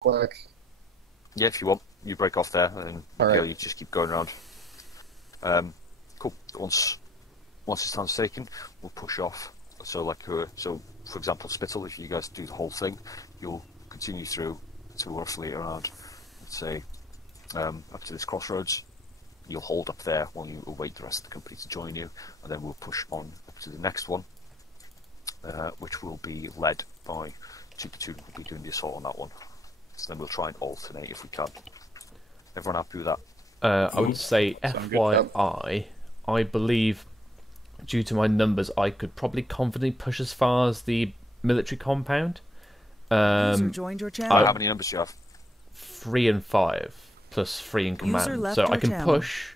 quick? Yeah, if you want, you break off there, and you just keep going around. Cool. Once this time's taken, we'll push off. So, for example, Spittle, if you guys do the whole thing, you'll continue through to roughly around, let's say, up to this crossroads. You'll hold up there while you await the rest of the company to join you, and then we'll push on up to the next one, which will be led by Two Platoon. We'll be doing the assault on that one. So then we'll try and alternate if we can. Everyone happy with that? I would say FYI, I believe, due to my numbers, I could probably confidently push as far as the military compound. Joined your channel. How many numbers do you have? 3 and 5, plus 3 in command. So I can push,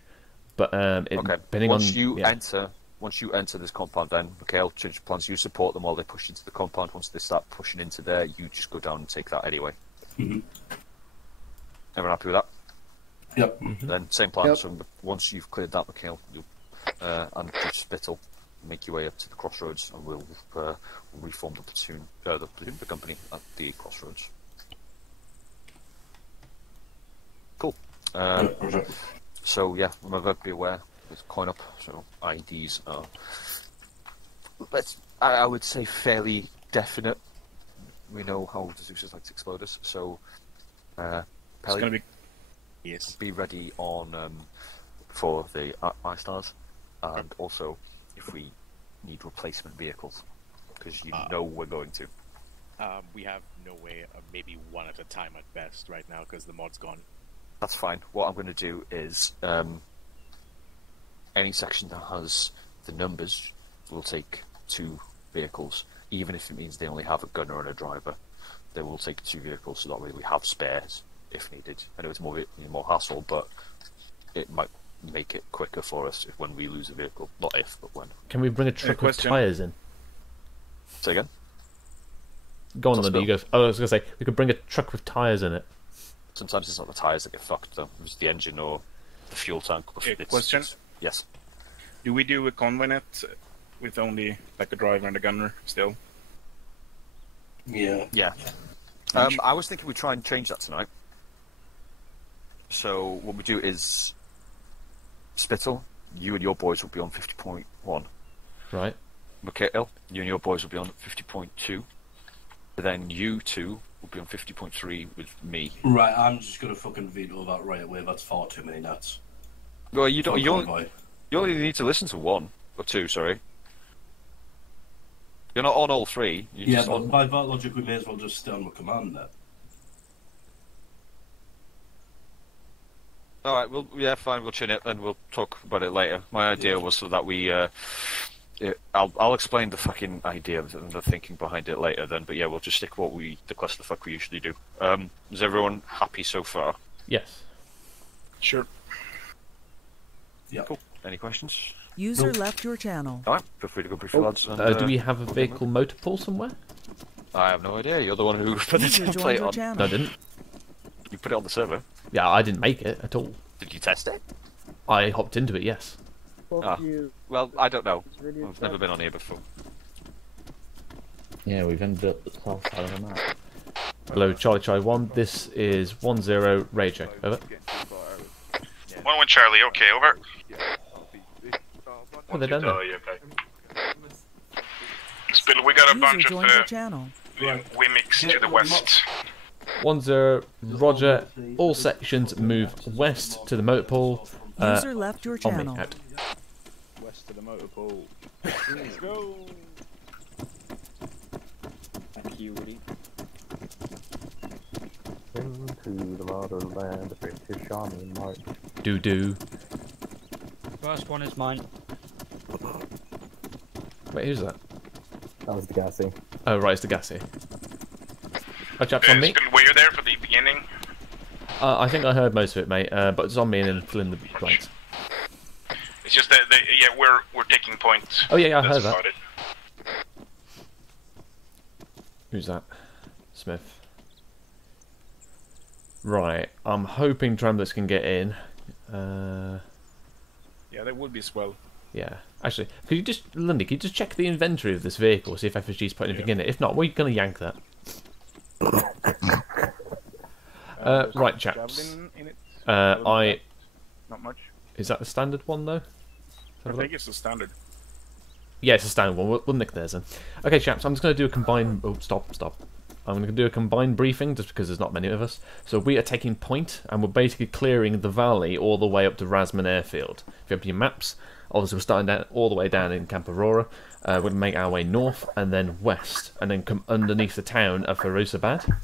but depending once on... Once you enter this compound, then, Mikhail, change plans, you support them while they push into the compound. Once they start pushing into there, you just go down and take that anyway. Everyone happy with that? Yep. Then same plan. So once you've cleared that, Mikhail, you'll and Spittle, make your way up to the crossroads, and we'll reform the platoon, the company at the crossroads. Cool. So yeah, remember, be aware. There's coin up. So IDs are, I would say, fairly definite. We know how the Zeus's like to explode us. So, Pelly, it's going to be. Yes. Be ready on for the I-Stars, and also if we need replacement vehicles, because you know we're going to. We have no way, maybe one at a time at best right now, because the mod's gone. That's fine. What I'm going to do is any section that has the numbers will take 2 vehicles, even if it means they only have a gunner and a driver. They will take 2 vehicles, so that way we have spares if needed. I know it's more hassle, but it might make it quicker for us when we lose a vehicle. Not if, but when. Can we bring a truck with tyres in? Say again? Go on, Linda, you go. Oh, I was going to say, we could bring a truck with tyres in it. Sometimes it's not the tyres that get fucked, though. It's the engine or the fuel tank. Question? Yes. Do we do a convoy net with only like a driver and a gunner still? Yeah. Yeah. I was thinking we'd try and change that tonight. So what we do is Spittle, you and your boys will be on 50.1. Right. Mikhail, you and your boys will be on 50.2. Then you two will be on 50.3 with me. Right, I'm just gonna fucking veto that right away. That's far too many nuts. Well, you don't. You only need to listen to 1 or 2. Sorry. You're not on all 3. You're just but on... by that logic, we may as well just stay on the command net. All right. Well, yeah, fine. We'll chin it, and we'll talk about it later. My idea was so that we. I'll explain the fucking idea and the thinking behind it later. Then, but yeah, we'll just stick the clusterfuck we usually do. Is everyone happy so far? Yes. Sure. Yeah. Cool. Any questions? User left your channel. All right. Feel free to go brief, lads. And, do we have a vehicle motor pool somewhere? I have no idea. You're the one who put the template on. No, I didn't. You put it on the server. Yeah, I didn't make it at all. Did you test it? I hopped into it, yes. Well, I don't know. I've never been on here before. Yeah, we've ended up at the south side of the map. Hello, Charlie 1. This is 10 raid check. Over. 1-1 Charlie, okay, over. Oh, they're down there. Okay. Spittle, we got a bunch of Wimix to the west. 10, Roger. All sections move west to the motor pool. User left your channel. West to the motor pool. Let's go. Thank you, Woody. Into the motherland, the British Army march. Do. First one is mine. Wait, who's that? That was the gassy. Oh, right, it's the gassy. Oh, chaps, on me. Were you there for the beginning? I think I heard most of it, mate, but it's on me and then fill in the blanks. It's just that, yeah, we're taking points. Oh, yeah, I heard that. Who's that? Smith. Right, I'm hoping Tramblets can get in. Yeah, that would be swell. Yeah. Actually, could you just, Lundy, could you just check the inventory of this vehicle, see if FSG's put anything in it? If not, we're going to yank that. Right, chaps. Javelin in it? I... Not much. Is that the standard one, though? I think it's the standard. Yeah, it's a standard one. We'll nick theirs then. Okay, chaps, I'm just going to do a combined... Oh, stop. I'm going to do a combined briefing, just because there's not many of us. So we are taking point, and we're basically clearing the valley all the way up to Rasman Airfield. If you open your maps, obviously we're starting down, all the way down in Camp Aurora. We're going to make our way north, and then west, and then come underneath the town of Ferozabad.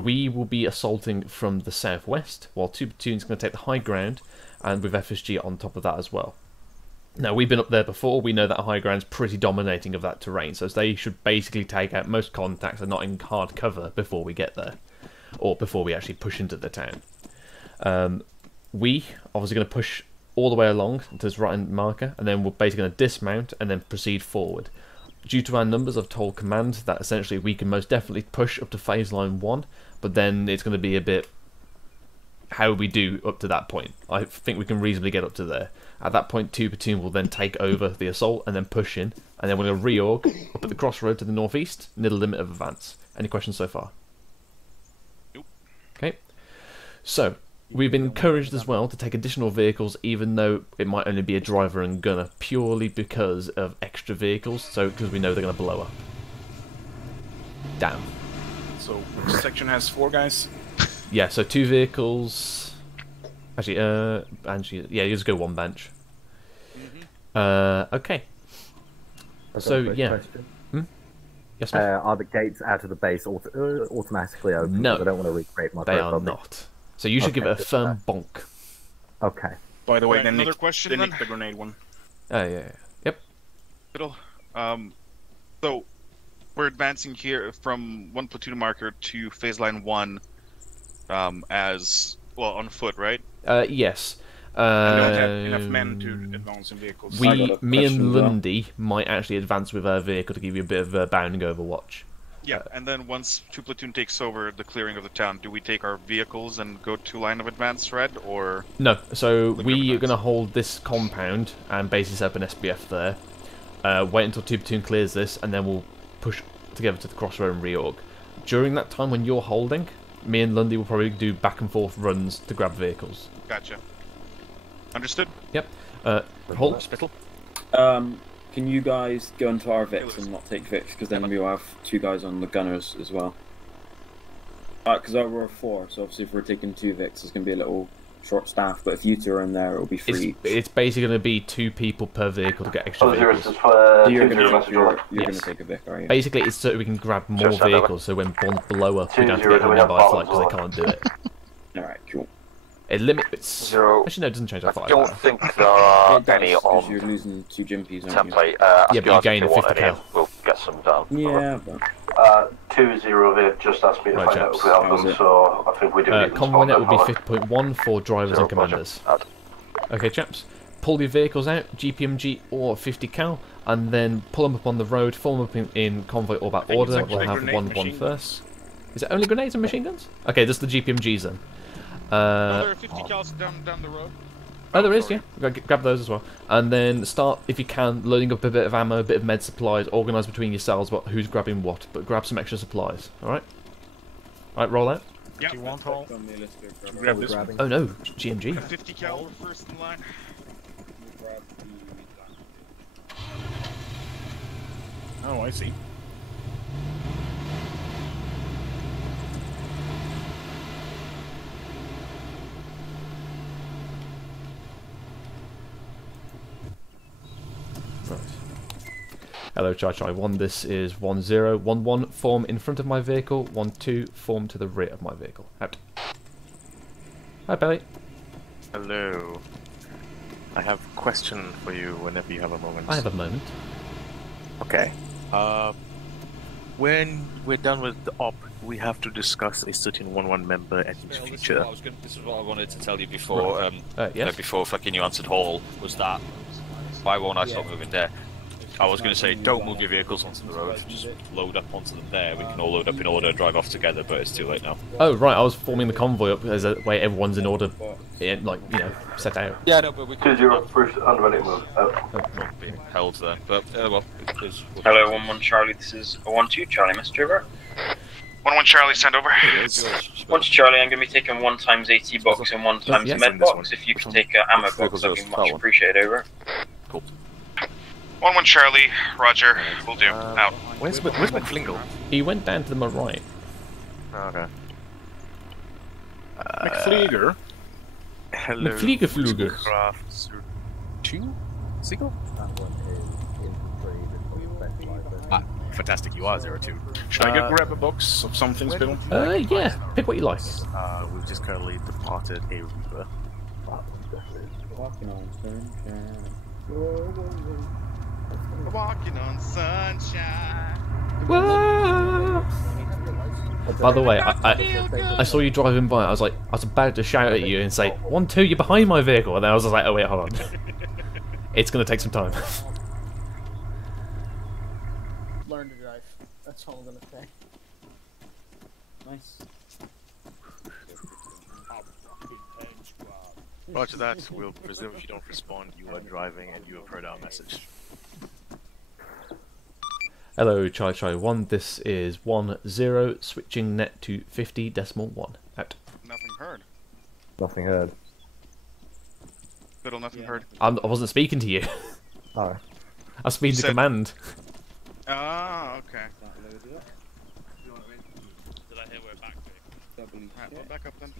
We will be assaulting from the southwest, while 2 platoons are going to take the high ground, and with FSG on top of that as well. Now, we've been up there before, we know that high ground's pretty dominating of that terrain, so they should basically take out most contacts and not in hard cover before we get there, or before we actually push into the town. We obviously going to push all the way along to this right-hand marker, and then we're basically going to dismount and then proceed forward. Due to our numbers, I've told command that essentially we can most definitely push up to phase line 1, but then it's going to be a bit how we do up to that point. I think we can reasonably get up to there. At that point, 2 platoon will then take over the assault and then push in, and then we're going to reorg up at the crossroad to the northeast, near the limit of advance. Any questions so far? Nope. Okay. So, we've been encouraged as well to take additional vehicles, even though it might only be a driver and gunner, purely because of extra vehicles, so because we know they're going to blow up. Damn. So, which section has 4 guys? Yeah, so 2 vehicles... Actually, yeah, you just go 1 bench. Okay. So, yeah. Yes, ma'am? Are the gates out of the base automatically open? No. I don't want to recreate my They are not. So you should give it a firm bonk. Okay. By the way, then another nick, question then then? nick the grenade one. Oh, yeah. Yep. So, we're advancing here from 1 platoon marker to phase line 1 as, well, on foot, right? Yes. We don't have enough men to advance in vehicles. Me and Lundy might actually advance with our vehicle to give you a bit of a bounding overwatch. Yeah, and then once 2 platoon takes over the clearing of the town, do we take our vehicles and go to line of advance, Red, or...? No, so we are going to hold this compound and basically set up an SBF there. Wait until 2 platoon clears this, and then we'll push together to the crossroad and reorg. During that time when you're holding, me and Lundy will probably do back and forth runs to grab vehicles. Gotcha. Understood? Yep. Hold. Hospital. Can you guys go into our Vix and not take Vix, because then we'll have 2 guys on the gunners as well. Because we're 4, so obviously if we're taking 2 Vix, it's going to be a little short staff, but if you 2 are in there, it'll be free. It's basically going to be 2 people per vehicle to get extra vehicles. So you're going to take a Vic, are you? Basically, it's so we can grab more vehicles, so when bombs blow up, we don't have to get them in by flight because they can't do it. Alright, cool. It limits... Actually, no, it doesn't change our flight. I don't think there are any on you're losing 2 jimpies, template. Yeah, but you gain a 50 cal. We'll get some down. Yeah, but... 2-0, they've just asked me to find out if we have them, so I think we do need them. Convoy net would be 50.1 for drivers and commanders. Okay, chaps. Pull your vehicles out, GPMG or 50 cal, and then pull them up on the road, form up in convoy or back order. We'll have 1-1 first. Is it only grenades and machine guns? Okay, this is the GPMGs then. There are 50 cals down the road. Oh, there is, yeah. Grab those as well. And then start, if you can, loading up a bit of ammo, a bit of med supplies, organise between yourselves about who's grabbing what, but grab some extra supplies, alright? Alright, roll out. Yeah. Do you want all? Grab this one. Oh no, GMG. 50 cal, we're first in line. Oh, I see. Right. Hello, Chai 1, this is 1-0. 1-1, form in front of my vehicle. 1-2, form to the rear of my vehicle. Out. Hi, Belly. Hello. I have a question for you whenever you have a moment. I have a moment. Okay. When we're done with the op, we have to discuss a certain 1-1 member and his future. This is what I wanted to tell you before. Yes? Before fucking you answered Hall, was that why won't I stop moving there? I was going to say, don't move your vehicles onto the road, just load up onto them there. We can all load up in order, drive off together, but it's too late now. Oh, right, I was forming the convoy up as a way everyone's in order, like, you know, set out. Yeah, no, but we can... 2-0, first unready move. Not being held there, but, well, Hello, 1-1 Charlie, this is 1-2 Charlie, Mr. Trevor. 1-1 Charlie, send over. 1 Charlie, I'm going to be taking 1 times AT box and 1 times med box. If you could take ammo box, that'd be much appreciated, over. Cool. 1-1 Charlie, roger, will do, out. Where's McFlingle? He went down to the right. Oh, okay. McFleeger? Hello. McFleeger. Craft 2? Seagull? Ah, fantastic, you are 02. Should I go grab a box of something, Spill? Yeah, pick what you like. We've just currently departed a Reaper. Walking on sunshine. Walking on sunshine. Whoa! By the way, I saw you driving by. I was about to shout at you and say, 1-2, you're behind my vehicle. And then I was like, oh wait, hold on. It's gonna take some time. Learn to drive. That's all I'm gonna say. Nice. Roger that, we'll presume if you don't respond, you are driving and you have heard our message. Hello, Charlie 1. This is 10, switching net to 50.1. Out. Nothing heard. Nothing heard. Fiddle, nothing heard. I wasn't speaking to you. Oh. I was speaking to command. Ah, okay. Did I hear we're back? Alright, well, back up then.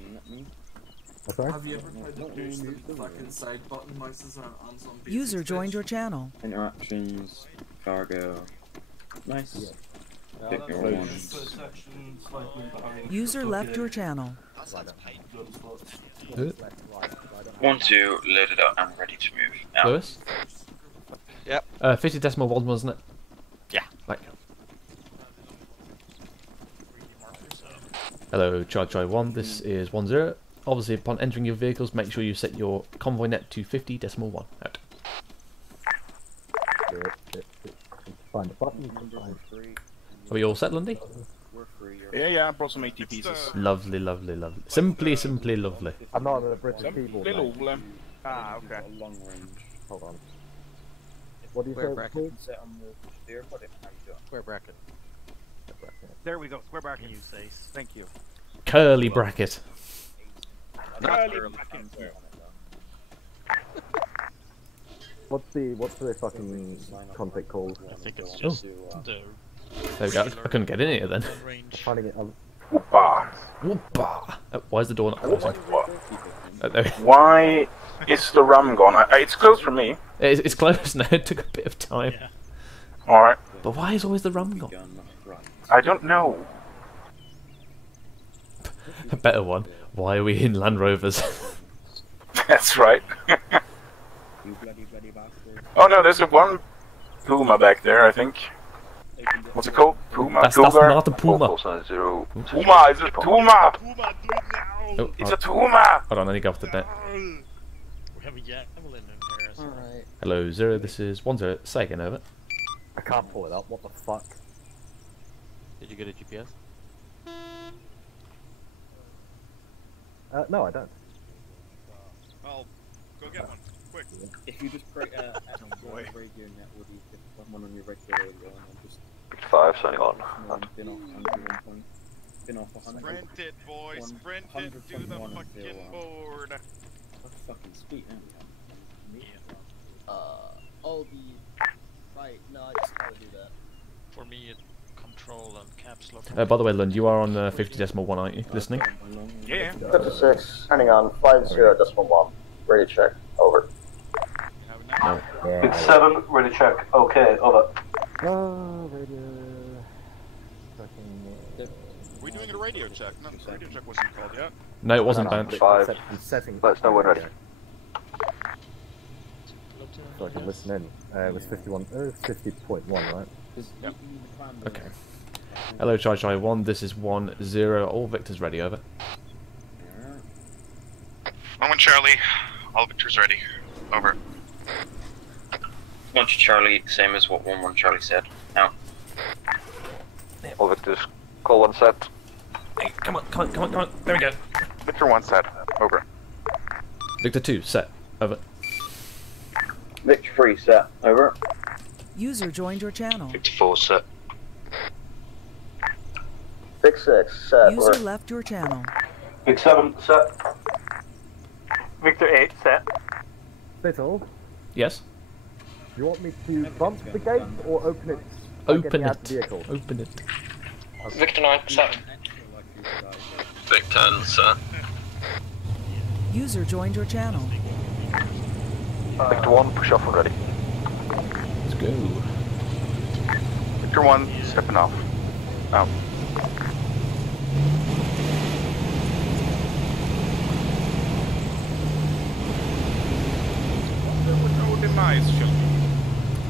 Okay. Have you ever tried to push the fucking side button mouses on some User joined your channel. Interactions, cargo. Nice. Pick your ones. User left your channel. 1-2, loaded up and ready to move. Out. Lewis? Yep. 50.1, wasn't it? Yeah. Right. Hello, Charlie 1. This is 10. Obviously, upon entering your vehicles, make sure you set your convoy net to 50.1. Out. Find the button. Are we all set, Lundy? Yeah, I brought some 80 pieces. Lovely, lovely, lovely. Simply lovely. I'm not on a British keyboard. Little, Ah, okay. Long range. Hold on. What do you Square say? bracket. Set on the steer, but it how you do it. Square bracket. There we go. Square bracket, you say. Thank you. Curly bracket. What's the fucking conflict called? I think it's just the... There we go. I couldn't get in here then. I'm trying to get. Whoopah. Why is the door not closing? Why is the rum gone? It's closed for me. It's closed now. It took a bit of time. Yeah. Alright. But why is always the rum gone? I don't know. A better one. Why are we in Land Rovers? That's right. Oh no, there's one Puma back there, I think. What's it called? Puma? That's not a Puma. Puma! It's a Puma! Oh, It's a Puma! Hold on, I need to go off the net. We have a Yamal in there. Alright. Hello, 0. This is 10. Say again, over. I can't pull it up. What the fuck? Did you get a GPS? No, I don't. I'll go get one. Quick. If you just break radio net, would you get someone on your regular radio and then just 5, signing on. bin off 101 point. Bin off 100. Sprint it, boys. Sprint it to the fucking board. That's fucking sweet, man. All the... Right, no, I just gotta do that. For me, it control and caps lock. By the way, Lund, you are on 50.1, aren't you? Listening? Yeah. 56, turning on 50.1. Ready to check. Over. No. It's 7, ready to check. Okay, over. Oh, radio. We're doing a radio check. No, radio check wasn't called yet. No, it wasn't banned. 5. I'm setting. Let's know when ready. So I can listen in. It was 50.1, right? Yep. Okay. Hello, Charlie 1. This is 10. All Victors ready, over. 1-1 Charlie, all Victors ready. Over. 1 Charlie, same as what 1-1 Charlie said. Out. All Victors, call 1 set. Hey, come on. There we go. Victor 1 set. Over. Victor 2, set. Over. Victor 3, set. Over. User joined your channel. Victor 4 set. Vic 6, set. User left your channel. Vic 7, set. Victor 8, set. Fizzle, Yes? you want me to bump the gate or open it? Open Out it. the vehicle? Open it. Victor 9, set. Vic 10, set. User joined your channel. Victor 1, push off when ready. Let's go. Victor 1, stepping off. Out.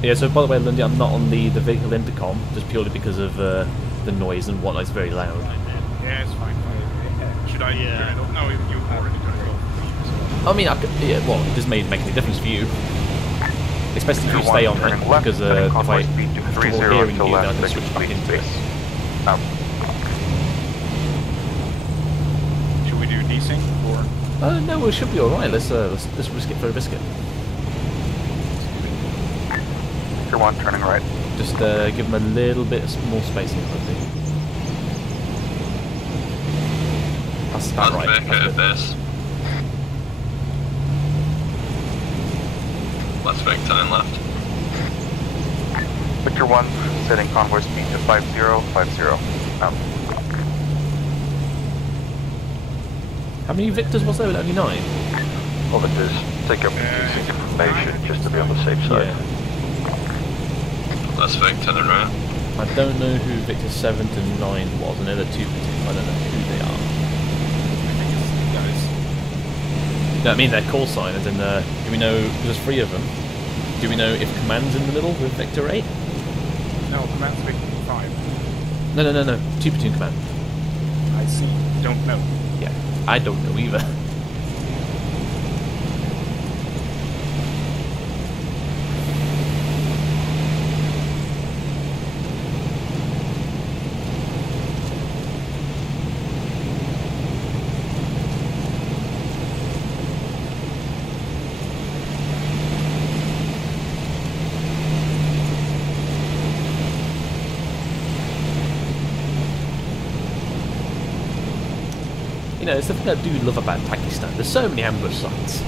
Yeah, so by the way, Lundy, I'm not on the vehicle intercom, just purely because of the noise and whatnot. It's very loud. Yeah, it's fine. Should I turn it off? No, you already turned it off. I mean, I could, yeah, well, it doesn't make any difference for you. Especially if you stay on it, because if I have trouble hearing you, then I can switch back into it. Should we do desync or? No, it should be alright. Let's risk it for a biscuit. Victor 1, turning right. Just give him a little bit more spacing, I think. That's about right. That's this. Let's make 10 left. Victor 1, setting convoy speed to 5050. Out. How many victors was there? Only 9? All Victors, take up using information just to be on the safe side. Yeah. Let's make 10 and right. I don't know who Victor 7 to 9 was. I know they're 2 for 2. I don't know who they are. No, I mean their call sign, as in, do we know, there's 3 of them. Do we know if Command's in the middle with Victor 8? No, Command's Victor 5. No. 2 platoon Command. I see. Don't know. Yeah, I don't know either. You know, it's the thing I do love about Pakistan. There's so many ambush sites.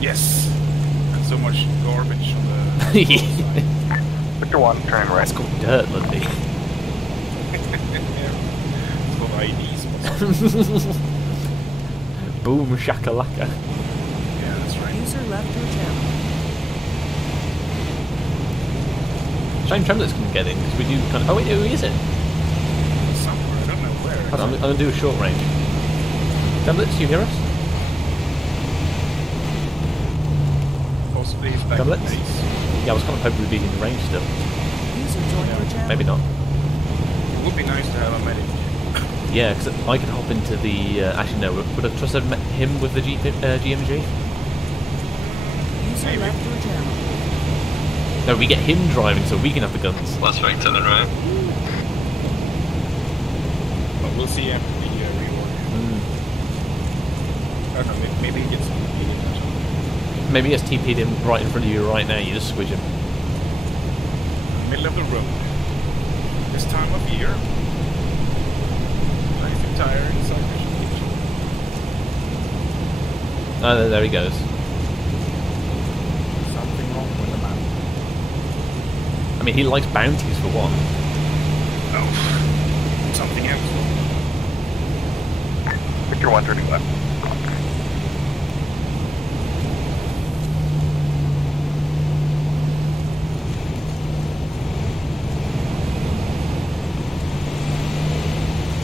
Yes. And so much garbage on the Yeah. Victor 1, turning right. It's called dirt, Lundy. It's called IDs. Boom shakalaka. Yeah, that's right. User left your channel. Shame Tremblets couldn't get in, because we do kind of... Oh wait, who is it? Somewhere, I don't know where. Hold on, I'm going to do a short range. Tremblets, you hear us? Possibly he's back Tremblets? in base. Yeah, I was kind of hoping we'd be in the range still. User joined your channel. Maybe not. It would be nice to have a medic. Yeah, because I could hop into the... actually, no, would I trust him with the GMG? User left your channel. No, we get him driving so we can have the guns. Let's make 10 and right. But we'll see after the rework. I don't know, maybe he gets TP'd or something. Maybe he gets TP'd in right in front of you right now, you just squish him. Middle of the road. This time of year. Nice and tired inside the Oh, there he goes. Something wrong with the map. I mean, he likes bounties for one. Oh, something else. Victor 1, turning left.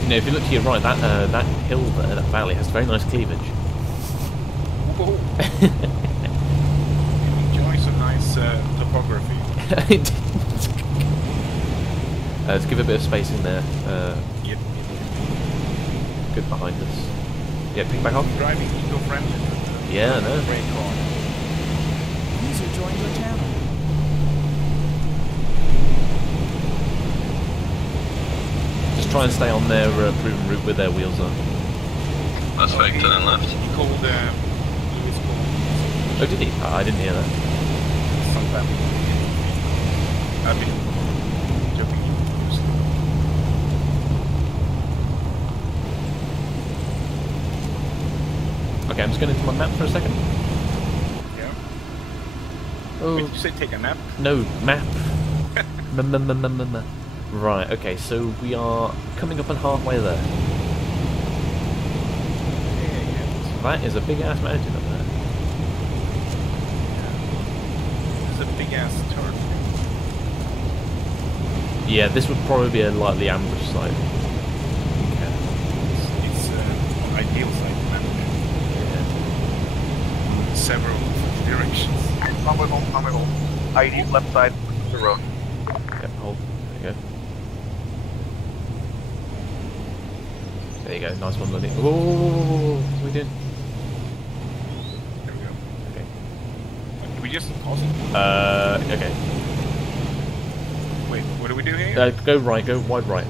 You know, if you look to your right, that hill there, that valley, has very nice cleavage. Enjoy some nice topography. Let's give a bit of space in there. Yep. Good behind us. Yeah, pick back up. Driving eco-friendly. Yeah, I know. Great car. User joined your channel. Just try and stay on their proven route with their wheels on. That's fake, turn and left. He called Lewis called. Oh, did he? I didn't hear that. Sometime. I've been jumping in. Okay, I'm just going into my map for a second. Yeah. Oh. Wait, did you say take a nap? No, map. Right, okay, so we are coming up on halfway there. So that is a big ass mountain up there. This is a big ass turret. Yeah, this would probably be a likely ambush site. It's an ideal site to map it. Several directions. On my home. ID's left side of the road. Yep, hold. There you go. There you go, nice one, Lundy. Whoa, what are we doing? There we go. Okay. Did we just pause it? Okay. Wait, what do we do here? Go right, go wide right.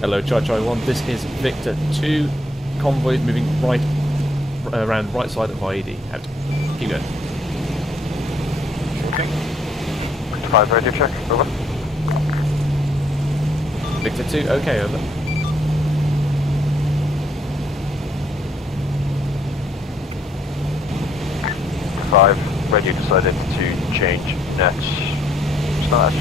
Hello, Chai 1. This is Victor 2. Convoy moving right around right side of IED. Out. Keep going. Sure thing. 5 radio check. Over. Victor 2. Okay, over. Radio decided to change nets. Slash.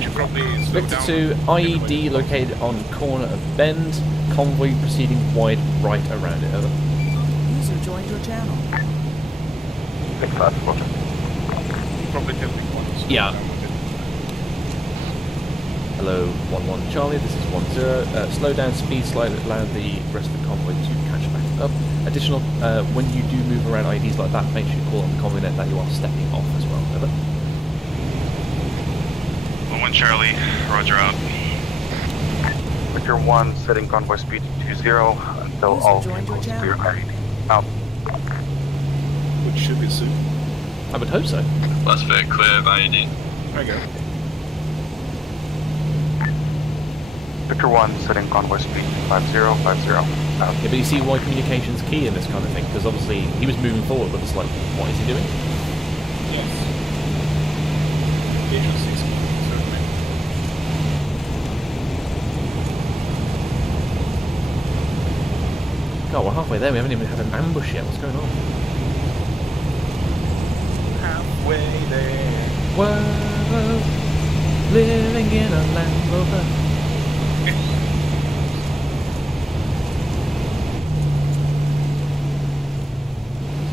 Should probably slow Victor down. 2, IED located on corner of bend. Convoy proceeding wide right around it. Over. User joined your channel. Big 5, roger. Probably tilting one. So Yeah. Hello, 1-1 Charlie, this is 1-0. Slow down speed slightly, allow the rest of the convoy to catch back up. Additional, when you do move around IDs like that, make sure you call on the convoy net that you are stepping off as well. Over. 1 Charlie, roger out. Victor 1, setting convoy speed to 20 until User all joined your vehicles channel. clear IED. Out. Which should be soon. I would hope so. That's fair, clear of IED. There we go. Victor 1, setting convoy speed 50, out. Yeah, but you see why communication's key in this kind of thing, because obviously he was moving forward, but it's like, what is he doing? Yes. Visual 6, certainly. God, we're halfway there, we haven't even had an ambush yet, what's going on? Halfway there. Whoa, living in a land rover.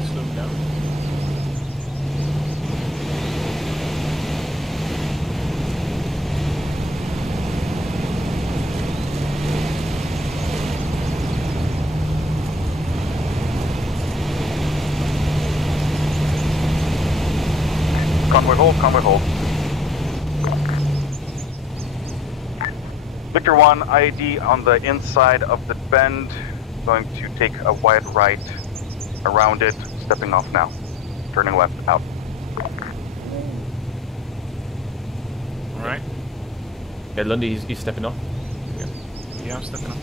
Slow down. Convoy hold. Victor 1, IED on the inside of the bend, going to take a wide right around it, stepping off now. Turning left, out. Alright. Yeah, Lundy, he's stepping off. Yeah, I'm stepping up.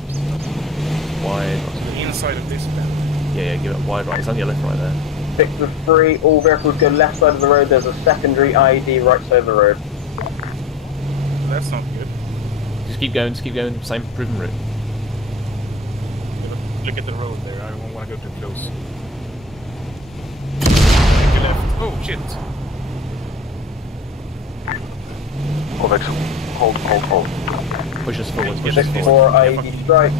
Wide. The inside of this bend. Yeah, give it wide right, it's on your left right there. Victor 3, all vehicles go left side of the road. There's a secondary IED right side of the road. That's not good. Just keep going, same proven route. Look at the road there, I don't want to go too close. Take a left. Oh, shit. Hold. Push us forward, push us Victor forward. 4, IED strike.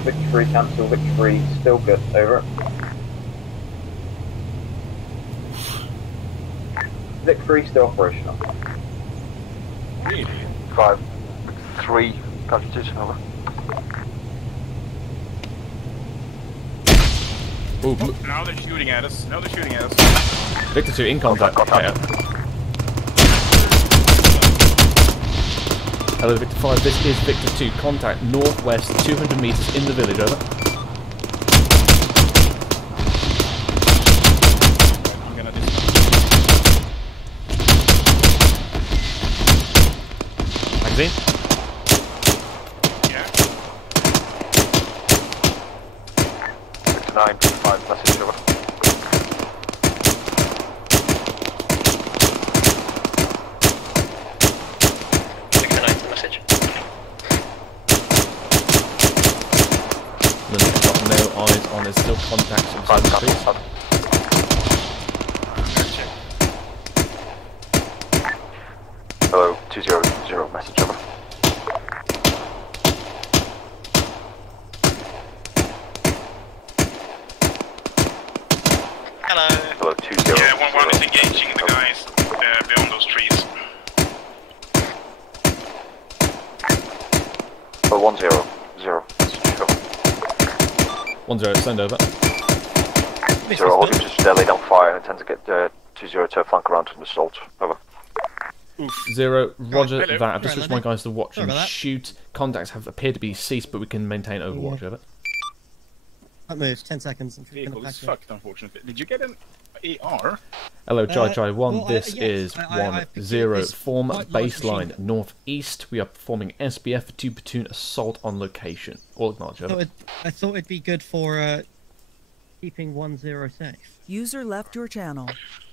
Victor 3 cancel. Victor 3 still good. Over. Victor 3 still operational. Really? 5, 3, casualties, over. Ooh, Now they're shooting at us. Victor 2 in contact. Okay. Hello, Victor 5. This is Victor 2. Contact northwest 200 meters in the village. Over. I'm gonna dismount. Magazine. Yeah. 9, 5, message, over. Lundy's got no eyes on there's still contacts inside the streets. Hello, 200, message over. Hello. Hello, 20. Yeah, 1-1 is engaging the guys beyond those trees. Oh, 1-0. 1-0, send over. 0, all just laid down fire and intend to get 2-0 to flank around to an assault. Over. 0, roger Hello. that. I've just switched my guys to watch Sorry and about that. shoot. Contacts have appeared to be ceased, but we can maintain overwatch over. That moves. 10 seconds. I'm Vehicle gonna is pack it. fucked, unfortunately. Did you get an AR? Hello, Charlie 1. well, This yes, is I 1-0. it's Form quite large machine baseline gun. northeast. We are performing SBF for 2 platoon assault on location. All acknowledged over. I thought it'd be good for keeping 1-0 safe. User left your channel.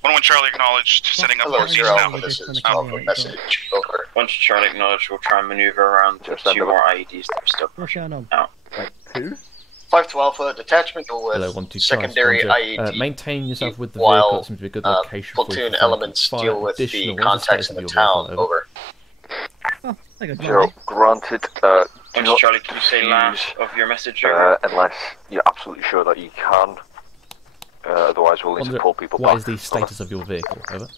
1-1 Charlie acknowledged, setting up Hello, northeast Zero. now. This is Alpha message. Over. Once Charlie acknowledged, we'll try and maneuver around the 2 more IEDs that are still pushing out. Like 2? 5 to Alpha, detachment with Hello, 1-2 secondary Charlie, IED. Maintain yourself with the while, vehicle. It seems to be a good location for platoon you. elements Fire deal with the additional. What is contacts status in the of your town. vehicle? Over. Zero, granted. Do Once not Charlie, can you say last of your message? unless you're absolutely sure that you can. Otherwise, we'll need to pull people What back. is the status of your vehicle? Over.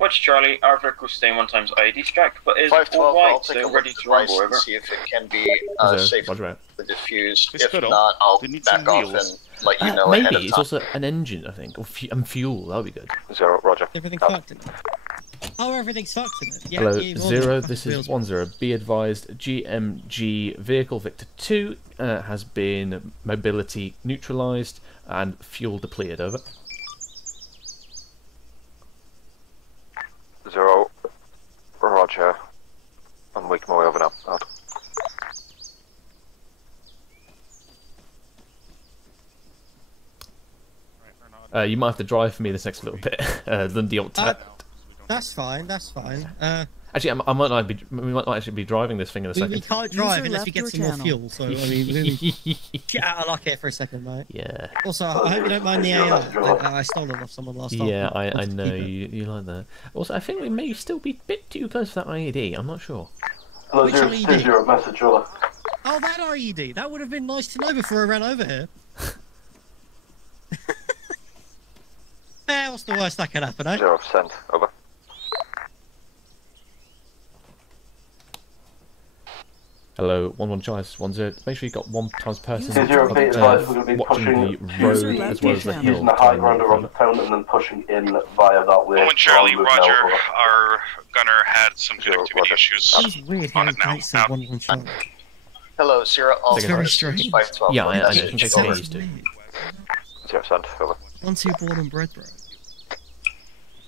Watch Charlie, our vehicle staying 1 times IED strike, but is 512, all I'll white, take a so look ready at the to rumble. device and Over. see if it can be safe Roger out. to defuse. It's If good, not, I'll they need back some off wheels. and let you know ahead Maybe of it's time. also an engine, I think, or and fuel. That would be good. 0, roger. Everything fucked in it. Oh, everything's fucked in it. Yeah, Hello, yeah, all 0. the This fucking is wheels. 1-0. Be advised, GMG vehicle Victor 2 has been mobility neutralized and fuel depleted. Over. 0, roger. I'm making my way over now. Out. You might have to drive for me this next little bit. The old That's fine. That's fine. Actually, we might not actually be driving this thing in a second. We can't drive unless we get some more fuel. So I mean, get out of luck here for a second, mate. Yeah. Also, I hope you don't mind the AR. I stole it off someone last time. Yeah, I know you like that. Also, I think we may still be a bit too close for that IED. I'm not sure. Hello, Which zero, IED? 0, message, over. Oh, that IED. That would have been nice to know before I ran over here. What's the worst that could happen, eh? 0, send. Over. Hello, 1-1 Charles, 1-0. Make sure you got 1 times person Zero, be advised, we're going to be watching pushing the road as well as the hill. using the high ground around the town and then pushing in via that way. 1-1 Charlie, We'll move roger. now, over. Our gunner had some connectivity issues. That was weird On how it now. Kate said 1-1 Charlie. Hello, 0, It's very strange. 512. Yeah, I message, think it's over. used to. 0, send. Over. 1-2 born and bred, bro.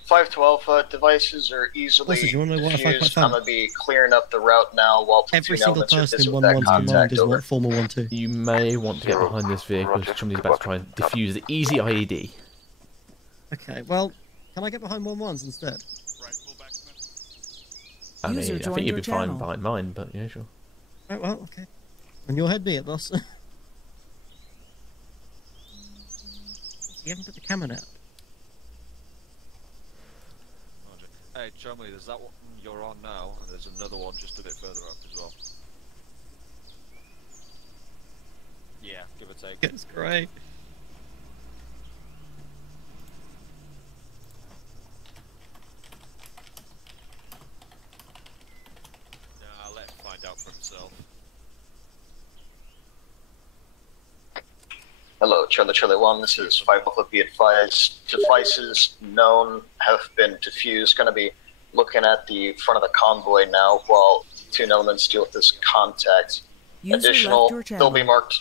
512 devices are easily Listen, you wanna know what I find quite diffused. fun? I'm going to be clearing up the route now while Every platoon single elements are person busy in with that 1-1's command contact. is Over. what former 1-2. You may want to get behind this vehicle Roger. as somebody's about to try and defuse the easy IED. Okay, well, can I get behind 1-1s instead? I mean, User I joined think you'd your be fine channel. behind mine, but yeah, sure. Right, well, okay. On your head be it, boss. You haven't put the camera out. Hey, Chumley, there's that one you're on now, and there's another one just a bit further up as well. Yeah, give or take. It's great. Nah, let him find out for himself. Hello, Charlie 1, this is 5 Alpha, be advised. Devices known have been defused. Going to be looking at the front of the convoy now while platoon elements deal with this contact. User Additional, left your channel. they'll be marked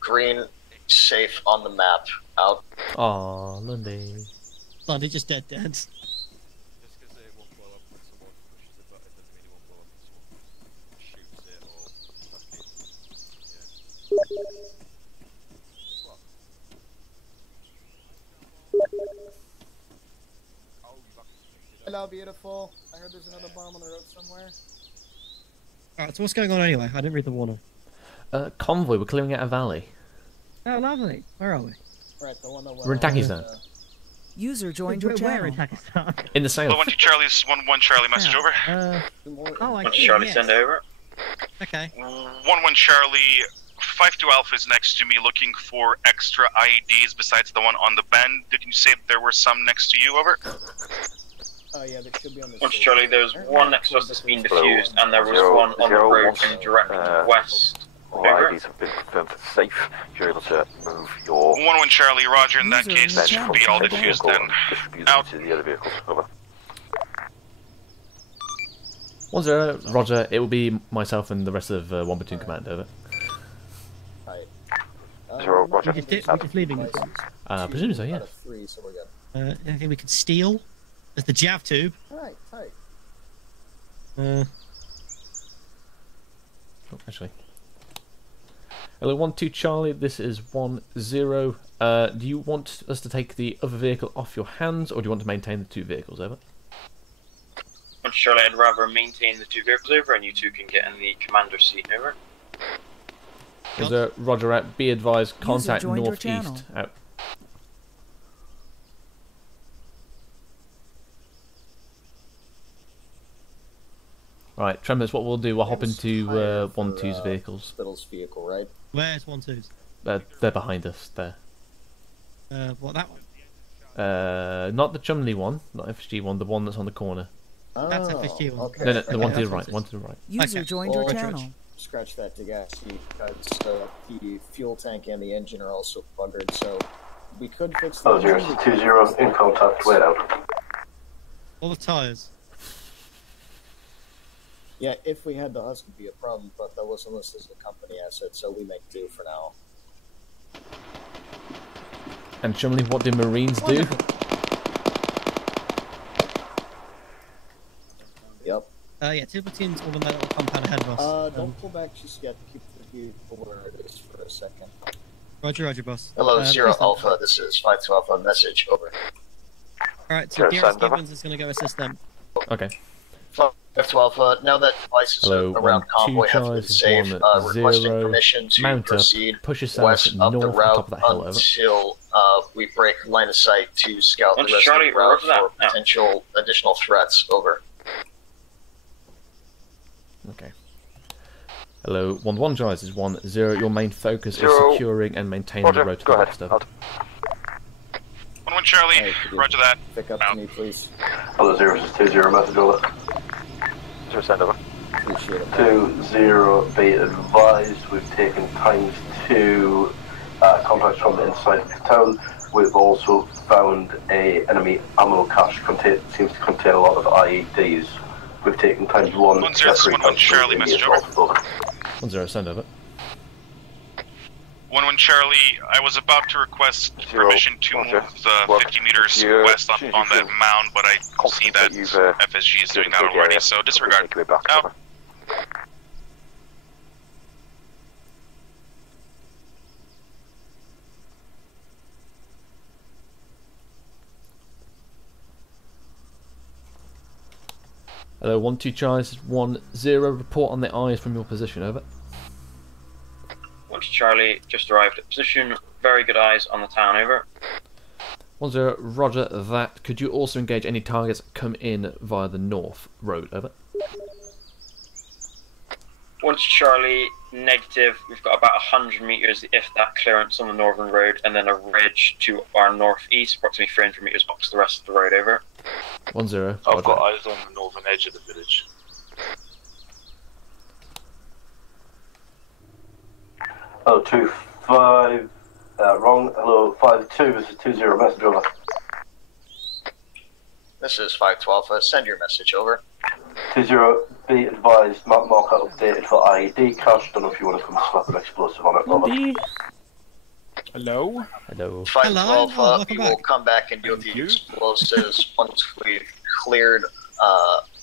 green, safe on the map. Out. Aw, Lundy. Lundy just dead. Just because it won't blow up when someone pushes the button doesn't mean it won't blow up when someone shoots it or Hello, beautiful. I heard there's another bomb on the road somewhere. Alright, so what's going on anyway? I didn't read the warning. Convoy, we're clearing out a valley. Oh, lovely. Where are we? Right, the one that We're in Takistan. User joined your Where channel. in Pakistan? In the south. 1 Charlie's 1-1 Charlie message over. Oh, I 1 see. Charlie, Yes. send over. Okay. 1-1 Charlie, 5-2 Alpha is next to me looking for extra IEDs besides the one on the bend. Did you say there were some next to you, over? Oh yeah, there should be on the 1 Charlie, there's one next to us that's been defused, and there was one on the road in direct west. All IDs have been confirmed as safe. You're able to move your 1-1 Charlie, roger, in that case, it should be all defused then. Out. to the other vehicles. Over. 1-0, roger. It will be myself and the rest of 1 Platoon Command, over. Right. 0, roger. We're just leaving it. Presume so, yeah. Out of 3, so we're good. Anything we could steal? There's the Jav tube. Alright, tight. Oh, actually. Hello, 1-2 Charlie, this is 1-0. Do you want us to take the other vehicle off your hands, or do you want to maintain the 2 vehicles, over? 1 Charlie, I'd rather maintain the 2 vehicles over, and you 2 can get in the commander's seat, over. Roger, out. Be advised, contact northeast. Out. Right, Tremors, what we'll do, we'll hop into 1-2's vehicles. Spittle's vehicle, right? Where's 1-2's? They're behind us, there. What, that one? Not the Chumley one, not FSG one, the one that's on the corner. That's FSG one. Okay. No, the one to the right, one to the right. User joined your channel. Scratch that to gas because the fuel tank and the engine are also buggered, so we could fix the engine. 0-20 in contact, wait out. All the tyres. Yeah, if we had the husk, it'd be a problem, but that wasn't listed as a company asset, so we make do for now. And Chumley, what do Marines do? Yep. Yeah, 2 platoons all in that little compound ahead of us. Don't pull back just yet. Keep the view where it is for a second. Roger, boss. Hello, 0 Alpha, this is 5-2 Alpha, message, over. Alright, so Gareth Gibbons is going to go assist them. Okay. 5-2 Alpha, now that devices around convoy have been saved, requesting permission to proceed west up the route until we break line of sight to scout the rest of the route for potential additional threats, over. Okay. Hello, 1-1 Giles is 1-0. Your main focus is securing and maintaining the road to the west of. 1-1 Charlie, roger that. Pick up to me, please. Hello, 0 is 2-0, message over. 0, over. Appreciate it. 2-0, be advised, we've taken ×2 contacts from the inside of the town. We've also found a enemy ammo cache seems to contain a lot of IEDs. We've taken ×1. 1-0, Charlie, message over. 1-0, send over. 1-1 Charlie, I was about to request permission to move 50 meters west on that mound, but I see that FSG is doing that already, so disregard. Out. Hello, 1-2 Charles, 1-0. Report on the eyes from your position, over. 1 Charlie, just arrived at position. Very good eyes on the town, over. 1-0, roger that. Could you also engage any targets come in via the north road, over? 1 Charlie, negative. We've got about 100 meters, if that, clearance on the northern road, and then a ridge to our northeast, approximately 300 meters box the rest of the road, over. 1-0. I've got eyes on the northern edge of the village. Hello, 2-5, wrong. Hello, 5-2, this is 2-0, message over. This is 5-2 Alpha, send your message, over. 2-0, be advised, map marker updated for IED cache. Don't know if you want to come slap an explosive on it, over. Hello? Hello. 5-2 Alpha, we will come back and deal with the explosives once we've cleared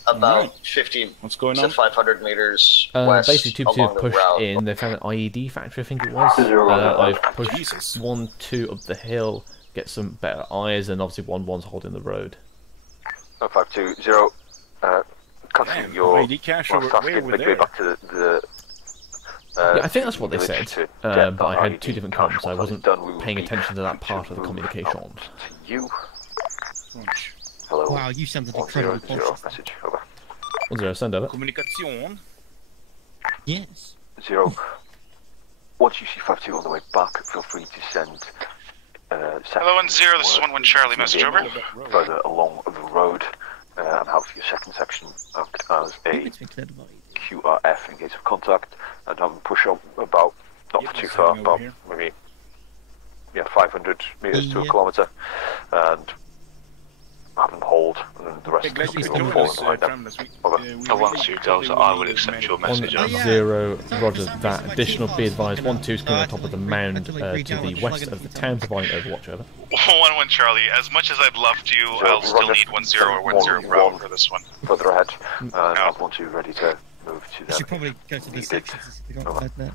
about 50 to 500 meters west basically, along the pushed route. in. They found an IED factory, I think it was. I've pushed 1-2 up the hill, get some better eyes, and obviously 1-1's holding the road. 5-2-0. Continue your IED cache over way over make way there. back to the Yeah, I think that's what they said, but I had two different comms, so I wasn't paying attention to that part of the communications. You. Wow, you sounded incredibly cautious. Message, over. 1-0, send over. Communication. Yes. 0. Once you see 5-2 on the way back, feel free to send. Hello, 1-0. This is 1-1 Charlie. Message over. Further along the road, and have your second section marked as a QRF in case of contact, and have them push up about, not too far, about maybe 500 meters to a kilometer, and have them hold, and then the rest of the people fall behind them. Once you go, so I would accept your message. 1-0, roger that. Additional, be advised, 1-2 is coming on top of the mound to the west of the town, providing overwatch, over. 1-1 Charlie. As much as I'd love to, I'll still need 1-0 or 1-0 Bravo for this one. Further ahead, and have 1-2 ready to move to You them. should probably go to the sections if you got that there.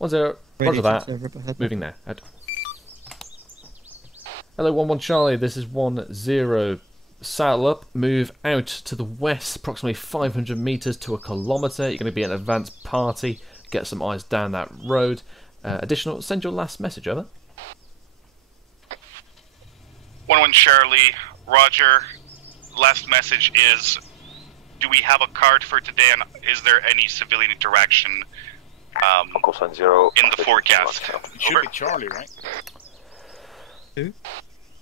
1-0, roger that. Moving now. Out. Hello, 1-1 Charlie. This is 1-0. Saddle up, move out to the west, approximately 500 meters to a kilometer. You're going to be an advanced party. Get some eyes down that road. Additional, send your last message, over. 1-1 Charlie. Roger. Last message is: do we have a card for today, and is there any civilian interaction in the forecast? It should be Charlie, right? Who?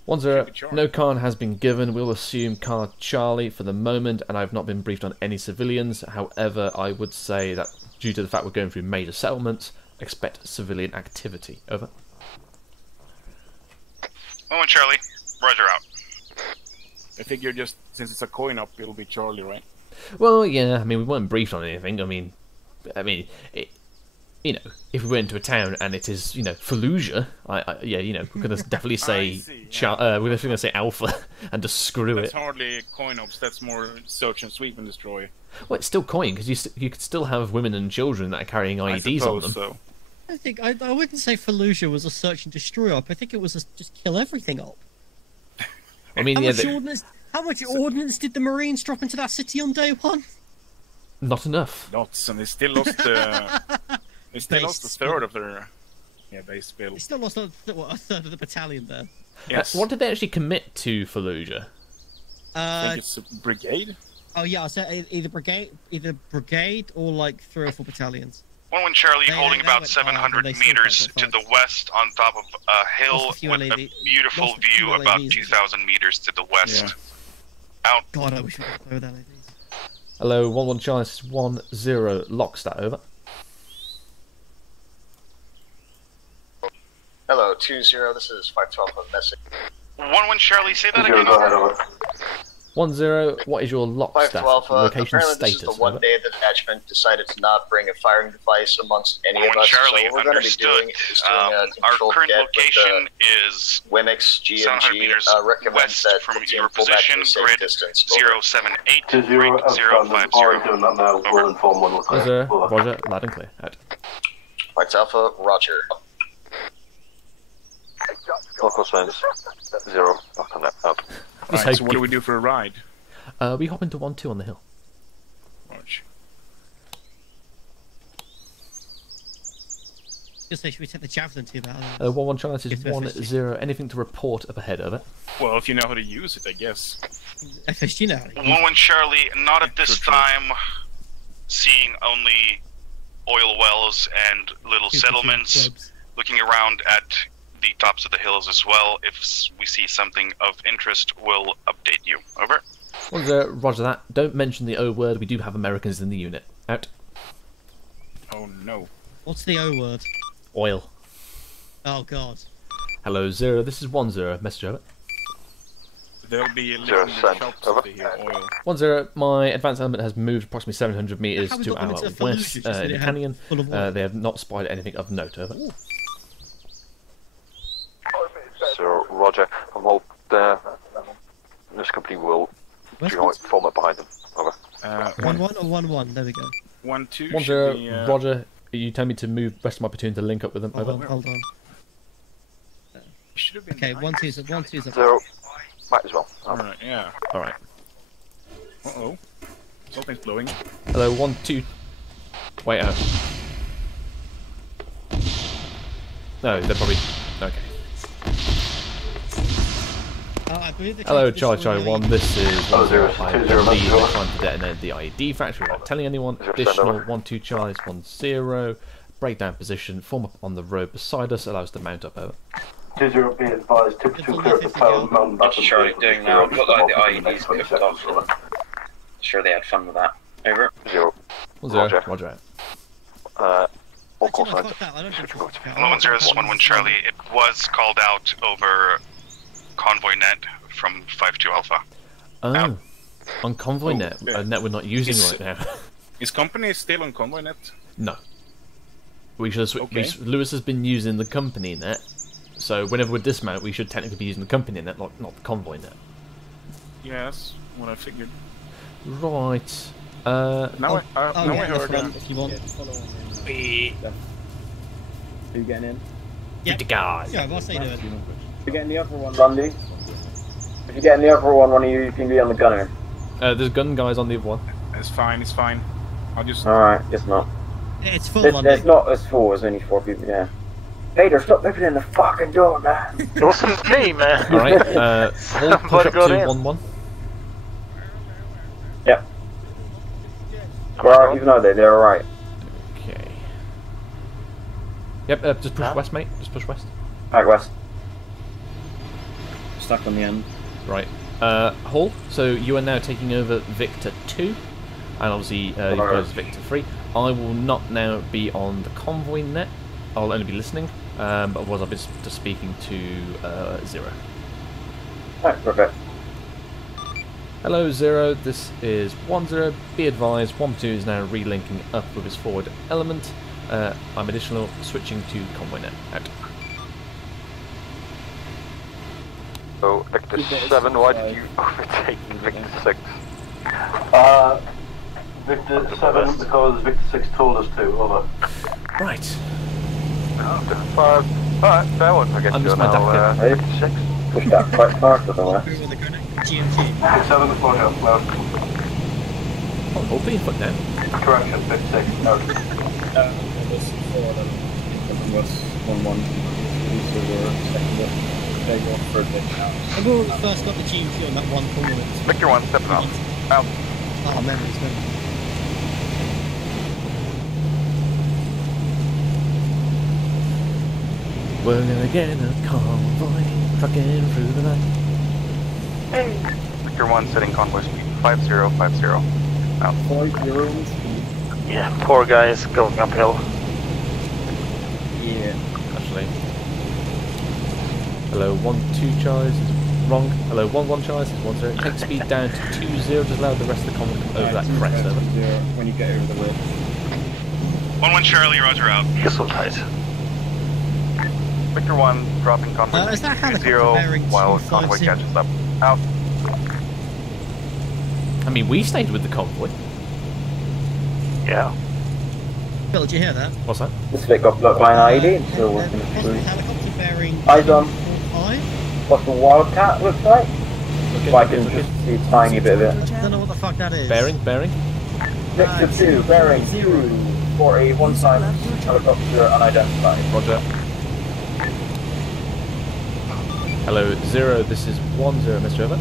1-0, no card has been given. We'll assume card Charlie for the moment, and I've not been briefed on any civilians. However, I would say that due to the fact we're going through major settlements, expect civilian activity. Over. 1-1 Charlie. Roger out. I figure just since it's a coin up, it'll be Charlie, right? Well, yeah. I mean, we weren't briefed on anything. I mean, you know, if we went into a town and it is, you know, Fallujah, yeah, you know, we're going to definitely say, we're definitely going to say Alpha and just screw That's it. hardly coin ops. That's more search and sweep and destroy. Well, it's still coin because you could still have women and children that are carrying IEDs on them. So. I think I wouldn't say Fallujah was a search and destroy op. I think it was a just kill everything op. I mean, how much ordnance did the Marines drop into that city on day one? Not enough. Lots, and they still lost. They still lost a third of their base build. They still lost a third of the battalion there. Yes. What did they actually commit to Fallujah? I think it's a brigade. Oh yeah, I said either brigade or like 3 or 4 battalions. 1-1 Charlie, holding about 700 meters to the west on top of a hill with a beautiful view about 2,000 meters to the west. Yeah. Out. God, I wish we could play with LEDs. Hello, 1-1 Charlie, this is 1-0 Lockstat, over. Hello, 2-0, this is 512 of message. 1-1 Charlie, say that again, over. 1-0, what is your Lockstat? 512, Location apparently status, this is the one day the detachment decided to not bring a firing device amongst any of us. Charlie, so what we're going to be doing is doing a our controlled current get location with is Wimix GMG. Recommend west that from the team your pull back to position, a safe grid distance. 078, 2-0, rig 050. doing that now. We'll inform when we're clear. Roger, loud and clear. Out. White Alpha, Roger. Local signs 0. Back on that. Out. Right, so what do we do for a ride? We hop into 1-2 on the hill. Roger. Just say, should we take the javelin to that? 1-1 Charlie, this is 1-0. Anything to report up ahead, over? Well, if you know how to use it, I guess. FSG know how to use 1-1 Charlie, not at this time. Seeing only oil wells and little settlements. Looking around at the tops of the hills as well. If we see something of interest, we'll update you. Over. 1-0, roger that. Don't mention the O word. We do have Americans in the unit. Out. Oh no. What's the O word? Oil. Oh god. Hello, 0. This is 1-0. Message over. There'll be a little shops over here. Oil. 1-0. My advanced element has moved approximately 700 meters to our west in the canyon. They have not spied anything of note. Over. So, Roger, I'm hold there. This company will form up behind them. Over. 1-1 or 1-1? There we go. 1-2. 1-0. Roger. You tell me to move rest of my platoon to link up with them. Over. Hold on. Okay, 1-2's up. 1-2's up. 0. Might as well. Alright, yeah. Alright. Uh-oh. Something's blowing. Hello, 1-2. Wait out. No, they're probably... Okay. I believe Hello, Charlie 1. This is 10. I believe they're 0, trying to detonate the IED factory without telling anyone. Additional 1-2 Charlies 1-0. Breakdown position. Form up on the road beside us. Allows us to mount up. Over. 2-0, be advised. Tip 2 clear of the town. Mountain What's Charlie doing now? Look like the IED's kicked off. Sure, they had fun with that. Over. 0. Roger. All call signs. 1-1-0, this is 1-1 Charlie. It was called out over convoy net from 5-2 Alpha. Oh, on convoy net, a net we're not using right now. Is company still on convoy net? No. We should. Lewis has been using the company net, so whenever we dismount, we should technically be using the company net, not the convoy net. Yes, what I figured. Right. Now I heard if you want. Are you getting in? Yeah. The guys. Yeah, what's they doing? If you get in the other one, Randy. If you get in the other one of you can be on the gunner. There's gun guys on the other one. It's fine. I'll just... Alright, guess not. It's full, It's not as full as only 4 people, yeah. Vader, stop opening the fucking door, man! It wasn't me, man! Alright, hold push up to 1-1. Yep. Well, even though they're alright. Okay. Yep, just push west, mate. Just push west. Alright, west. Stuck on the end. Right. Hall, so you are now taking over Victor 2, and obviously you guys Victor 3. I will not now be on the convoy net. I'll only be listening, but otherwise I'll be just speaking to 0. Alright, perfect. Hello 0, this is 1-0. Be advised, 1-2 is now relinking up with his forward element. I'm additional switching to convoy net. Out. So, Victor 7, why did you overtake Victor 6? Victor 7 because Victor 6 told us to, over. Right. Victor 5. Alright, fair one. I guess you're now Victor 6. Push that quite far to the left. GMT. 7 to 4 now, well. Hold the input now. Correction, Victor 6, out. This 4 then. Was 1-1. These were second up. They go for a bit now. And we first got the GMT on that one corner. Victor 1, stepping out. Out. Oh, memories. We're gonna get in a convoy, trucking through the night. Hey. Victor 1, setting convoy speed 5050. Out. 50 Yeah, poor guys going uphill. Yeah. Actually. Hello 1-2 Charlies is wrong. Hello 1-1 Charlies is 1-0. Take speed down to 2-0. Just allow the rest of the convoy to come over that crest. Over. When you get over the ridge. 1-1 Charlie, roger out. You're so tight. Victor 1, dropping convoy is that 2-0 while convoy catches up. Out. I mean, we stayed with the convoy. Yeah. Bill, did you hear that? What's that? This bit got blocked by an IED, it's still working through. Helicopter bearing Eyes on. 5. What the Wildcat looks like? If I can just see a tiny bit of it. I don't know what the fuck that is. Bearing. Victor 2, bearing 2, 4 1 side, helicopter unidentified. Roger. Hello 0, this is 1-0, Mr. Over.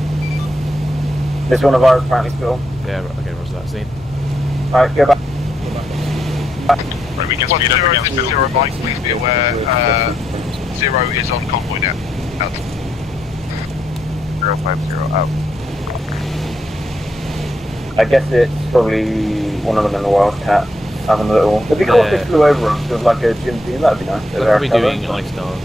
This one of ours apparently still. Yeah, okay, roger that, scene. Alright, go back. Right, we can speed up against 0 Mike, please be aware, 0 is on convoy now. Out. 050, out. I guess it's probably one of them in the Wildcat having a little... It'd be cool if they flew over us with like a gym team, that'd be nice. They're probably doing ice dance.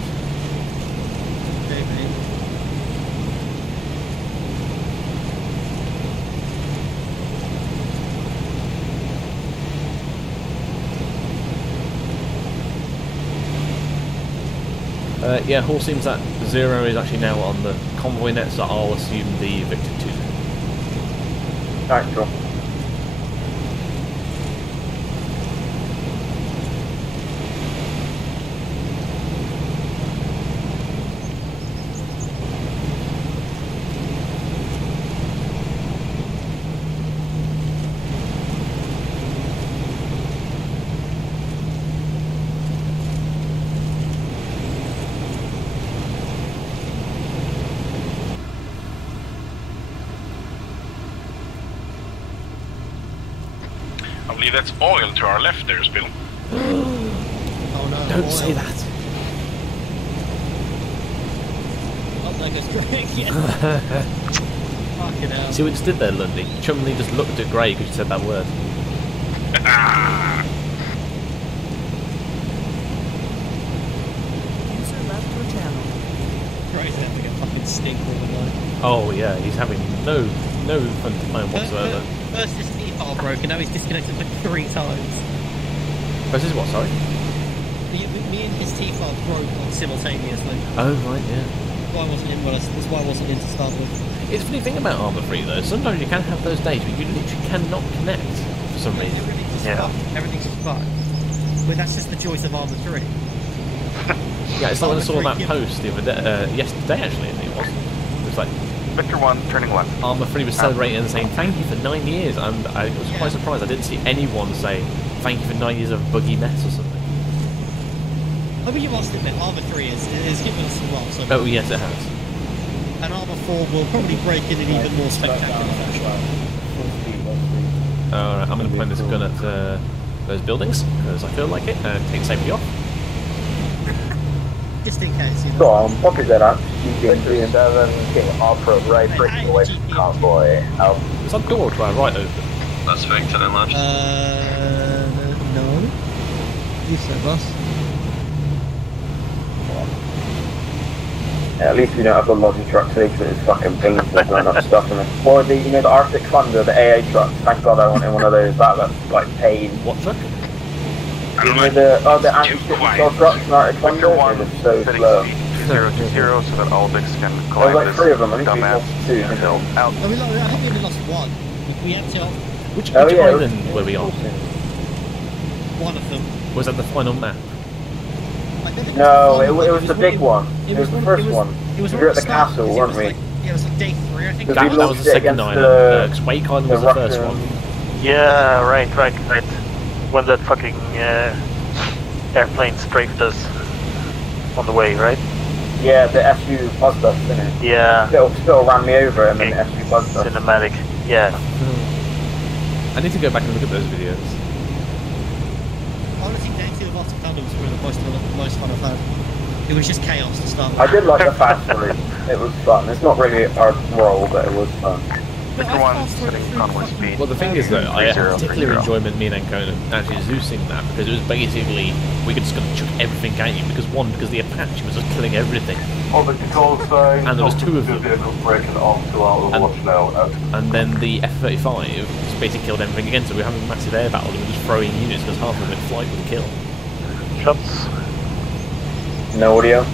Yeah, Hall seems that 0 is actually now on the convoy net, so I'll assume the Victor 2. Alright, cool. believe that's oil to our left there, Spill. Oh no. Don't oil. say that. Oh, there goes Greg. Yes. Fucking hell. See what you just did there, Lundy? Chumley just looked at Grey because you said that word. User left your channel. Grey's having a fucking stink all the night. Oh yeah, he's having no fun time whatsoever. First his T-file broke and now he's disconnected like 3 times. This is what, sorry? Me and his T-file broke on simultaneously. Oh right, yeah. That's why I wasn't in. That's why I wasn't in to start with. It's a funny thing about Arma 3 though, sometimes you can have those days where you literally cannot connect for some reason. Everything's just fucked. But that's just the choice of Arma 3. Yeah, it's like when I saw Arma that 3 post the other day, yesterday actually, I think it was. It was like Victor 1, turning left. Arma 3 was celebrating and saying thank you for 9 years, and I was quite surprised I didn't see anyone say thank you for 9 years of buggy mess or something. I mean, you must admit, Arma 3 is given us some love. So Oh yes, it has. and Arma 4 will probably break in an even more spectacular fashion. Alright, I'm going to point this gun at those buildings, because I feel like it, and take safety off. Just in case, you know. Go on, copy that up. Victor 7, King off-road right, breaking away from convoy. Out. Is that door to our right open? That's Victor then left. No. You said, boss. Yeah, at least we don't have the lodging truck today because it's fucking painful blowing up stuff in it. Or the, the Arctic Thunder, the AA truck. Thank God I wanted one of those. That's like pain. What truck? The anti-ship trucks in Arctic Thunder. They're just so slow. 020 so that all Vicks can There's climb like this 3 of them. I think we dumbass lost 2. hill out. I think we only lost 1. We had to. Which Oh, yeah, island were we on? One of them. Was that the final map? No, it was the big one. It was the first one. It was We were at the castle, weren't we? Yeah, it was like day 3, I think. That was the second island, because Wake Island was the first one. Yeah, right. When that fucking airplane strafed us on the way, right? Yeah, the SU buzzed us, didn't it? Yeah. Still ran me over and then the SU buzzed us. Cinematic, yeah. I need to go back and look at those videos. Honestly, day 2 of Arctic Thunder was probably the most fun I've had. It was just chaos to start with. I did like the fast route. It was fun. It's not really our role, but it was fun. Victor 1, setting convoy speed. Well, the thing is though, I had 30, particular 30. enjoyment, me and Ancona, actually Zeusing that, because it was basically, we could just go chuck everything at you, because the Apache was just killing everything. Oh, the call sign. And there was 2 of them. Vehicles breaking off to our watch now. And then the F-35 just basically killed everything again, so we were having a massive air battle, and we were just throwing units, because half of them in flight would kill. Shots. No audio?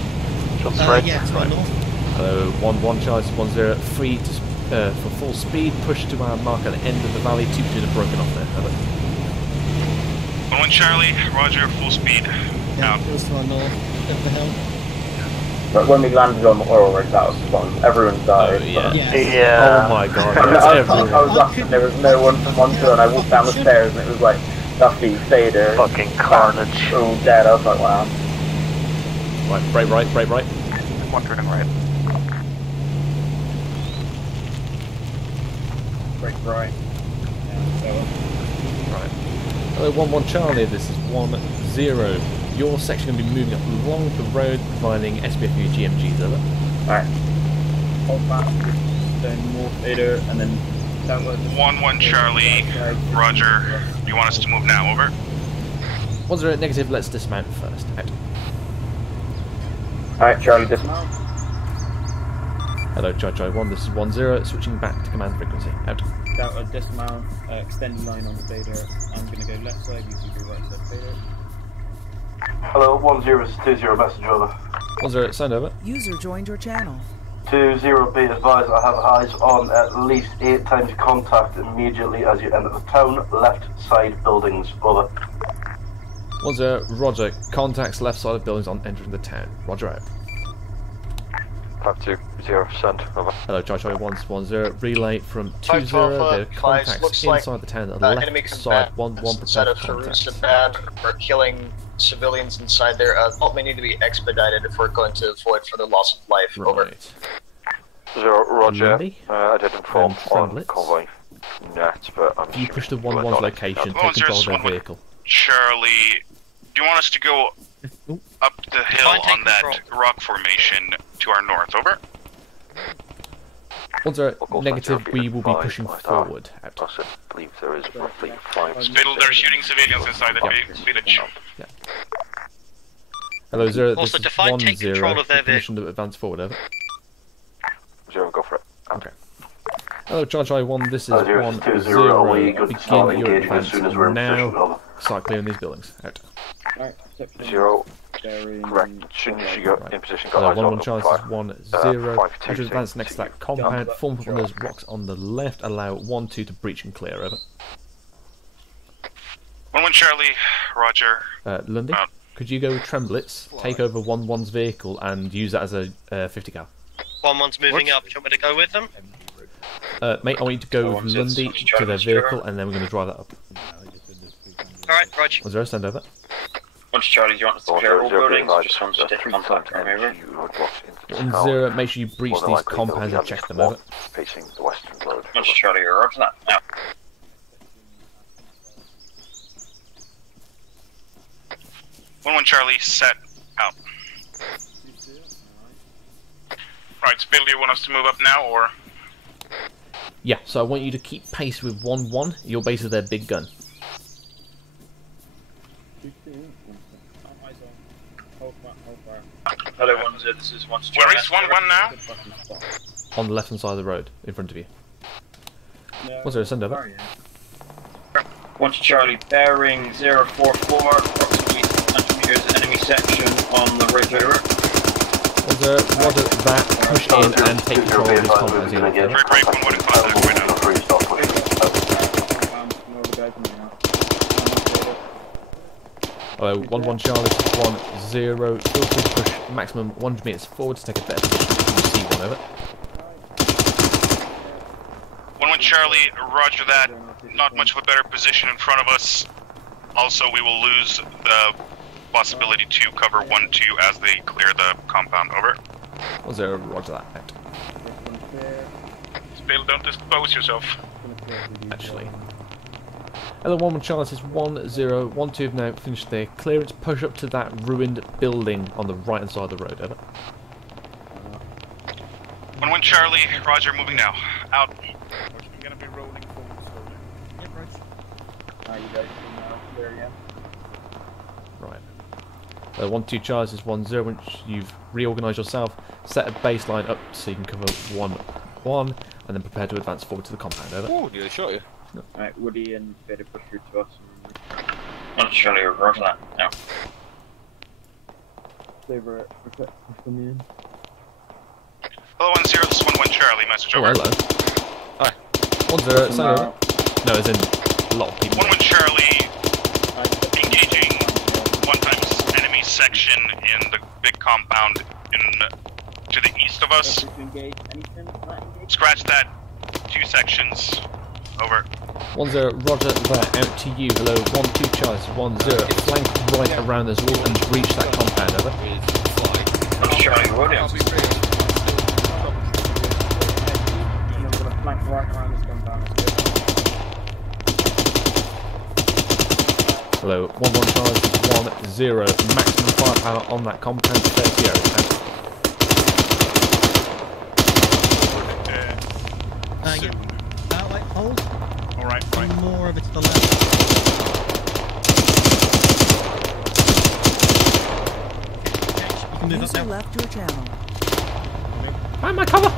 Shots right. Yeah, it's right north. Hello, 1-1 charge, 1-0, free to for full speed, push to our mark at the end of the valley, 2 platoon have broken off there. 1-1 Charlie, roger, full speed. Yeah, Out. it was to our north, up the hill. But when we landed on the oil rig, that was fun. Everyone died. Oh, yeah. Yeah. Oh my god. I That's was up and there was no one to monitor, and I walked down the stairs and it was like Duffy, Fader, Fucking carnage. all dead. I was like, wow. Right, brake right. 1 turning right. Break right. Right. Hello, 1-1 Charlie, this is 1-0. Your section will be moving up along the road, providing SBFU GMGs, over. Alright. Hold fast, then more Fader, and then downwards. 1-1 Charlie, roger. You want us to move now, over? 1-0 negative, let's dismount first. Out. Alright, Charlie, dismount. Hello, Chai 1, this is 1-0, switching back to command frequency. Out. Delta, dismount, extending line on the Fader. I'm going to go left side, you can go right side Fader. Hello, 1020, message over. 1-0, sound over. User joined your channel. 20, be advised, I have eyes on at least 8 times contact immediately as you enter the town, left side buildings, over. 1-0, roger, contacts left side of buildings on entering the town. Roger out. 520%, over. Hello, Chai 1-0, relay from 2-0, 512, there are contacts looks inside like, the town at the enemy left side, 1-1 inside prepare of for contact. Farusabad are killing civilians inside there. Help may need to be expedited if we're going to avoid further loss of life. Over. Right. 0, roger. Ready? I did inform on Blitz. convoy. net, but I'm If you push the 1-1's location, take control of their vehicle. Charlie, do you want us to go up the hill on that rock formation to our north? Over. 1-0, negative, we will be pushing forward. Out. I believe there is roughly 5. They're shooting civilians inside the village. Yeah. Hello, 0, Also, this is Define, take 1-0, control of their permission to advance forward, over. 0, go for it. Okay. Hello, Charge I-1, this is 0-2-0, 1-0, start begin your engaging as advance soon as we're in position, now. over. Start clearing these buildings. Out. 0, correct, as soon as you got in position, got eyes 1-1 on Charles is 1-0. As you advance next to that compound, form up on those rocks on the left, allow 1-2 to breach and clear, over. 1-1 Charlie, roger. Lundy, could you go with Tremblitz, take over 1-1's vehicle and use that as a 50 cal? 1-1's moving up. Do you want me to go with them? Mate, I want you to go with Lundy to their vehicle and then we're going to drive that up. Alright, Roger. 1-0, send over. 1 Charlie, do you want us to clear all buildings or just want to take contact from over? 1-0, make sure you breach these compounds and check them, over. Facing the western road. 1 Charlie, you're up to that now. One Charlie, set out. Right, Spill, do you want us to move up now, or? Yeah, so I want you to keep pace with 1-1. Your base is their big gun. Hello, 1-0, this is 1 Charlie. Where is 1-1 now? On the left hand side of the road, in front of you. 1-0, send over. 1 Charlie, bearing 044, approximately 100 meters enemy section on the ridge, over. 1-0, roger that, push in and take control of this compound. Hello, 1-1 Charlie, 1-0, feel free to push maximum 100 meters forward to take a better position. You see one, over. 1-1 Charlie, roger that. Not much of a better position in front of us. Also, we will lose the possibility to cover 1-2 as they clear the compound, over. 1-0, roger that, out. Spill, don't expose yourself. Actually. Hello, 1-1 Charlie, this is 1-0, 1-2 have now finished their clearance. Push up to that ruined building on the right hand side of the road, over. 1-1 Charlie, roger, moving now. Out. I'm gonna be rolling forward slowly. Yep, Roger. You guys can clear again. Right. 1-2 Charles is 1-0. Once you've reorganised yourself, set a baseline up so you can cover 1-1, and then prepare to advance forward to the compound, over. Oh, nearly shot you. No. Alright, Woody and Vader push through to us. 1 Charlie, roger that now. Flavor, push them in. Hello, 1-0, this is 1-1 Charlie, message over. Hello. Hi. 1-0, say over. No, as in a lot of people. 1-1 Charlie, engaging 1 enemy section in the big compound to the east of us. Scratch that, 2 sections, over. 1-0, roger that, out to you. Hello, 1-2 Charles, 1-0. Flank right around this wall and breach that compound, over. 1 Charlie, Williams. Flank right around this compound. Hello, 1-1 Charles, 1-0. Maximum firepower on that compound, 30 yards. Yep. Wait, hold. Alright, right. More of it to the left. You can move up User now. left your channel. Find my cover!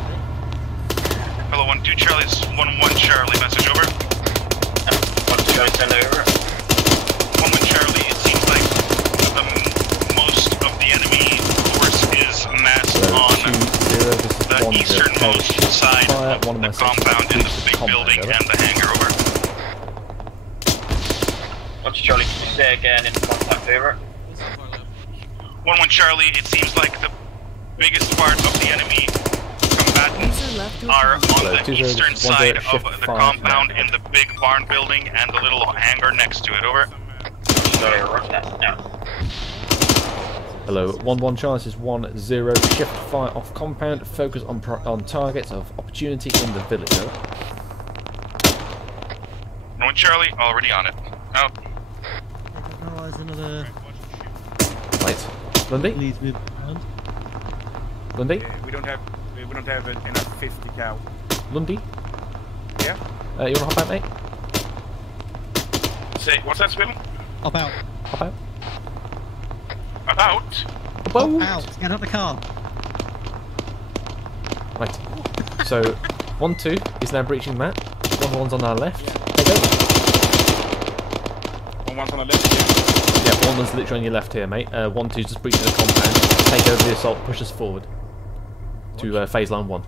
Hello, 1-2 Charlie's 1-1 Charlie, message over. 1 Charlie, send over. 1-1 Charlie, it seems like most of the enemy force is massed on the easternmost side of the compound in the big building and the hangar, over. 1 Charlie, can you say again in contact, over? 1-1 Charlie, it seems like the biggest part of the enemy combatants are on the eastern side of the compound in the big barn building and the little hangar next to it, over. Hello, 1-1 Charles is 1-0. Shift fire off compound. Focus on targets of opportunity in the village. Charlie, already on it. Out. Oh, there's another. Right. Lundy? Please move around. Lundy? We don't have enough 50 cal. Lundy? Yeah. You wanna hop out, mate? Say, what's that, Spill? Hop out. Hop out. About? Hop out. Get out the car. Right. So, 1-2 is now breaching that. 1-1's on our left. Take over. 1-1's on the left here. Yeah, 1-1's literally on your left here, mate. 1-2's just breaching the compound. Take over the assault, push us forward. To phase line 1. Is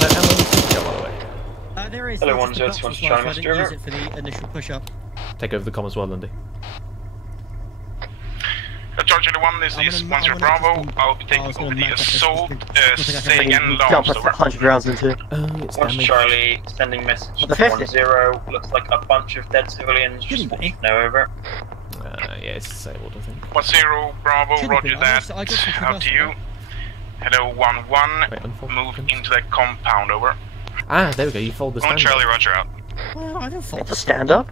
that ammo in the go, by the way? There is. Hello, There's 1-0, just a box what's of life, Charlie, I didn't use it for the initial push-up. Take over the comm as well, Lundy. Charlie 1, this is 10 Bravo. I'll be taking over the assault. Say again, Jump Lars, over. 100 rounds into it. Watch Charlie, sending message to 1-0. Looks like a bunch of dead civilians. Just want to know over. Yeah, it's disabled, I think. 1-0 Bravo, roger that. Out to you. Hello, 1-1. Move into that compound, over. Ah, there we go, you fold the stand. Charlie, roger out. Well, I don't fold the stand up.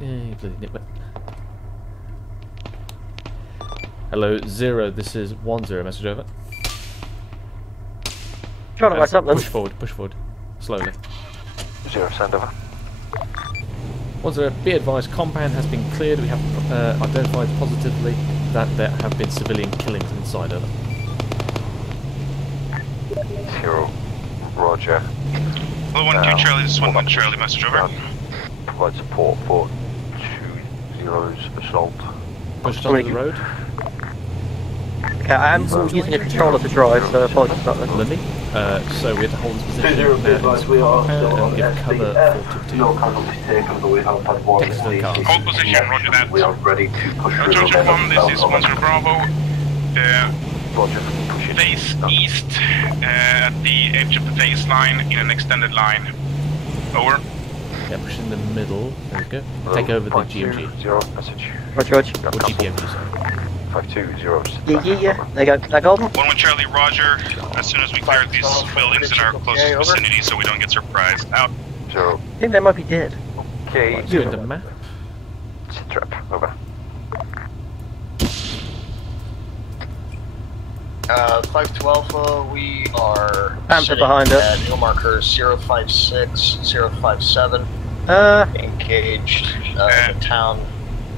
Yeah, you bloody nitwit. Hello, 0, this is 1-0, message over. Trying to write something. Push forward. Slowly. 0, send over. 1-0, be advised, compound has been cleared. We have identified positively that there have been civilian killings inside of it. 0, roger. Hello, 1-2 Charlie, this is 1-1 Charlie, message over. Provide support for 2-0's assault. Push onto the road. Okay, I am using a controller to drive, so apologies about that. Lindy? So we have to hold this position now in this compound and give cover for 2. No casualties taken, though we haven't had one. Hold position, roger that. We are ready to push through. Georgia 1, this is 1-0 Bravo. Roger, face east at the edge of the phase line in an extended line. Over. Yeah, push in the middle. There we go. Take over the GMG. 0, message. Roger. Or GPMG, sorry. 520. Yeah. There you go. That golden. 1-1 Charlie, roger. As soon as we clear these buildings in our closest vicinity so we don't get surprised. Out. 0. I think they might be dead. Okay. Right, so the map. Trap. Over. 5 to Alpha, we are Panther behind us. at hill marker 056, 057. Engaged in the town.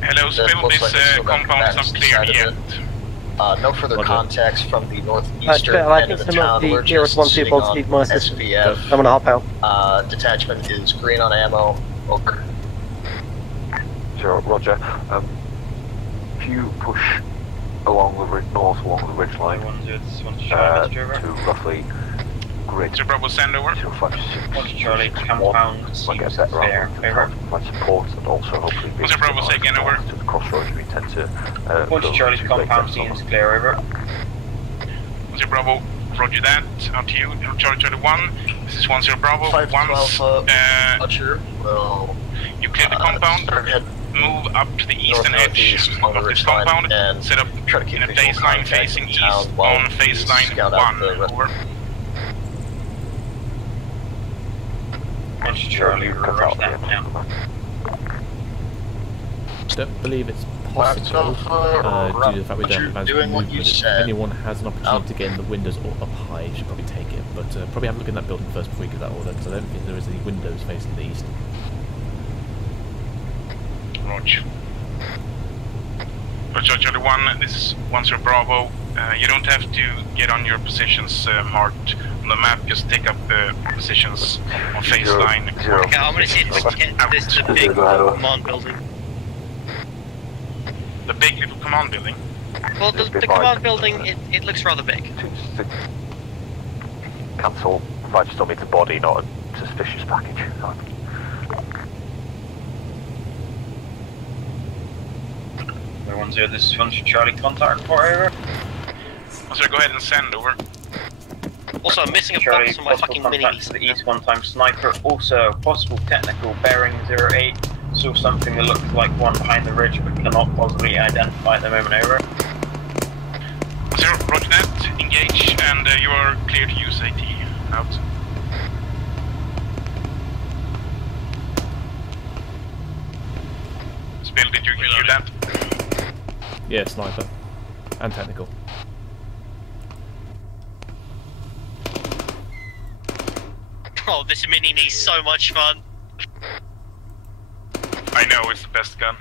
Hello, Spill, this compound is not cleared yet. No further contacts from the northeastern I end think of the some of town. the We're nearest just sitting 1-2 on need my assistance. SPF. I'm gonna hop out. Detachment is green on ammo. Over. 0, roger. If you push along the north along the ridge line to roughly grid. So Bravo, send over. 056. Charlie, compound seems fair. Over. Provide support and also hopefully be Bravo, say again, over. to the crossroads we tend to. Charlie's compound seems clear. Over. Bravo, roger that. Out to you. Charlie 1. This is 1-0 Bravo. 5 to Alpha. Roger. Well, you clear the compound. Move up to the eastern edge of this compound, set up in a phase line facing east on phase line 1. Over. Charlie, rush that now. Don't believe it's possible due to the fact we don't have movement. If anyone has an opportunity to get in the windows or up high, you should probably take it. But probably have a look in that building first before we give that order, because I don't think there is any windows facing the east. Roger. Charlie 1, this is 1-0 Bravo. You don't have to get on your positions marked on the map, just take up the positions on phase line. Okay, I'm gonna see if we can get this to the big command building. The big little command building? Well, the command building, it looks rather big. Cancel. Provide just me to body, not a suspicious package. 1-0, this is 1-2 Charlie, contact report, over. So go ahead and send over. Also, I'm missing a Charlie, box on my possible fucking mini. contact to the east, 1-time sniper. Also, possible technical bearing 08. Saw something that looked like one behind the ridge, but cannot possibly identify at the moment, over. 0, roger that. Engage, and you are clear to use AT. Out. Yeah, sniper. And technical. Oh, this mini needs so much fun. I know, it's the best gun.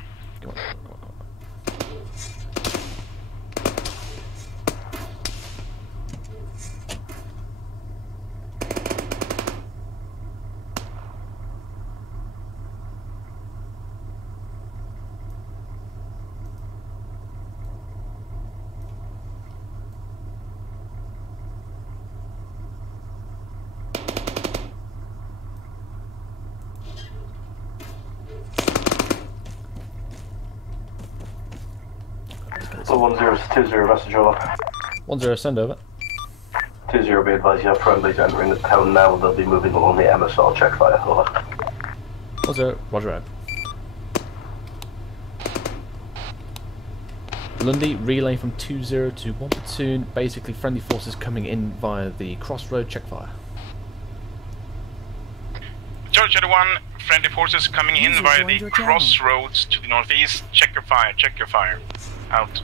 So 1020 message over. 10, send over. 20, be advised you have friendlies entering the town now. They'll be moving along the MSR. Check fire. Over. 10, roger out. Lundy, relay from 20 to 1 platoon. Basically, friendly forces coming in via the crossroad. Check fire. Charge 1, friendly forces coming in via the crossroads to the northeast. Check your fire, check your fire. Out.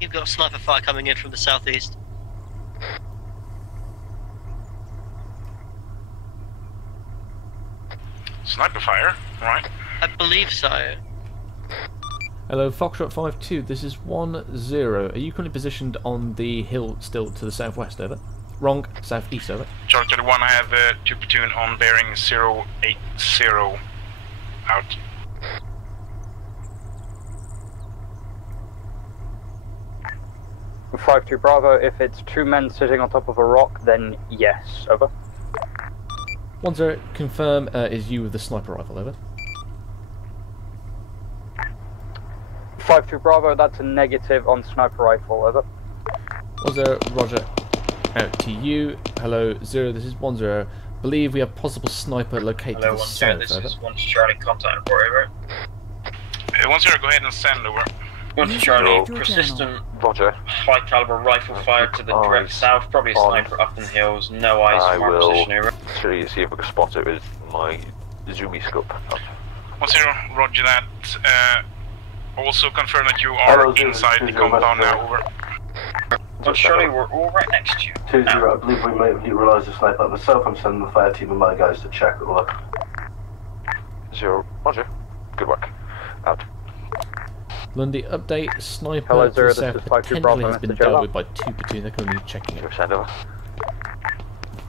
You've got a sniper fire coming in from the southeast. Sniper fire, right? I believe so. Hello, Foxtrot 5-2, this is 10. Are you currently positioned on the hill still to the southwest, over? Wrong, southeast, over. Charge 1, I have 2 platoon on bearing 080. Out. Five 2 Bravo, if it's 2 men sitting on top of a rock, then yes, over. 10, confirm is you with the sniper rifle, over. 5 2 Bravo, that's a negative on sniper rifle, over. 10, roger, out to you. Hello, 0, this is 10. Believe we have possible sniper located to the south, this over. is 1 Charlie, contact report, over. 10, go ahead and send over. 1 Charlie, persistent high caliber rifle fire to the direct south, probably a sniper up in the hills, no eyes from our position, over. Actually, see if I can spot it with my zoomy scope. 10, roger that. Also confirm that you are inside the compound now, over. 1 Charlie, we're all right next to you. 20, I believe we may have neutralized the sniper myself. I'm sending the fire team and my guys to check. Over. 0, roger. Good work. Out. Lundy, update, sniper Hello, to 0, the this south is 5 2 potentially Bravo, has been Mr. dealt Jello. with by 2 platoon, they're currently checking it. Send over.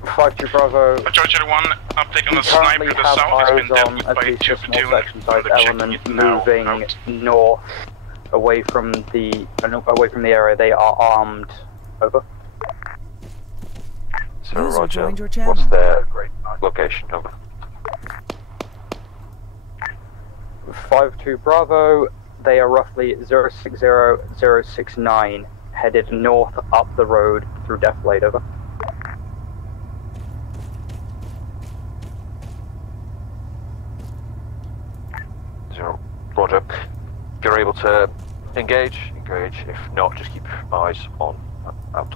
5 2 Bravo. Charge 1, update on We the sniper currently to the have south has been eyes dealt on with at by least 2 a small platoon. section size They're checking element it now. moving Out. north away from the area. They are armed, over. So, User roger. joined your channel. What's their location, over? 5 2 Bravo, they are roughly 060, 069, headed north up the road through Deflate, over. Roger. If you're able to engage, engage. If not, just keep eyes on. Out.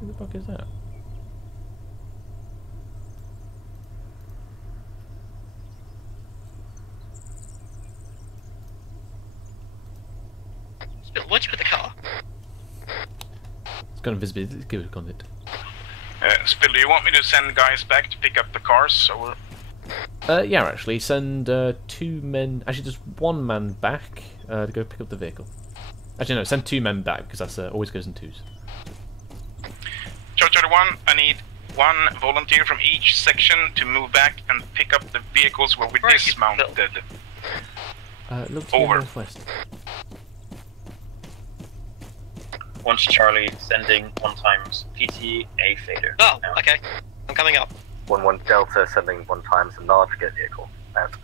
Who the fuck is that? Spill, where'd you put the car? It's got invisibility, let's give it a content. Spill, do you want me to send guys back to pick up the cars, or...? Yeah, actually, send 2 men, actually just 1 man back to go pick up the vehicle. Actually no, send 2 men back, because that's always goes in 2s. Charge 1, I need 1 volunteer from each section to move back and pick up the vehicles where we dismounted. Look to the Over. northwest. 1 Charlie, sending 1 times PTA fader. Oh, okay. I'm coming up. 1 Delta, sending 1 times a large vehicle. Out.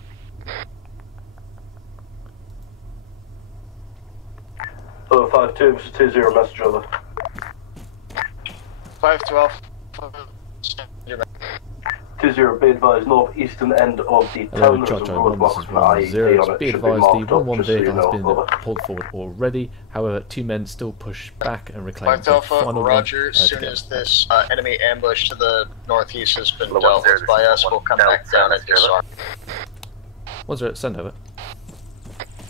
5-2, 2-0 message over. 5-12. 2-0, be advised, northeastern end of the town. There's a roadblock with an IED on it. Be Should be advised, the marked up, 1-1 just so you vehicle has know. been Over. pulled forward already. However, 2 men still push back and reclaim 5 the Alpha, final Roger. one. As soon as this enemy ambush to the northeast has been dealt with by us, we'll come back down and disarm. 1-0, send over.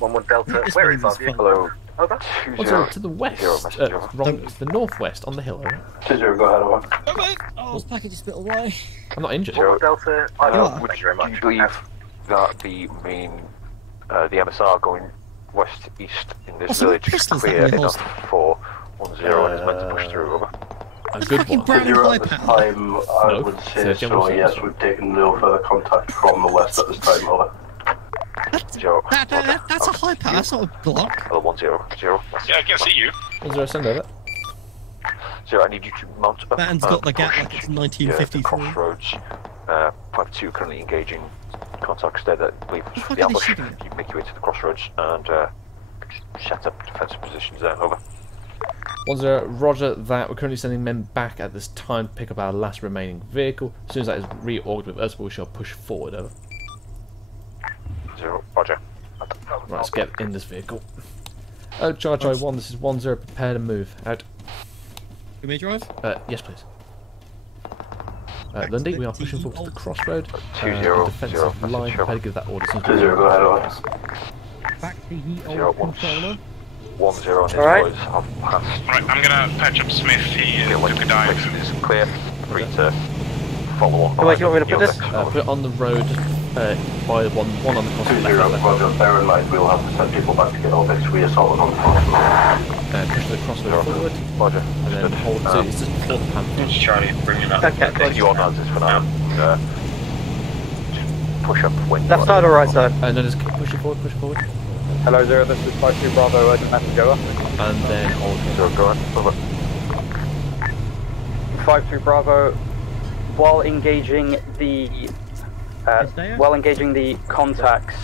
1-1 Delta, where is our vehicle? Hello. Over. 1-0 to the west, wrong, to the northwest on the hill. Over. 2-0, go ahead, over. Oh, this package is a bit away. I'm not injured. 1-1 Delta, Would thank you very much. you believe that the main, the MSR going west-east in this village is clear enough for 1-0 and is meant to push through? Over. A good one. 2-0 at this time, I would say so, yes, we've taken no further contact from the west at this time, over. That's a high power, that's not a block. 1-0. Yeah, I can see you. 1-0, send over. 0, I need you to mount up. Man's got the gap push like it's the 1953. crossroads. 5-2 currently engaging contacts there that believe was for the are they ambush. shooting at? You make your way to the crossroads and set up defensive positions there. Over. 1-0, roger that. We're currently sending men back at this time to pick up our last remaining vehicle. As soon as that is reorged with us, we shall push forward. Over. 0, roger. Right, let's get in this vehicle. Oh, Charge I-1, this is 1-0, prepare to move. Out. You may drive? Yes, please. Lundy, we are pushing forward to the crossroad. 2-0, defensive line, prepare to give that order. 2-0, go ahead, over. Back to the 0, old 1-0 controller. and his Alright. boys have passed. Right, I'm gonna patch up Smith. He took a dive. It's clear, free to follow on. Where do you want me to put this? Put it on the road by one on the crossroad. 2-0, Roger, bear in mind we'll have to send people back to get all this re-assaulted on the crossroad. Push the crossroad forward. Roger. And then hold, so it's just hold the panther. It's Charlie bringing up. Okay, Take you on as is for now. Just push up when left side or right side? And then just push it forward, push it forward. Hello, 0, this is 5-2 Bravo, urgent message over. And then hold. 0, go on. Over. 5-2 Bravo, while engaging the contacts,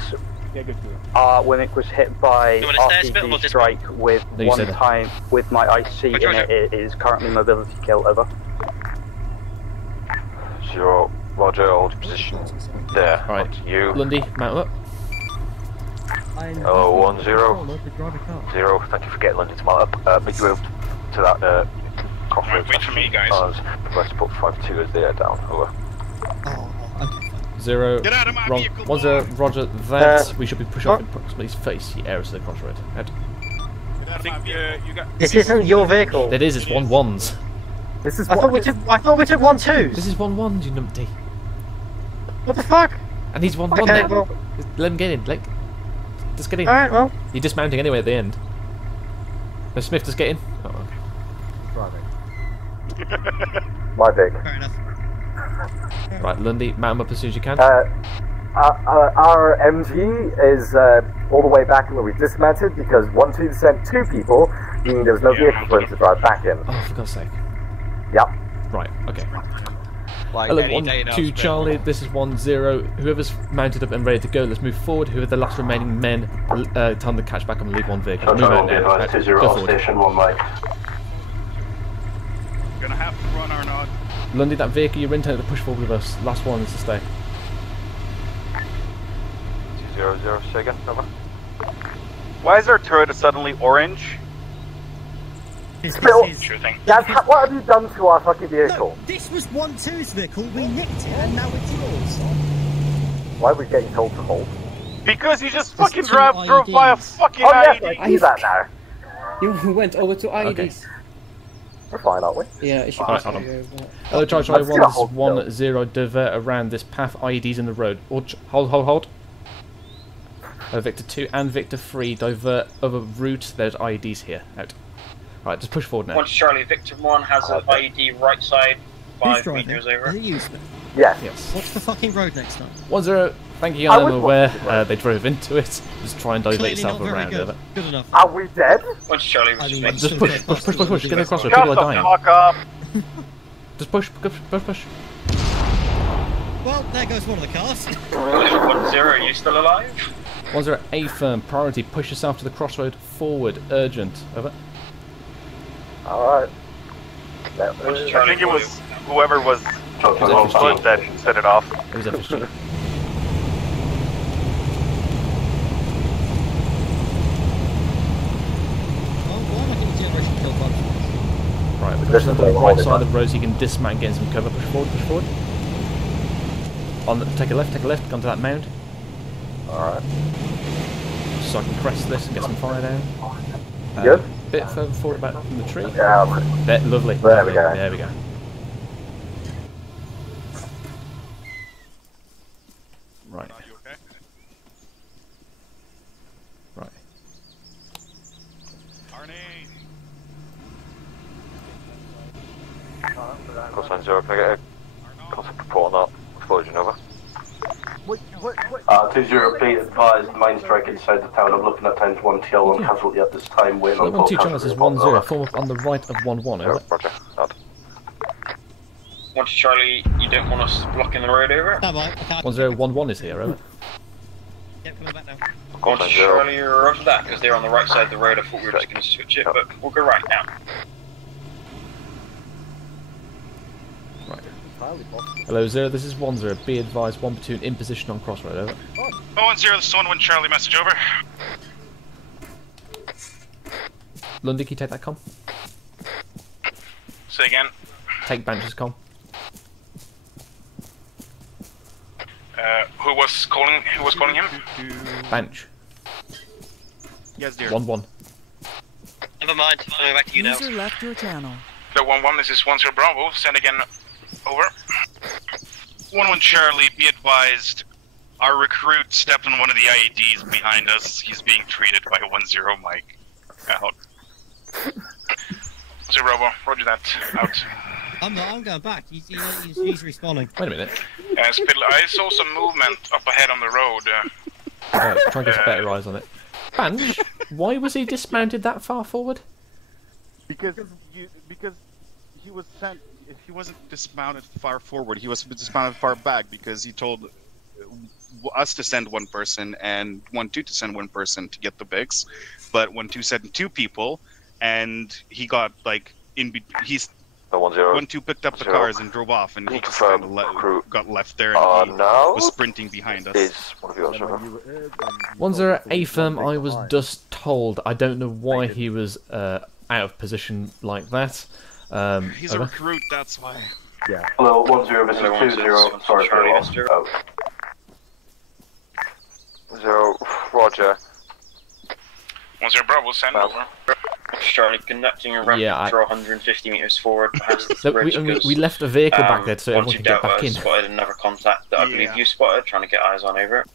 Wimmick was hit by RPG strike with with my IC in it. It is currently mobility kill. Over. 0, roger, hold your position there. Right, you. Lundy, mount up. Hello, 1-0. 0, thank you for getting London to mount up. Make your way to that crossroads. Wait for me, guys. Let's put 5-2 as they are down. Over. 0, Get out of my wrong, vehicle, 1-0, roger that. We should be pushing up in approximately 30 areas to the crossroad. Out. I think you got. This isn't your vehicle. It is, it's 1-1s. This is I thought we took 1-2s. This is 1-1, you numpty. What the fuck? And he's 1-1 Okay, now. well. Let him get in, just get in. Alright, well. You're dismounting anyway at the end. No, Smith, just get in. Oh, okay. My big. Fair enough. Right, Lundy, mount him up as soon as you can. Our MG is all the way back where we dismounted because 1-2 sent 2 people, meaning there was no vehicle for him to drive back in. Oh, for God's sake. Yep. Right, okay. Like Hello, any day now, 1-2 Charlie, this is 1-0. Whoever's mounted up and ready to go, let's move forward. Who are the last remaining men, time to catch back and leave one vehicle. Move out now. Right, go forward. Station 1 Mike. Gonna have to run our nod. Lundy, that vehicle you're in, tell it to push forward with us. Last one is to stay. 2-0, say again, over. Why is our turret suddenly orange? Phil, Sure thing. Dad, what have you done to our fucking vehicle? No, this was 1-2's vehicle, we nicked it, and now it's yours. Why are we getting told to hold? Because you just fucking drove by a fucking Oh yes, IED. I see that now. You went over to IEDs. Okay. We're fine, aren't we? Yeah, it should Alright, be. hold on. Hello, Charlie 1, Let's this is hold 1-0, divert around this path, IEDs in the road. Hold. Victor 2 and Victor 3, divert other route, there's IEDs here. Out. Right, just push forward now. Once Charlie, Victor 1 has an IED right side, Who's 5 driving? meters over. Is it you, Smith? Yes. What's the fucking road next time? 1-0, thank you, I'm aware. They drove into it. Just try and divert Clearly yourself not very around. good. Good enough. Are we dead? Once Charlie was Just push. Get across it. Shut People the are dying. fuck up! Just push. Well, there goes one of the cars. 1-0, are you still alive? 10 A firm, priority, push yourself to the crossroad, forward, urgent. Over. Alright. I think it was whoever was on foot that set it off. It was FSG. Right, we're pushing to the right side of the road so you can dismount and get some cover. Push forward, push forward. Take a left, come to that mound. Alright. So I can crest this and get some fire down. Good. Bit further forward about from the tree. Yeah. Lovely. There we go. There we go. Right. Right. Cosine 0, can I get a concept report on that explosion, over? 20, be advised, mine strike inside the town. I'm looking at times 1 TL, 1 casualty at this time, waiting on 1-2 Charles is 1-0, form up on the right of 1-1, over. Roger, out. 1 Charlie, you don't want us blocking the road over? No, I can't. 1-0, 1-1 is here, over. Yep, coming back now. 1 Charlie, roger that, because they're on the right side of the road. I thought we were just going to switch it, but we'll go right now. Right. Hello, 0, this is 1-0. Be advised, 1 platoon in position on crossroad, over. 0-0, this is 1-1 Charlie, message over. Lundy, can you take that comm? Say again. Take Bansh's comm. Who was calling him? Banch. Yes, dear. 1-1. Never mind, I'm going back to you now. User left your channel. The 1-1, this is 1-0 Bravo, send again, over. 1-1 Charlie, be advised, our recruit stepped on one of the IEDs behind us. He's being treated by 1-0 Mike. Out. 1-0 Bravo, roger that, out. I'm going back. He's respawning. Wait a minute. Spittle, I saw some movement up ahead on the road. Try and get some better eyes on it. Banch, why was he dismounted that far forward? Because he was sent. If he wasn't dismounted far forward, he was dismounted far back because he told us to send one person and 1-2 to send one person to get the bigs, but 1-2 sent 2 people, and he got like in. He's 1-2 picked up the cars and drove off, and he just kind of got left there, and he was sprinting behind us. Is one of yours, over? 1-0 A firm, I was just told. I don't know why he was out of position like that. He's a recruit, that's why. Yeah. Hello, 1-0, this is 2-0. Sorry for the loss. 0, roger. 1-0 Bravo, send over. Charlie, conducting a rapid patrol 150 meters forward past the So bridge. we left a vehicle back there so everyone once can you get back in. spotted another contact that I believe you spotted, trying to get eyes on over it.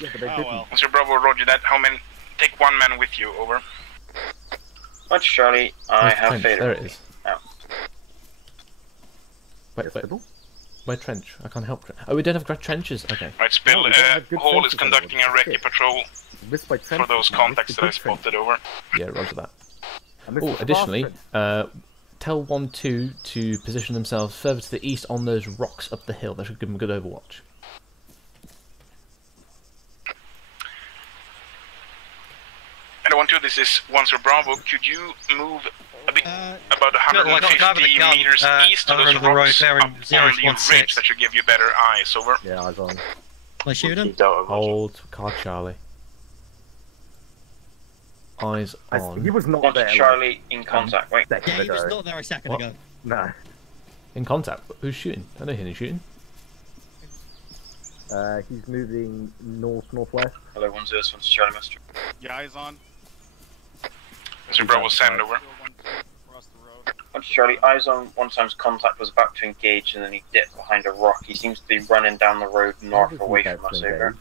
Yeah, but well. 1-0 Bravo, roger that. How many? Take 1 man with you, over. Roger Charlie, I have failed. There it is. Out. Wait, trench. I can't help. Oh, we don't have trenches. Okay. Right, Spill. Hall is conducting a recce patrol for those contacts that I spotted, over. Yeah, roger that. Oh, additionally, tell 1-2 to position themselves further to the east on those rocks up the hill. That should give them a good overwatch. And 1-2, this is 1-0 Bravo. Could you move a bit about 150 meters east of those rocks up on the ridge? That should give you better eyes, over. Yeah, eyes on. I shoot him? Hold, car Charlie. Eyes on. He was not there. Charlie in contact, right? Yeah, he was not there a second ago. No. In contact? Who's shooting? I don't hear any shooting. He's moving northwest. Hello, 1-0, this one's Charlie Master. Yeah, eyes on. 1-0 Bravo, send over. Charlie, eyes on 1 time's contact was about to engage and then he dipped behind a rock. He seems to be running down the road north away from us, over.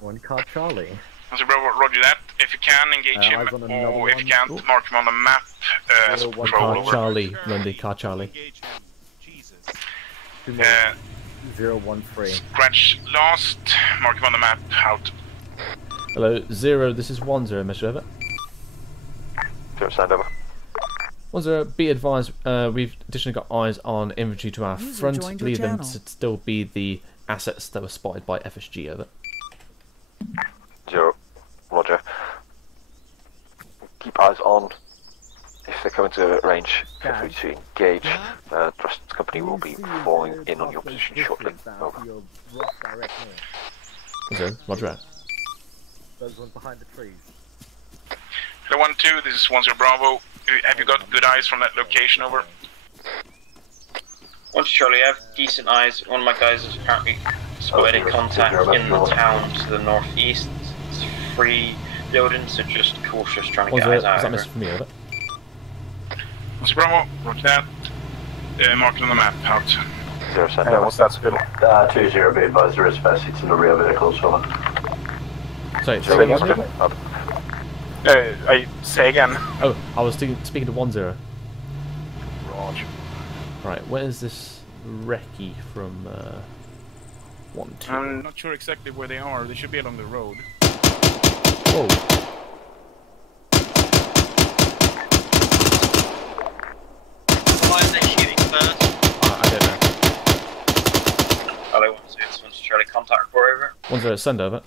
1 car Charlie. 1-0 Bravo, roger that. If you can, engage him, or if you can't, mark him on the map as a patrol, over. Charlie, Lundy, car Charlie. 013. Scratch lost, mark him on the map, out. Hello, 0, this is 1-0, message over. 0, send over. 1-0, be advised, we've additionally got eyes on infantry to our front, leave them to still be the assets that were spotted by FSG, over. 0, roger. Keep eyes on. If they come into range, feel free to engage. The rest of the company will be falling in on your position shortly. Over. Okay, roger that. Those ones behind the trees. Hello 1-2, this is 10 Bravo. Have you got good eyes from that location? Over. 1 Charlie, I have decent eyes. One of my guys has apparently spotted a contact in the town to the northeast. It's free building, so just cautious trying to get eyes out. Was that message from me, over? 1 Bravo, roger that. Mark it on the map, out. 0 send. What's that spin? 2-0, be advised, there is fast seats in the rear vehicles, over. Sorry, say again. Oh, I was speaking to 1-0. Roger. Right, where's this recce from 1-2? I'm not sure exactly where they are. They should be along the road. Whoa. Why are they shooting first? I don't know. Hello, 1 Charlie, contact report over. 1-0, send over.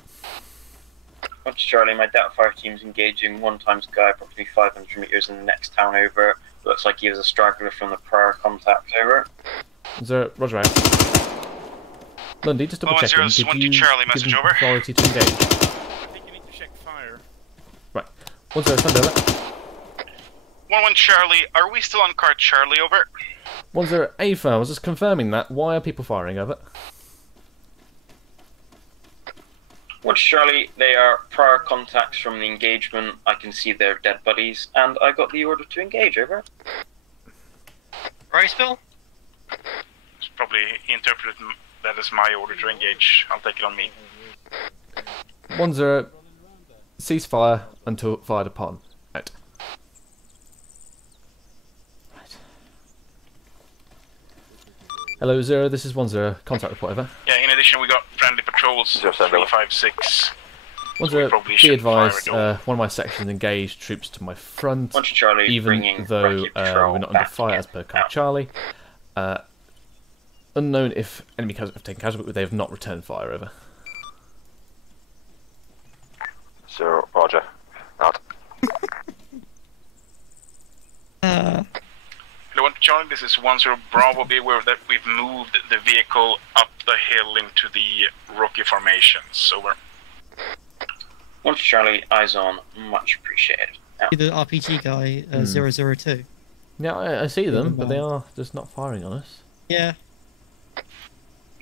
1 Charlie, my data fire team's engaging one times guy approximately 500 meters in the next town over. Looks like he was a straggler from the prior contact over. 0, roger out. Lundy, just double checking. Did you Charlie, give message them over. authority to engage? I think you need to check fire. Right. 1-0, send over. 1-1 Charlie, are we still on card Charlie? Over. 1-0, Ava, I was just confirming that. Why are people firing over? 1 Charlie, they are prior contacts from the engagement. I can see their dead bodies, and I got the order to engage, over. Raceville? It's probably interpreted that as my order to engage. I'll take it on me. 1-0, ceasefire until fired upon. Right. Hello, 0, this is 1-0, contact report over. Yeah, in addition we got friendly patrols, 356. 1-0, be advised, one of my sections engaged troops to my front, Charlie, even though we're not under fire as per Code Charlie. Unknown if enemy have taken casualty, but they have not returned fire, over. 0, roger. Out. Hello 1 Charlie, this is 10 Bravo. Be aware that we've moved the vehicle up the hill into the rocky formations. Over. 1 Charlie, eyes on, much appreciated. The RPG guy, 002. Yeah, I see them, but they are just not firing on us. Yeah.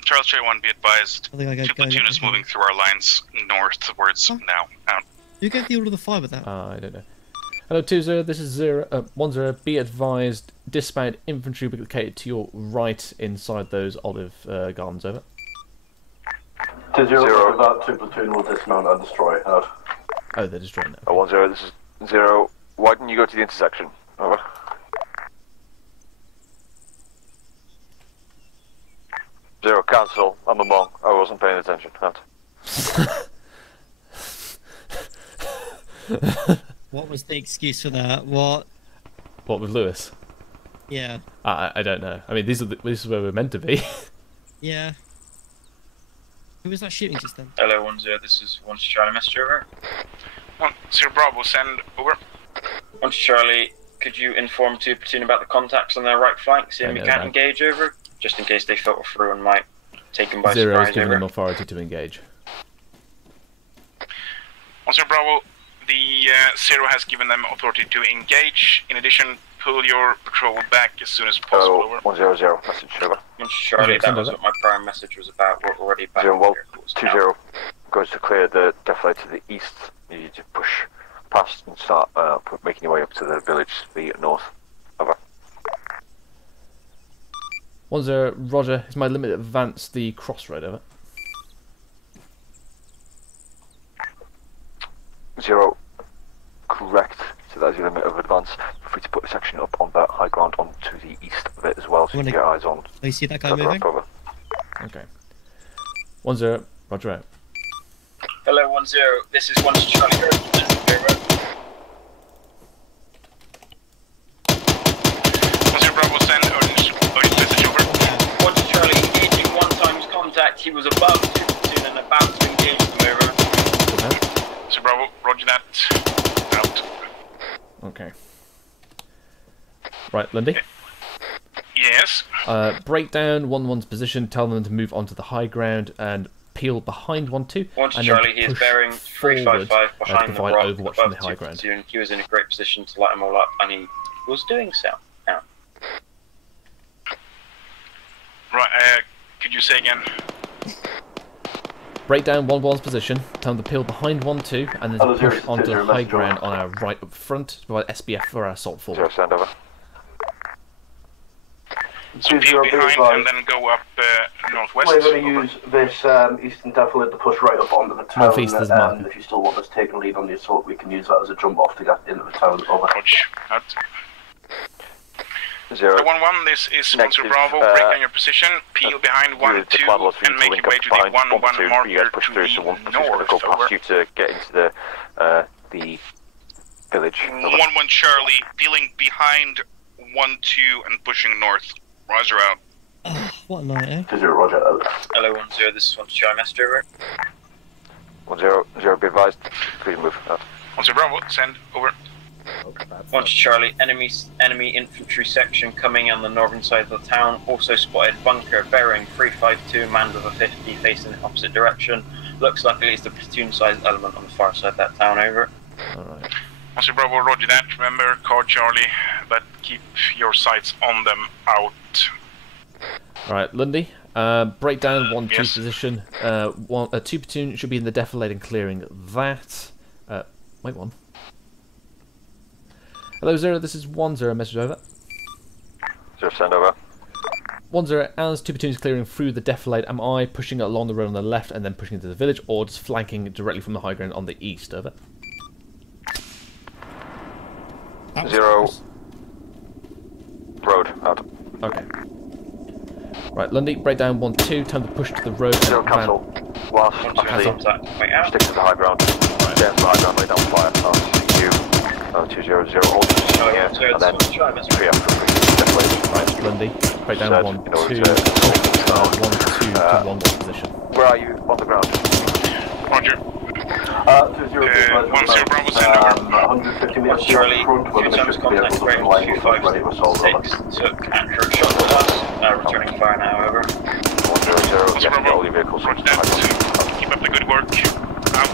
Charles J1, be advised. I think I go 2 platoons moving through our lines northwards now. Out. Who gave the order to fire with that? I don't know. Hello 2-0, this is 1-0, be advised, dismount infantry located to your right inside those olive gardens, over. 2-0, that 2 platoon will dismount and destroy. Out. Oh, they're destroying now. 1-0, this is 0. Why didn't you go to the intersection? Over. 0, cancel. I'm a monk. I wasn't paying attention. Out. What was the excuse for that? What? What with Lewis? Yeah. I don't know. I mean, this is where we're meant to be. Yeah. Who was that shooting just then? Hello 1-0, this is 1 Charlie, message over. 1 Bravo, send over. 1 Charlie, could you inform 2 platoon about the contacts on their right flank, see if we can't engage, over? Just in case they filter through and might take them by 0 surprise, is giving over. them authority to engage. 1 Bravo, the 0 has given them authority to engage. In addition, pull your patrol back as soon as possible. Over. 1-0, message over. 1 Charlie, that was what my prior message was about. We're already back. 0, well, 2-0 goes to clear the defile to the east. You need to push past and start making your way up to the village to the north. Over. 1-0, roger. Is my limit advance the crossroad, over? 0, correct. So that's your limit of advance. Feel free to put a section up on that high ground onto the east of it as well, so you can get eyes on. Oh, you see that guy moving? Okay. 1-0, roger out. Hello 1-0, this is 1 Charlie. Over. 1 Bravo, send urgent message over. 1 Charlie, engaging one times contact. He was above 2 platoon and about to engage them, over. Right, Lundy? Yes? Break down 1-1's position, tell them to move onto the high ground and peel behind 1-2. One to and Charlie, then he is push bearing 355 forward, behind to the provide rock overwatch from above the high ground. platoon. He was in a great position to light them all up, and he was doing so. Now. Right, could you say again? Break down 1-1's position, tell them to peel behind 1-2, and then to push onto the high ground on our right up front to provide SBF for our assault forward. Stand over. So peel behind and then go up northwest. We're going to use this eastern defilade to push right up onto the town. Northeast is marked. If you still want us to take a lead on the assault, we can use that as a jump off to get into the town. Over. Out. 1-1, this is Sponsor Bravo. Break down your position, peel behind 1-2, and make your way to the 1-1 marker push to through, the so 1-2 is north. going to go past you to get into the village. 1-1 Charlie, peeling behind 1-2 and pushing north. Roger out. What a night, eh? Roger. Hello, 1-0, this is 1 to Charlie, Master over. 1-0, be advised. Please move. 1-0 Bravo, send over. 1 to Charlie, enemy infantry section coming on the northern side of the town. Also spotted bunker bearing 352, manned with a 50 facing the opposite direction. Looks like at least a platoon-sized element on the far side of that town, over. Alright. 1-0 Bravo, roger that. Remember, card Charlie, but keep your sights on them out. Alright, Lundy. Break down 1-2's position. 2 platoon should be in the defilade and clearing that. Wait one. Hello, 0, this is 1-0, message over. 0, send over. 1-0, as 2 platoons clearing through the defilade, am I pushing along the road on the left and then pushing into the village, or just flanking directly from the high ground on the east, over? 0, road, out. Okay. Right, Lundy, break down 1-2, time to push to the road. 0, cancel. Whilst actually stick to the high ground. Stay on the high ground, lay down fire. You. 2-0-0, hold here, and then 3 after 3. Right, Lundy, break down 1-2, 1-2 to 1-1 position. Where are you on the ground? Roger. 2-0, 1-0 Bravo, send over. 150 meters Charlie, front, where the times mission vehicles contact are range in line, ready to assault. 256, took accurate shot with us, returning fire now, over. 1-0-0, get all your vehicles. Roger that. Keep up the good work. Out.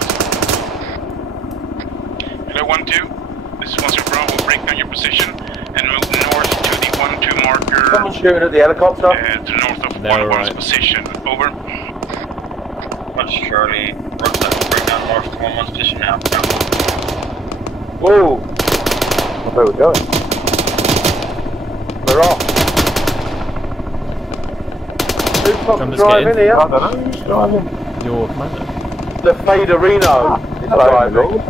Hello, 1-2. This is 1-0 Bravo, break down your position and move north to the 1-2 marker. Someone shooting at the helicopter. To the north of 1-1's position. Over. 1 Charlie, roger that, break down north to 1-1's position now. Whoa! Where are we going? We're off. Who's fucking driving here? I don't know, who's driving? Your commander. The Faderino is driving.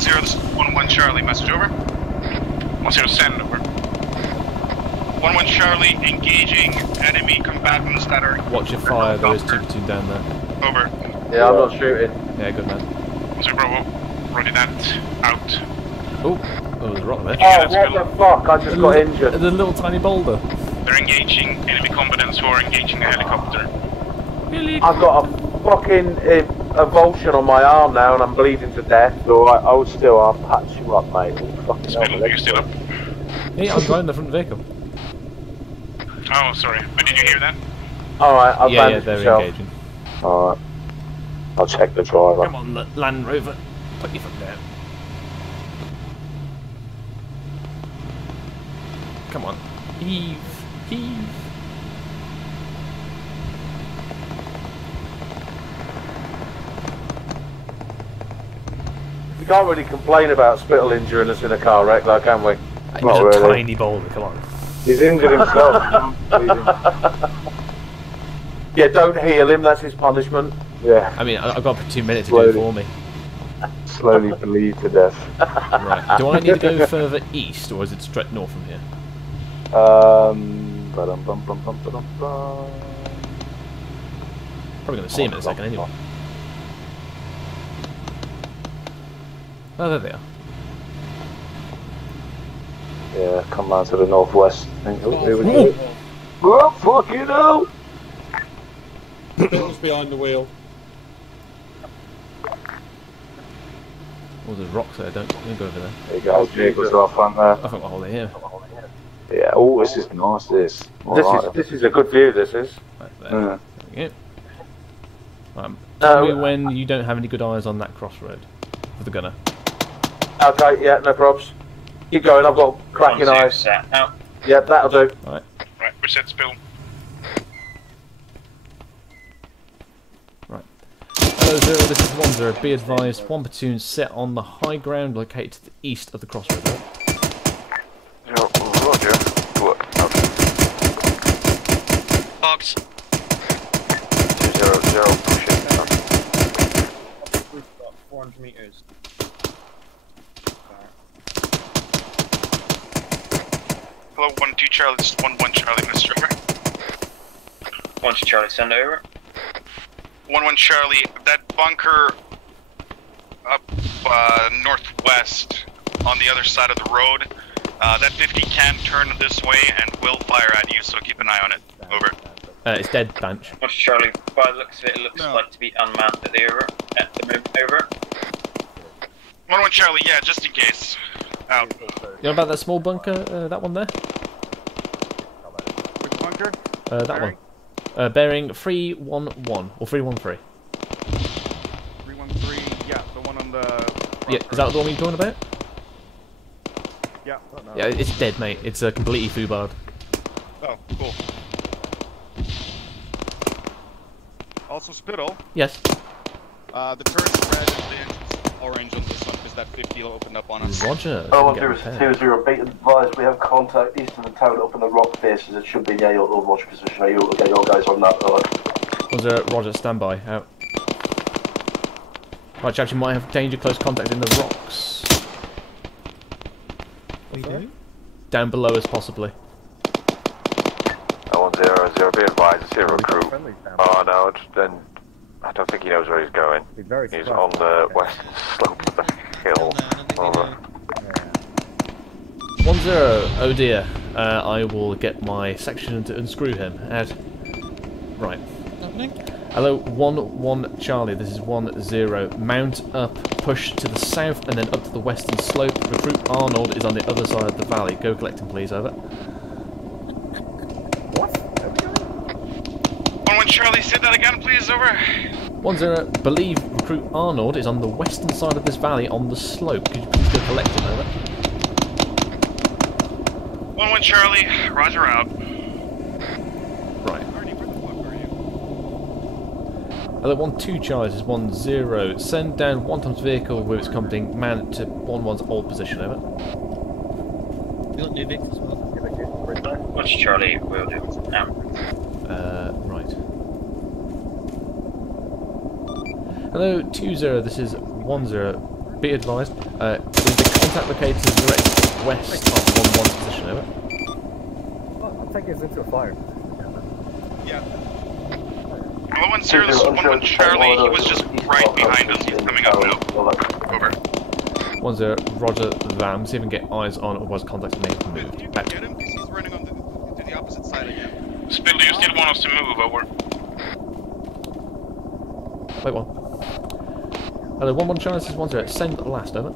1-1 Charlie, message over. 1-0 send over. 1-1 Charlie, engaging enemy combatants that are... Watch your fire, there is 2 platoon down there. Over. Yeah, I'm not shooting. Yeah, good man. 1-0 Bravo, roger that, out. Oh, there's a rock there. Oh, what the fuck, I just got injured. There's a little tiny boulder. They're engaging enemy combatants who are engaging a helicopter. Really? I've got a fucking avulsion on my arm now and I'm bleeding to death. Alright, hold still, I'll patch you up, mate. Fucking hell, Are you still up? Yeah, I'm driving the front vehicle. Oh, sorry. But did you hear that? Alright, I'll yeah, they're engaging. Alright. I'll check the driver. Come on, Land Rover. Put your foot down. Come on. Heave. Heave. We can't really complain about Spittle injuring us in a car wreck, though, can we? Not really. A tiny boulder, come on. He's injured himself. Yeah, don't heal him, that's his punishment. Yeah. I mean, I've got 2 minutes to do it for me. Slowly bleed to death. Right. Do I need to go further east, or is it straight north from here? Probably going to see him in a second anyway. Oh, there they are. Yeah, come round to the northwest. Oh, fucking hell! What's behind the wheel? Oh, there's rocks there, don't go over there. There you go, vehicles are off front there. I think I'll hold it here. Oh, this is nice. This is a good view. This is. Right there. Tell me when you don't have any good eyes on that crossroad for the gunner. Okay, yeah, no probs. Keep going. I've got cracking eyes. Set out. Yeah, that'll do. Right. Right, reset spill. Right. Hello, Zero. This is 1-0. Be advised, one platoon set on the high ground located to the east of the crossroad. Roger. What? Box. 200, pushing. 400 meters. Hello, 1-2 Charlie, this is 1-1 Charlie, Mr. Over. 1-2 Charlie, send over. 1-1 Charlie, that bunker up northwest on the other side of the road, that 50 can turn this way and will fire at you, so keep an eye on it. Over. It's dead, Banch. 1-2 Charlie, by the looks of it, it looks like to be unmanned at the moment. Over. 1-1 Charlie, yeah, just in case. Out. You know about that small bunker? That one there? Which bunker? That one. Bearing 311 or 313. 313. Yeah, the one on the. Yeah, is that the one you're talking about? Yeah. Yeah, it's dead, mate. It's completely foobarred. Oh, cool. Also, Spittle. Yes. The turret's red and the engine's orange on this one because that 50 opened up on us. Roger. Oh, 0-2-0. Be advised, we have contact east of the town up in the rock faces. It should be the your overwatch position. Are you able to get your guys on that? Roger, standby. Out. Right, chaps, you might have danger close contact in the rocks. What are you doing? Down below us, possibly. 1-0, be advised, it's a recruit. Oh no, then I don't think he knows where he's going. He's on the western slope of the hill. Over. 1-0. Oh dear. I will get my section to unscrew him. Ed. Right. Happening? Hello, 1-1 Charlie. This is 1-0. Mount up, push to the south, and then up to the western slope. Recruit Arnold is on the other side of the valley. Go collect him, please. Over. 1-1 Charlie, say that again, please. Over. 1-0. Believe recruit Arnold is on the western side of this valley on the slope. Could you please go collect him? Over. 1-1 Charlie, Roger out. Right. Hello, 1-2 Charlie, this is 1-0. Send down 1-times vehicle with its accompanying man to 1-1's old position, over. We got new vehicles as well. 1-2 Charlie, will do. Right. Hello, 2-0, this is 1-0. Be advised, is the contact located direct west of 1-1's position, over. I think it's into a fire. Yeah. 1-0, this is 1-1 Charlie, he was just right behind us, he's coming up now. Over. 1-0, Roger that. I'm see if we can get eyes on otherwise contact may have moved. Back. Get him because he's running on to the opposite side again. Spittle, you still want us to move, over. Wait one. Hello, 1-1 Charlie, this is 1-0. Send last, over.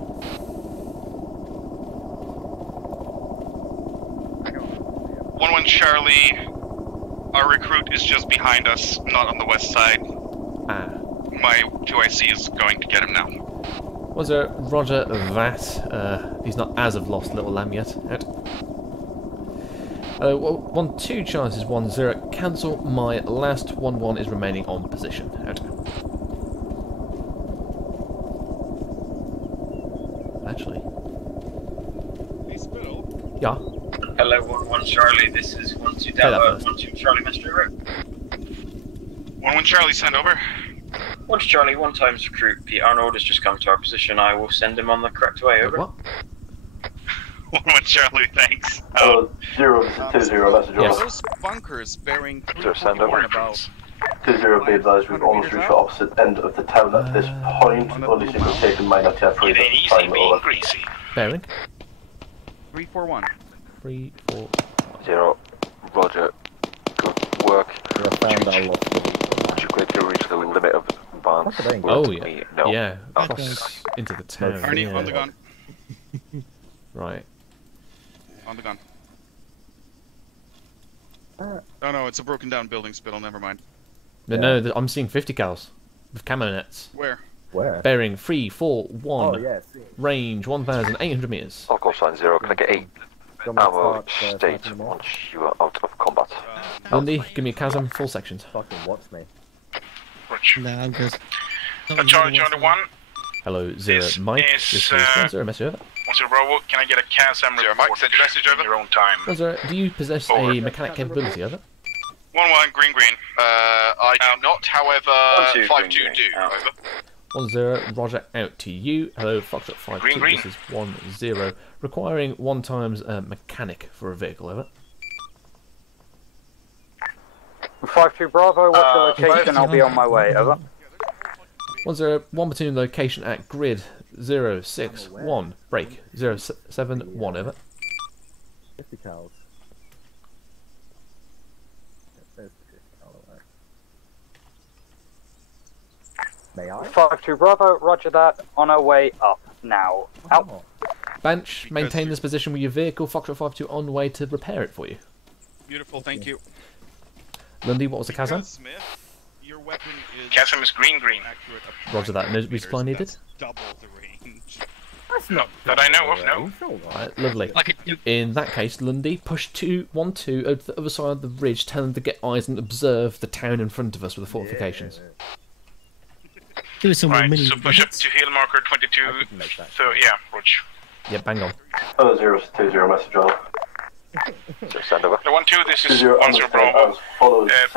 1-1 Charlie, our recruit is just behind us, not on the west side. Ah. My 2IC is going to get him now. 1-0, Roger that. He's not as of lost little lamb yet. Out. 1-2 Charlie, this is 1-0. Cancel my last. 1-1 is remaining on position. Out. Actually. Hey, Spittle. Yeah. Hello, 1-1 Charlie, this is 1-2 Delta, 1-2 Charlie, Mr. Rick. 1-1 Charlie, send over. 1-2 Charlie, 1-times recruit. Pete Arnold has just come to our position. I will send him on the correct way, over. What? 1-1 Charlie, thanks. 0-2-0, message over. Those bunkers bearing 341 about 2-0, be advised, we've almost reached the opposite end of the town at this point. Only seem to have taken minor temporary time over. Bearing? 341. 3-4. 0. Roger. Good work. Would you quickly reach the limit of advance? Oh, yeah. No. Yeah. Oh. Across into the town. Arnie, yeah. on the gun. Right. On the gun. No, it's a broken down building, Spittle. Never mind. No, I'm seeing 50 cals with camo nets. Where? Where? Bearing 341. Oh, yeah, see. Range 1,800 meters. I'll call sign 0. Can I get 8 ammo state once you are out of combat? Lundy, give me a chasm, full sections. Fucking watch me. No, I'm good. Charlie 1. Hello, 0 Mike. This is 1 0 message over. 1 0 Bravo, can I get a CASM 0 Mike, send your message over. In your own time. 1 0, do you possess a mechanic capability, over? 1 1, green. I do not, however, 5 2 do. Over. 1 0, Roger, out to you. Hello, Foxtrot 5 2. Green. This is 1 0. Requiring 1 times mechanic for a vehicle, over. 5-2 Bravo, what's your location? I'll be on my way, over. 1 0, 1 platoon location at grid 061. Break 071, over. 50 cows. May I? 5-2 Bravo, roger that. On our way up now. Out. Bench, maintain this position with your vehicle. Foxtrot 5-2 on the way to repair it for you. Beautiful, thank you. Lundy, what was the chasm? Smith, your weapon is CASM is green. Roger that. No resupply needed? Double the range. That's not that I know of, no. Right, lovely. In that case, Lundy, push 2-1-2 over to the other side of the ridge. Tell them to get eyes and observe the town in front of us with the fortifications. Give us some more mini. So push up to hill marker 22. So yeah, Roger. Yeah, bang on. 020 message on. Send over. 1-2, this is 1 0 Bravo.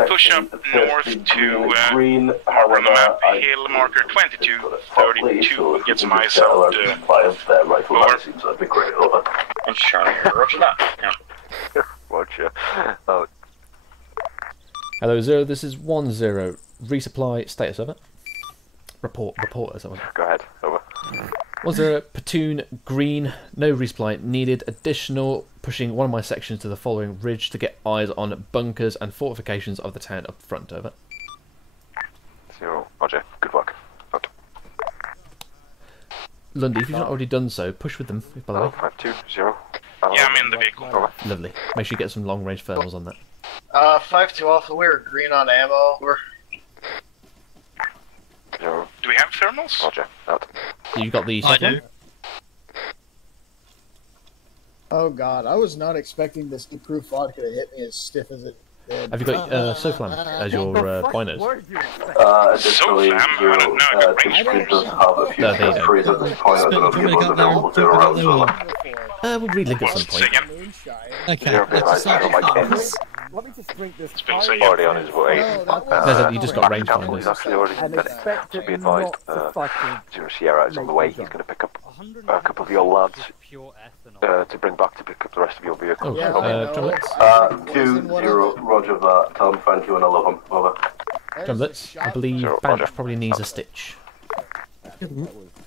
Push up north to marker on the map, hill marker 22, 32. Get some eyes out. Over. And Charlie, roger that. Yeah. Roger. Oh. Hello, 0. This is 1 0. Resupply status, over. Report as I was. Go ahead, over. 1 0, platoon green, no resupply needed. Additional, pushing one of my sections to the following ridge to get eyes on bunkers and fortifications of the town up front, over. 0, roger, good work. Out. Lundy, if you've not already done so, push with them, by the way. 5-2, 0. Yeah, I'm in the vehicle. Over. Lovely. Make sure you get some long range thermals on that. 5-2 Alpha, we're green on ammo. We're 0. Do we have thermals? Roger, out. You got the I do. one? Oh god, I was not expecting this proof vodka to hit me as stiff as it did. Have you got Soflam as your binos? Additionally, does have a few No, they don't. freeze at this point. I don't know if you want available 0 rounds as well. We'll relink at some point. Okay, Zero, let's I don't like just Let me just drink this. Already on his way. You just got range He's actually already got it. To be advised, Zero Sierra is on the way. He's going to pick up a couple of your lads to bring back to pick up the rest of your vehicle. 2-0, roger that. Tell him thank you and I love him. Over. Drumlets, I believe Banch probably needs a stitch.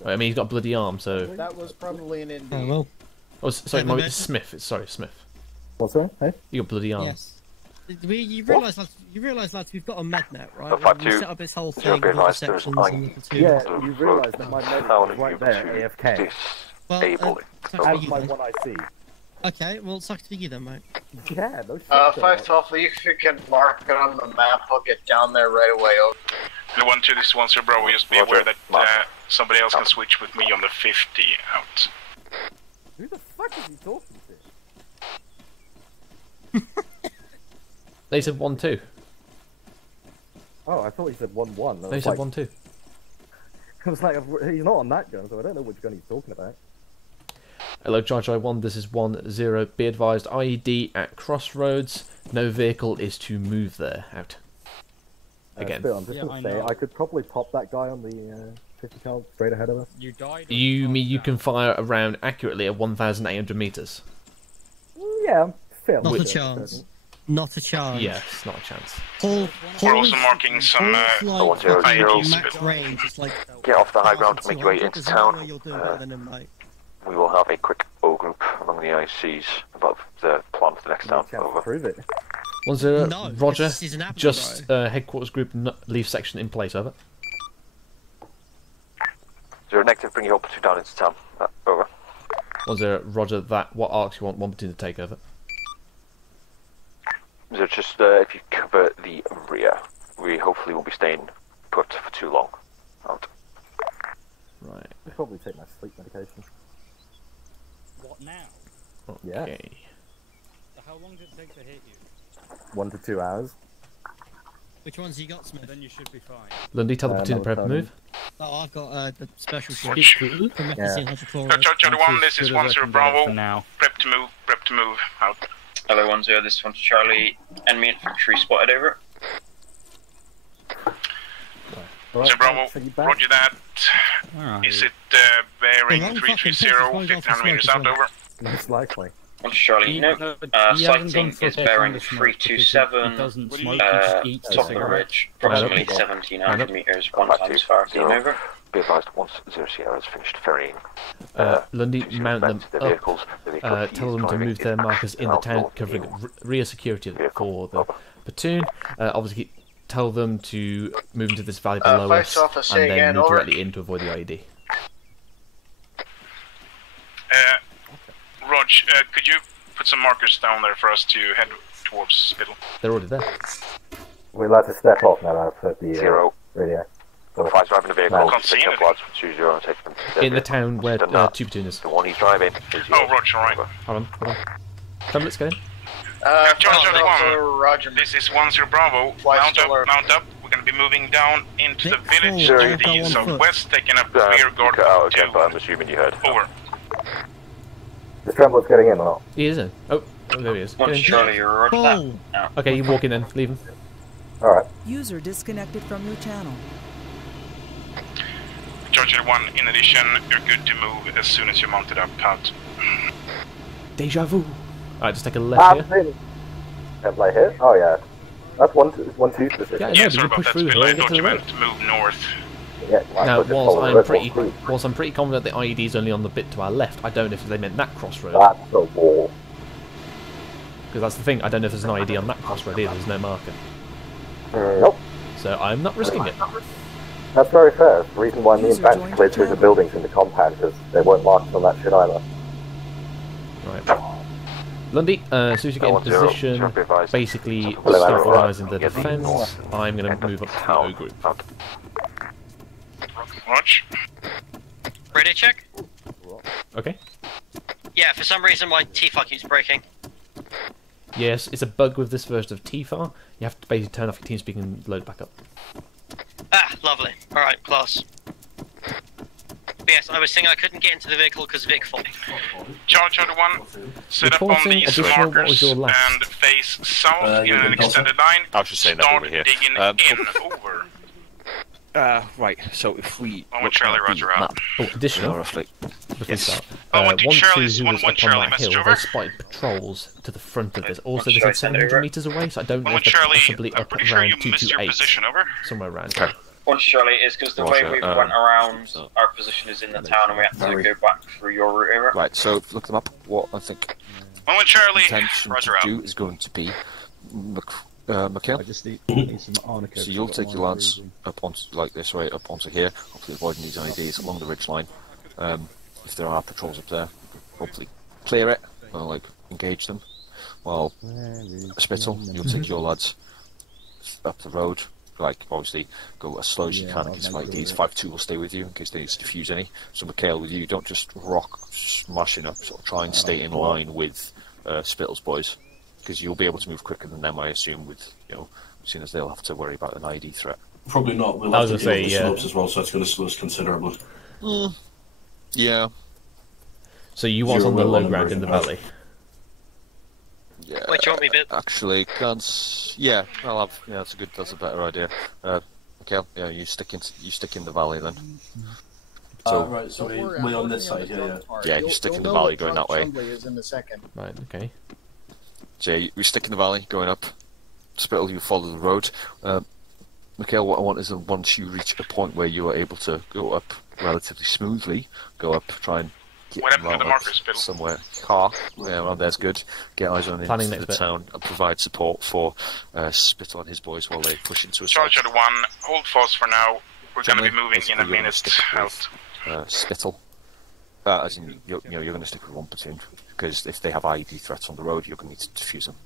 I mean, he's got a bloody arm, so... That was probably an indie. Oh, well. Oh, sorry, Smith. Sorry, Smith. What's that? Hey? You got bloody arm. Yes. You realise, lads, we've got a mednet, right? 5-2. We set up this whole thing with the sections and the platoon. Yeah, you realise that my medic is right there, AFK. Well, As my one I see. Okay, well, sucks for you then, mate. Yeah, no shit. 5-2 Alpha, if you can mark it on the map, I'll get down there right away. Over. The 1-2, this is 1 0 Bravo. Just be aware that somebody else can switch with me on the 50 out. Who the fuck is he talking to? They said 1-2. Oh, I thought he said 1-1. They said 1-2. I was like, he's not on that gun, so I don't know which gun he's talking about. Hello, Jar Jar 1, this is 1-0. Be advised, IED at Crossroads. No vehicle is to move there. Out. Again. I'm just gonna say, I could probably pop that guy on the 50 cal straight ahead of us. You mean you can fire a round accurately at 1,800 meters? Yeah, fairly. Not a chance. Not a chance. Yes, not a chance. We're also marking some IEDs. Max range, it's like, get off the high ground to make your way into town. We will have a quick O group along the ICs about the plan for the next town. Over. Prove it. 1-0, No, Roger. this isn't happening, Just headquarters group leave section in place. Over. 0 negative. Bring your whole platoon down into town. Over. 1-0, Roger that. What arcs you want one platoon to take over? So just if you cover the rear, we hopefully won't be staying put for too long. Out. Right. I'll probably take my sleep medication. What now? Yeah. Okay. So how long did it take to hit you? 1 to 2 hours. Which ones you got, Smith? Then you should be fine. Lundy, tell the platoon to prep move. Oh, I've got the special ship. Yeah. Charlie 1, this is 10 Bravo. For now. Prep to move. Out. Hello 10, this is 1 Charlie. Enemy infantry spotted over. So Bravo, roger that. Alright. Is it bearing 330, 1500 meters out, over? Most likely. 1 Charlie, no. Sighting is bearing 327, top of the ridge, approximately 1700 meters, 1 times fire, team over. Be advised, once Zero Sierra has finished ferrying Lundy, mount them their up. vehicles, Tell them to move their markers in the town, covering rear security for the platoon. Obviously, tell them to move into this valley below us, and then move directly in to avoid the IED. Rog, could you put some markers down there for us to head towards Spittle? They're already there. We're allowed to step off now for the radio. So if I was driving a vehicle, pick up lads from 20 and take them to In the town where 2 platoon is. The one he's driving is Oh, Roger, right. Hold on. Come, let's go in. Charlie 1, Roger. This is 10 Bravo. Mount up. We're going to be moving down into the village to the southwest, taking up rear guard. Cut out again, but I'm assuming you heard. Over. Is Trembler's getting in or not? He is in. Oh, there he is. Get in. Charlie, you're roger that. No. Okay, you walk in then. Leave him. Alright. User disconnected from your channel. Charger 1, in addition, you're good to move as soon as you're mounted up. Out. Deja vu. Alright, just take a left here. Template here? Oh yeah. That's 1 2 specific. Yeah, Sorry about that, Spittle. I thought you meant to move north. Yeah, now, whilst I'm pretty confident the IED is only on the bit to our left, I don't know if they meant that crossroad. That's the wall. Because that's the thing, I don't know if there's an IED on that crossroad either, there's no marker. Nope. So I'm not risking it. That's very fair. The reason why me and Vance cleared through the buildings in the compound, because they weren't marked on that shit either. Right. Lundy, as soon as you get in position, basically start organising the defence. I'm going to move up to the O group. Watch. Radio check? Okay. Yeah, for some reason my TFAR keeps breaking. Yes, it's a bug with this version of TFAR. You have to basically turn off your TeamSpeak and load it back up. Ah, lovely. Alright, class. But yes, I was saying I couldn't get into the vehicle because of vehicle faulting. Charger 1, set up on these markers and face south in an extended line. I was just saying that over here. Digging in, over. Right, so if we look Charlie, at Roger the out. map, Oh, additional. roughly. Yes. One to Charlie's who was 1 up Charlie, on that message hill, over. they spotted patrols to the front of this. Also, they said 700 metres away, so I don't know if they're Charlie, possibly I'm up pretty sure around you missed your 228. position, over. Somewhere around there. 1 Charlie is because the way we went around, our position is in the town and we have to go back through your route over. Right, so if you look them up, what I think 1 Charlie, intention Roger to out. do is going to be Mikhail. So you'll take your lads up onto, like this way, up onto here, hopefully avoiding these IDs along the ridge line. If there are patrols up there, hopefully clear it, or like engage them. While Spittle, you'll take your lads up the road, like obviously go as slow as you can against IDs. 5-2 will stay with you in case they need to defuse any. So Mikhail, with you, don't just rock smashing up, sort of try and stay in line with Spittle's boys, because you'll be able to move quicker than them, I assume, with, you know, as soon as they'll have to worry about an ID threat. Probably not. We'll have to deal with the slopes as well, so it's going to slow us considerably. Yeah. So you was on the low ground in the valley? Yeah. Wait, do you want me a bit? Actually, yeah, I'll have. Yeah, that's a better idea. Mikhail, yeah, you stick in the valley then. So, right, so we're on this side here, yeah. Yeah, you stick in the valley going that way. Is in the second. Right, okay. So yeah, we stick in the valley going up. Spittle, you follow the road. Mikhail, what I want is that once you reach a point where you are able to go up relatively smoothly, go up, try and get somewhere. Yeah, around there's good. Get eyes on into the town and provide support for Spittle and his boys while they push into a Charger 1, hold fast for now. We're going to be moving in a minute out. Spittle. As in, you're going to stick with one platoon, because if they have IED threats on the road, you're going to need to defuse them.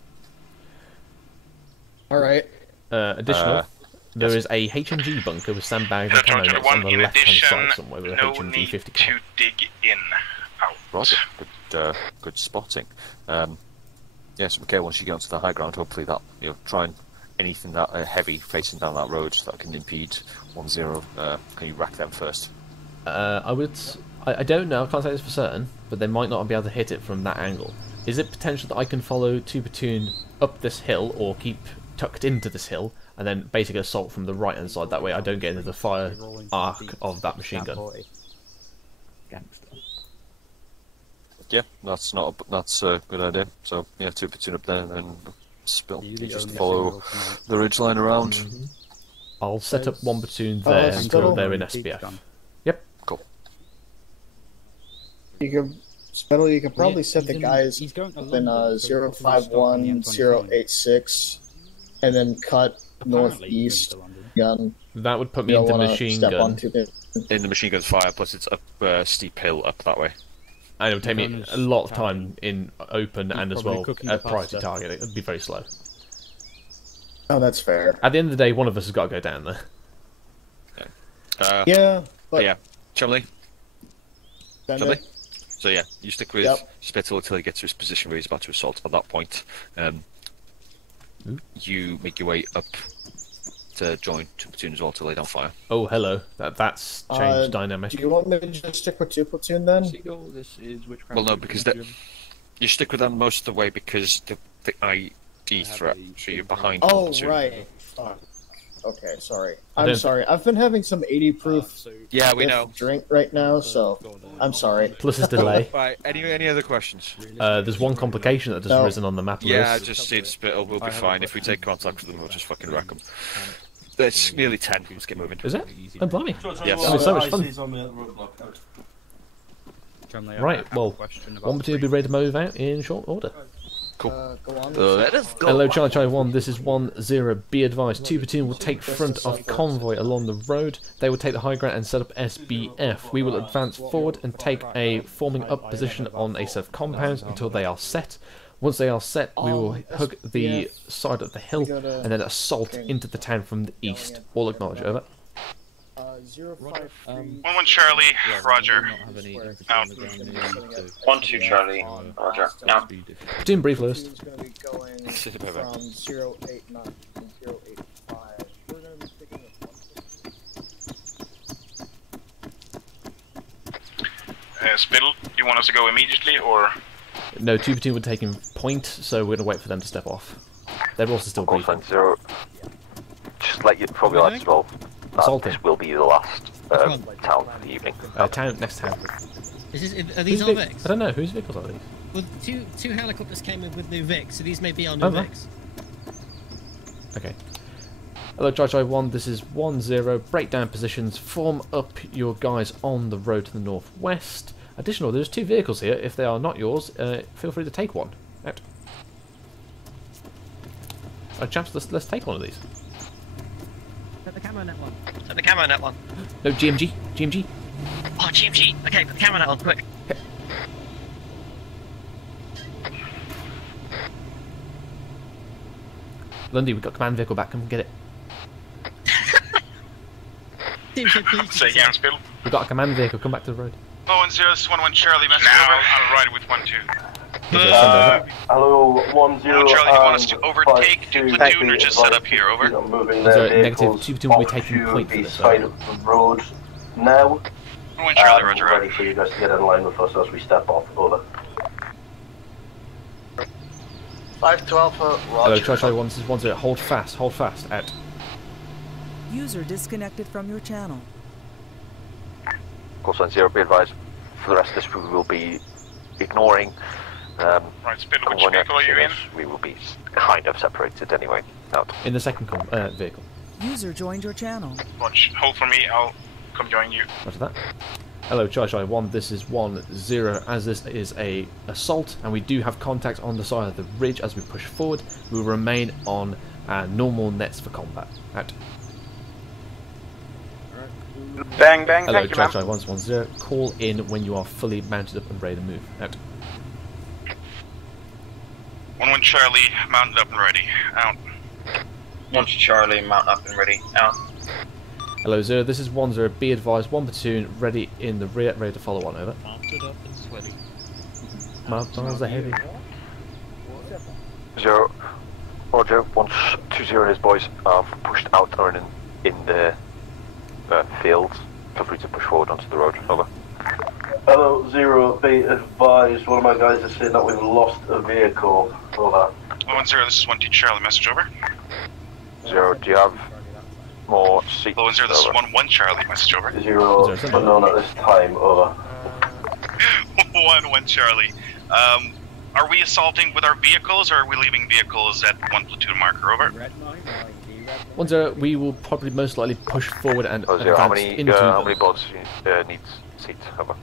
Alright. Additional, there is a HMG bunker with sandbags and camo nets on the left-hand side somewhere with a HMG 50 cal. To dig in. Out. Roger. Good spotting. Yes, okay, once you get onto the high ground, hopefully that, try and anything that heavy facing down that road that can impede 1-0, can you rack them first? I don't know, I can't say this for certain, but they might not be able to hit it from that angle. Is it potential that I can follow 2 platoon up this hill, or keep tucked into this hill, and then basically assault from the right hand side? That way I don't get into the fire arc of that machine gun. Yeah, that's a good idea. So yeah, 2 platoon up there and then spill. You just follow the ridge line around. I'll set up 1 platoon there until they're in SPF. Yep. Cool. You can probably set the guys up in 051, 086, and then cut northeast gun. That would put me into machine gun. In the machine gun's fire, plus it's up a steep hill up that way. And it would take me a lot of time in open and as well prior to target. It would be very slow. Oh, that's fair. At the end of the day, one of us has got to go down there. Yeah, but yeah, Chumley. So yeah, you stick with Spittle until he gets to his position where he's about to assault. At that point, you make your way up to join 2 platoon as well to lay down fire. Oh, hello. That's changed dynamic. Do you want me to just stick with 2 platoon then? Well, no, because you stick with them most of the way because the ID threat, so you're behind. Oh, right. Okay, sorry. I'm sorry. I've been having some 80 proof drink right now, so I'm sorry. Plus his delay. Right, any other questions? There's one complication that has risen on the map. Yeah, just see the Spittle, we'll be fine. If we take contact with them, we'll just fucking wreck them. It's nearly 10, let's get moving. Is it? Oh, blimey. Yes. That was so much fun. Right, well, 1 platoon will be ready to move out in short order. Cool. Let us go. Hello, Charlie 1. This is 1-0. Be advised, 2 platoon will take front of convoy along the road. They will take the high ground and set up SBF. We will advance forward and take a forming up position on a set of compounds until they are set. Once they are set, we will hug the side of the hill and then assault into the town from the east. All acknowledge, over. 1-1 Charlie, Roger. Out. 1-2 Charlie, Roger. Out. Platoon brief list. From 089 and 085. We're going to be picking up Spittle, do you want us to go immediately, or...? No, 2 platoon would take him point, so we're going to wait for them to step off. They're also still briefing. Just let you probably like as well. This will be the last town for the evening. Next town. Are these our Vics? I don't know, whose vehicles are these? Well, two helicopters came in with new Vics, so these may be our new Vics. Okay. Hello, Charlie 1, this is 1-0. Breakdown positions, form up your guys on the road to the northwest. Additional, there's 2 vehicles here. If they are not yours, feel free to take one. Out. Chaps, let's take one of these. Set the camo net one. Set the camo net one. No, GMG. GMG. Oh, GMG. Okay, put the camo net on, quick. Okay. Lundy, we've got command vehicle back. Come get it. Say again, Spittle. We've got a command vehicle. Come back to the road. 0-1 Charlie, message over. I'll ride with 1-2. Hello, 1-0. Charlie, do you want us to overtake 2 platoon or just set up here? Over. Negative. 2 platoon will be taking point for this. Side of the road now. 1 Charlie, Roger. Ready for you guys to get in line with us as we step off. Over. 5 to Alpha, Roger. Hello, Charlie 1, this is 1-0. Hold fast, out. User disconnected from your channel. Course 1-0, be advised, for the rest of this we will be ignoring. Right, Spittle, which vehicle are you in? We will be kind of separated anyway. Out. In the second vehicle. User joined your channel. Watch, hold for me, I'll come join you. After that. Hello, Charlie 1, this is 1-0, as this is a assault, and we do have contact on the side of the ridge as we push forward. We will remain on normal nets for combat. Out. Bang, bang, hello, thank you, ma'am. Charlie 1-0, call in when you are fully mounted up and ready to move. Out. 1-1 Charlie, mounted up and ready. Out. Launch Charlie, mount up and ready. Out. Hello, 0. This is 1-0. Be advised, 1 platoon ready in the rear, ready to follow on. Over. Mounted up and sweaty. Mount on as a heavy. 0. Roger. Once 2-0 and his boys have pushed out or in the fields, feel free to push forward onto the road. Over. Hello, 0. Be advised. One of my guys is saying that we've lost a vehicle. Over. 1-0. This is 1-2 Charlie. Message over. 0. Do you have more seats? 1-0. This is 1-1 Charlie. Message over. 0. Unknown at this time. Over. 1-1 Charlie. Are we assaulting with our vehicles, or are we leaving vehicles at 1 platoon marker? Over. 1-0. We will probably most likely push forward and advance how many into how many boats needs seats? Over.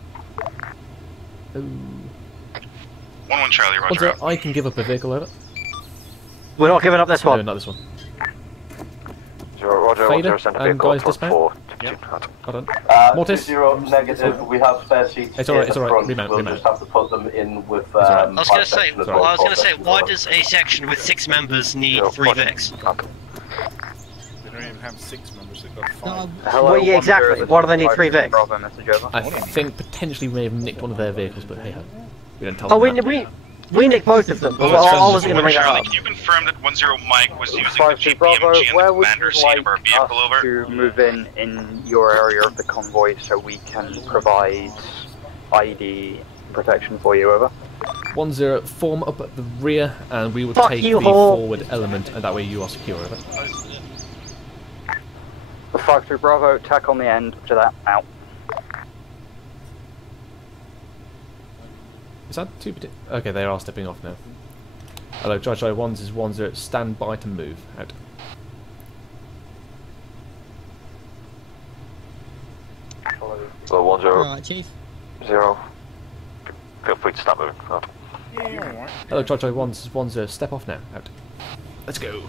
1-1 Charlie. Roger. 1-0. I can give up a vehicle. Over. We're not giving up this one. No, not this one. 0. Roger. Fader, 1-0. Send a and vehicle guys dismount. for Hold on. Mortis? 0 negative. We have spare seats. It's alright, it's alright. Front. Remount, we'll remount. just have to put them in with. I was going to say, sections. why does a section with 6 members need 3 Vics? They don't even have 6 members, they've got 5. Well, yeah, exactly. Why do they need 3 Vics? I think potentially we may have nicked one of their vehicles, but hey ho. We didn't tell Oh, them that. we nicked both of them. I wasn't going to bring that Charlie, up. can you confirm that 1-0 Mike was using the 5-2 Bravo, GPMG and where the would commander you seat of our like vehicle? us Over. to move in your area of the convoy so we can provide ID protection for you? Over. 1-0. Form up at the rear, and we will Fuck take you, the whore. forward element, and that way you are secure. Over. 5-3 Bravo, tack on the end to that. Out. Is that 2? Okay, they are stepping off now. Hello, Jai 1s is 1-0. Stand by to move. Out. So 1-0. Alright, Chief. 0. Feel free to start moving. Out. Hello, Jai 1s is 1-0. Step off now. Out. Let's go.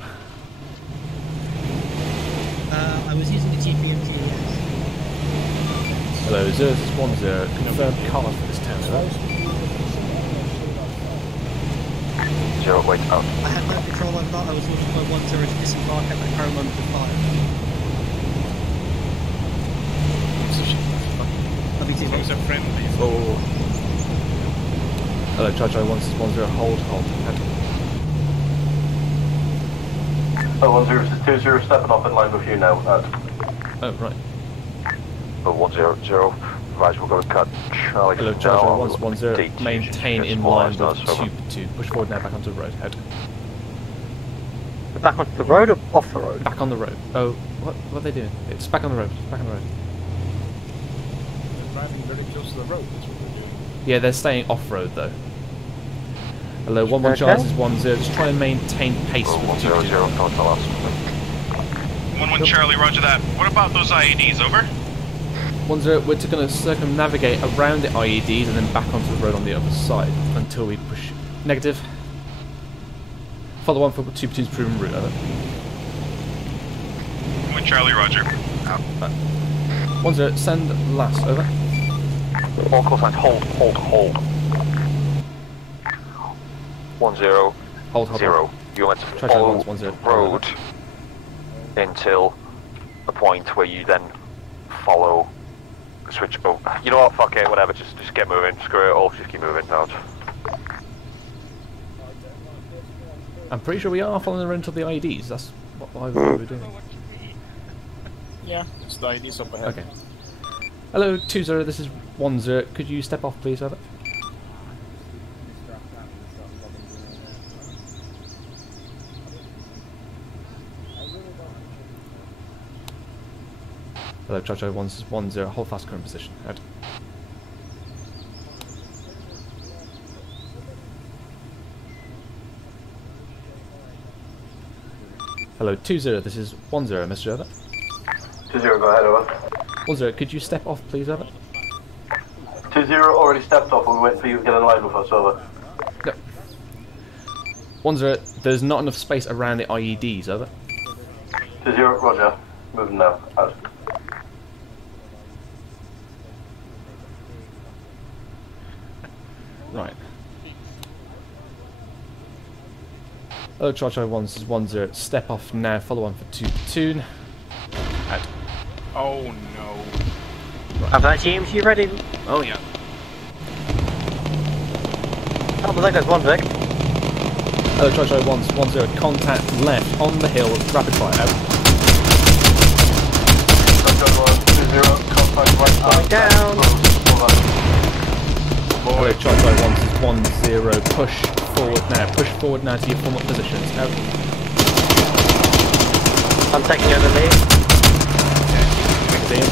I was using the GPMG, yes. Hello, 0 is 1-0. Confirmed card for this town. Over. 0. Wait out. I had no control over that. I was looking for 1-0 to disembark at the current moment of fire. Those are friendly. Oh. Hello, Jai 1s is 1-0. Hold. Out. Oh, 1-0 is 2-0 stepping off in line with you now. Oh, right. So 1-0. Rise, we'll go and cut Charlie. Hello, Charlie 1s 1-0. Maintain in line with 2. Push forward now, back onto the road. Out. Back onto the road or off the road? Back on the road. Oh, what are they doing? It's back on the road. Back on the road. They're driving very close to the road, that's what they're doing. Yeah, they're staying off-road though. Hello, 1-1 Charles is 1-0. Just try and maintain pace with 2-2. 1-1 Charlie, roger that. What about those IEDs? Over. 1-0. We're just going to circumnavigate around the IEDs and then back onto the road on the other side until we push. Negative. Follow 1 for 2 platoons proven route. Over. 1 Charlie, roger. Out. 1-0. Send last. Over. All call signs. Hold. 1-0. Hold. 0. You want to follow the road until a point where you then follow. Switch. Oh, you know what? Fuck it. Whatever. Just get moving. Screw it all. Just keep moving. Out. I'm pretty sure we are following around until the IEDs. That's what we were doing. Yeah, it's the IDs up ahead. Okay. Hello, 2-0. This is 1-0. Could you step off, please, over? Hello, Chacho 1-0. Hold fast current position. Out. Hello, 2-0. This is 1-0. Message over. 2-0, go ahead, over. 1-0. Could you step off, please, over? 2-0 already stepped off. We're waiting for you to get in line with us, over. No. 1-0. There's not enough space around the IEDs, over. 2-0, roger. Moving now. Out. Right. Oh, Charlie 1-0. Step off now. Follow on for 2 platoon. Out. Oh no. Have that teams, you ready? Oh yeah. Oh, but there goes one Vic. Oh, Charlie 1-0. Contact left on the hill. Rapid fire out. Going down. Oh, Charlie 1-0. Push forward now. Push forward now to your form up positions. Out. I'm taking over lead. Okay.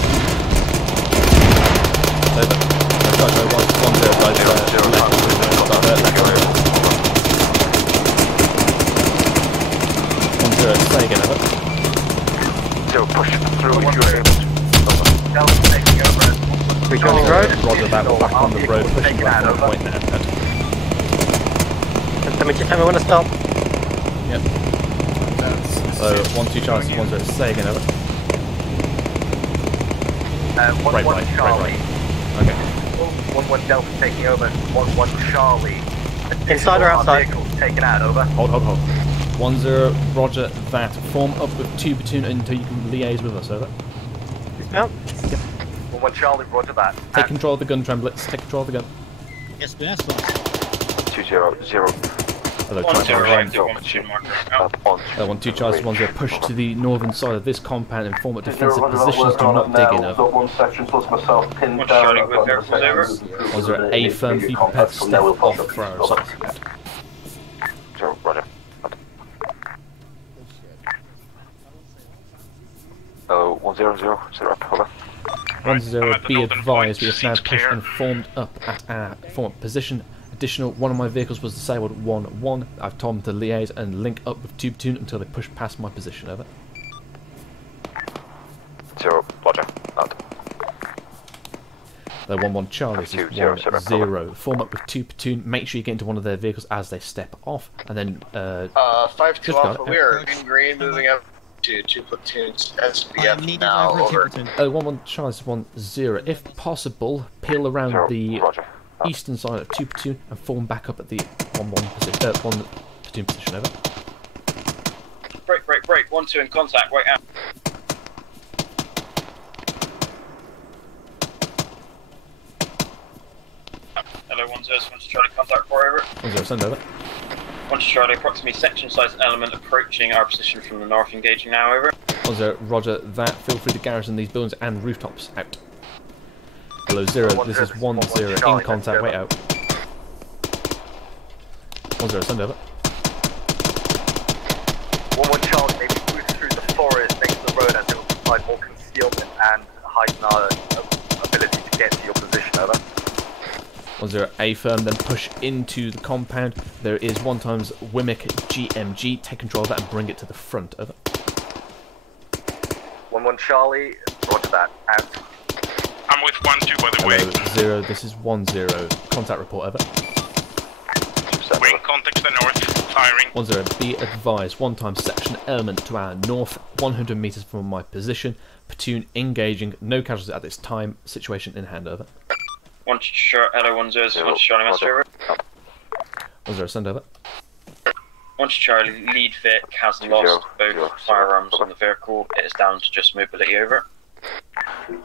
Over. Charlie 1-0. Guys, left. 1-0. Say again. Over. So push through if you're able to. Delta taking over. Rejoining road. Roger that. We're back on the road. Pushing back on the point now. Tell me when to stop. Yep. So 1-2 Charlie 1-0. Say again. Over. Right. Okay. 1-1 Delta taking over. 1-1 Charlie. Inside or outside? Vehicles taken out. Over. Hold. 1-0. Roger that. Form up with 2 platoon until you can liaise with us. Over. Yep. 1-1 Charlie. Roger that. Take control of the gun, Tremblets. Take control of the gun. Yes, yes. 2-0. Hello, 1-2 Charlie 1-0. Push to the northern side of this compound and form up defensive positions. Do not dig in. Over. 1-0. A firm. Be prepared to step off for our assault. Roger. Oh, 1-0. Sit up. Over. 1-0. Be advised, we have now pushed and formed up at our form position. Additional, one of my vehicles was disabled. 1-1. I've told them to liaise and link up with 2 platoon until they push past my position. Over. 0. Roger. Out. The 1-1 Charlie is 1-0. Form up with 2 platoon. Make sure you get into one of their vehicles as they step off, and then 5-2 Alpha. We are in green, moving up to 2 platoons. SBF now. Over. 1-1 Charlie is 1-0. If possible, peel around the eastern side of 2 platoon and form back up at the 1-1 position. 1 platoon position. Over. Break. 1-2 in contact. Wait out. Hello, 1-0. Charlie, contact 4 over. 1-0, send over. 1 Charlie, approximately section-sized element approaching our position from the north, engaging now, over. 1-0, roger that. Feel free to garrison these buildings and rooftops. Out. Hello, 0. This is 1-0. In contact. Wait out. 1-0, send over. 1-1 Charlie, maybe move through the forest next to the road as it will provide more concealment and heighten our ability to get to your position. Over. 1-0 A firm, then push into the compound. There is 1x Wimmick GMG. Take control of that and bring it to the front. Over. 1-1 Charlie, roger that. Out. I'm with 1-2 by the way. 0. This is 1-0. Contact report. Over. Wing contact to the north. Firing. 1-0. Be advised. 1x section element to our north, 100 meters from my position. Platoon engaging. No casualties at this time. Situation in hand. Over. 1 Hello, 1-0. 1 Charlie, master over. 1-0, send over. 1 Charlie, lead Vic has lost both firearms on the vehicle. It is down to just mobility. Over.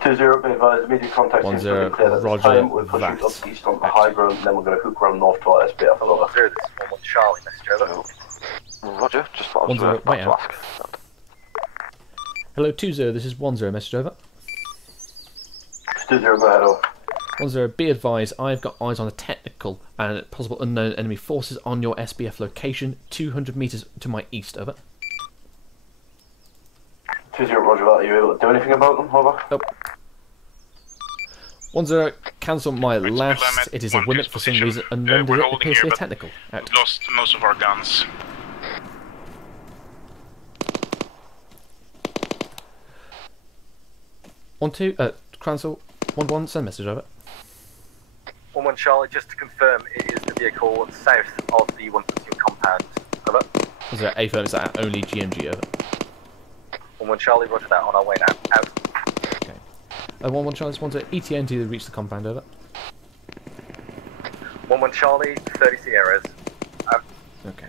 2-0, be advised, immediate contact. 1-0, roger. We're pushing up east on the high ground, and then we're going to hook around north to our SPF. Over. 0, this is 1-1 Charlie, message over. Roger, just what I was 1-0, wait out. Hello, 2-0, this is 1-0, message over. 2-0, go ahead, over. 1-0, be advised, I've got eyes on a technical and possible unknown enemy forces on your SBF location, 200 meters to my east. Over. 2-0, roger that. Are you able to do anything about them? Over. Nope. 1-0, cancel my last. It is a Wimmick for some reason, and rendered it appears to be a technical. Out. We've lost most of our guns. Cancel. 1-1, send message over. 1-1 Charlie, just to confirm, it is the vehicle south of the 1 platoon compound. Over. Is there A firm? Is that only GMG? Over. 1-1 Charlie, roger that. On our way now. Out. Okay. 1-1 Charlie, just want to ETN to reach the compound. Over. 1-1 Charlie, 30 Sierras. Out. Okay.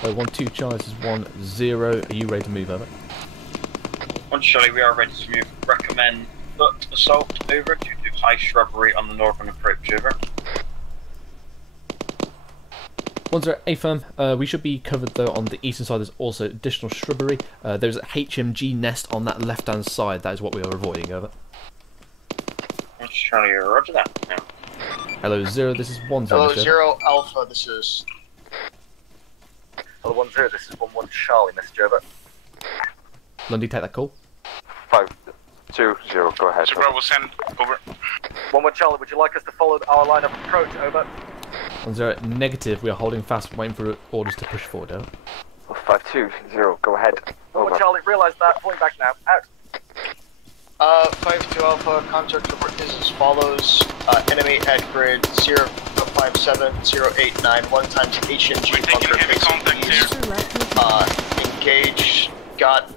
1-2 Charlie, this is 1-0. Are you ready to move over? 1 Charlie, we are ready to move. Recommend foot assault over due to high shrubbery on the northern approach over. 1-0 A-firm. We should be covered though on the eastern side. There's also additional shrubbery. There's a HMG nest on that left hand side. That is what we are avoiding. Over. 1 Charlie, roger that. No. Hello 0, this is 1-0. Hello 0 Alpha, this is. Hello 1-0, this is 1-1 Charlie, message over. Lundy, take that call. 5-2-0, go ahead. So Bravo, send over. 1-1 Charlie, would you like us to follow our line of approach? Over. 1-0 negative. We are holding fast, waiting for orders to push forward. Over. 5-2-0, go ahead. 1-1 Charlie, realise that. Pulling back now. Out. 5-2 Alpha, contact report is as follows. Enemy at grid 057-089, 1 times HMG bunker facing east. Engage, got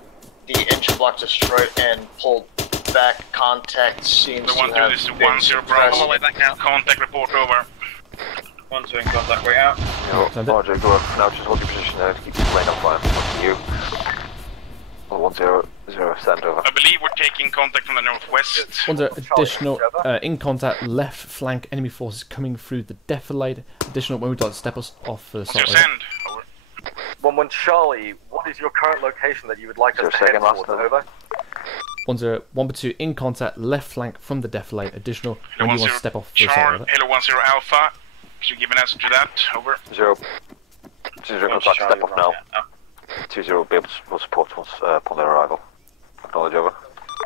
the engine block destroyed and pulled back. Contact seems to have this is been 1-0 Bravo. suppressed. All the way back now. Contact report over. 1-2 in contact, way out. Roger, go up. Now just hold your position there to keep the lane up fine. Up to you. 1-0, send over. I believe we're taking contact from the northwest. 1-0 additional in contact left flank. Enemy forces coming through the defilade. Additional when we like to step us off for the So send. Over. 1-1 Charlie, what is your current location that you would like us to head towards? Over. 1-0 1-2 in contact left flank from the defilade. Additional when you want to step off for the Charlie, Hello 1-0 Alpha. Could you give an answer to that? Over. 0. 2-0 contact, step off now. 2-0 will be able to support once upon their arrival. Acknowledge over.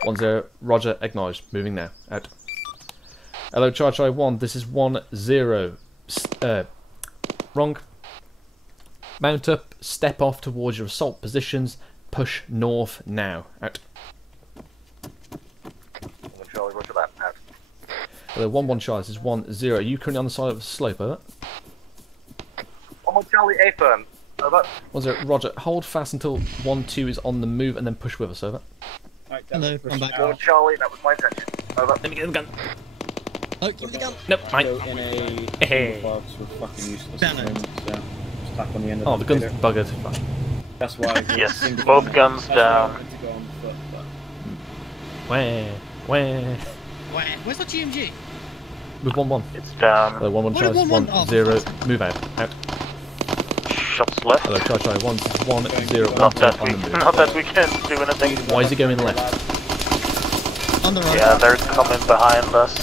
1-0 Roger, acknowledged. Moving now. Out. Hello Charlie 1, this is 1-0. Wrong. Mount up, step off towards your assault positions, push north now. Out. 1-1 Charlie, roger that. Out. Hello 1-1 Charlie, this is 1-0. Are you currently on the side of the slope, over? 1-1 Charlie, A-firm. Over. 1-0 Roger, hold fast until 1-2 is on the move and then push with us, over. Right, hello, I'm back. 1-1 Charlie, that was my intention. Over. Let me get the gun. Oh, give me the gun. Nope, fine. In a box with fucking useless equipment, so stuck on the end of Oh, the gun's buggered. Fine. That's why. Yes, both guns down. Where? Where's the GMG? With 1-1. It's down. Hello 1-1 Charlie, 1-0. Move out. Out. Shots left. Hello Charlie 1, this is 1-0. Not that we can do anything. Why is he going left? On the right. Yeah, they're coming behind us.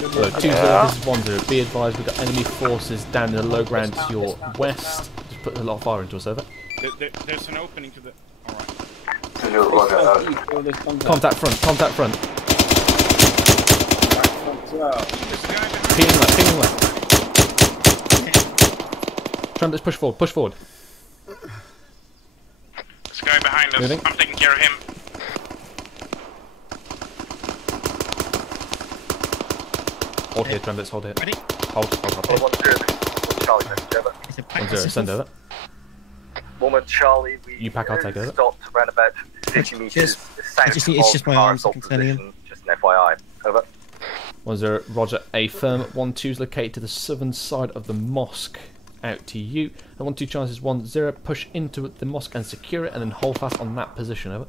Hello 2-0, this is 1-0. Be advised, we've got enemy forces down in the low ground to your west. Just put a lot of fire into us, over. There's an opening to the. Alright. Contact front. Pinging left. Let's push forward. This guy behind us, Moving. I'm taking care of him. Hold here, Trembits, hold here. Ready? Hold. 1-1 Charlie, message over. 1-0, send over. 1-1 Charlie, we You pack, I'll take over. stopped around about 50 metres south It's of just my our arms assault concerning him. position. Just an FYI. Over. 1-0, Roger, A firm. 1-2 is located to the southern side of the mosque. Out to you. And 1-2 chances 1-0. Push into the mosque and secure it, and then hold fast on that position. Over.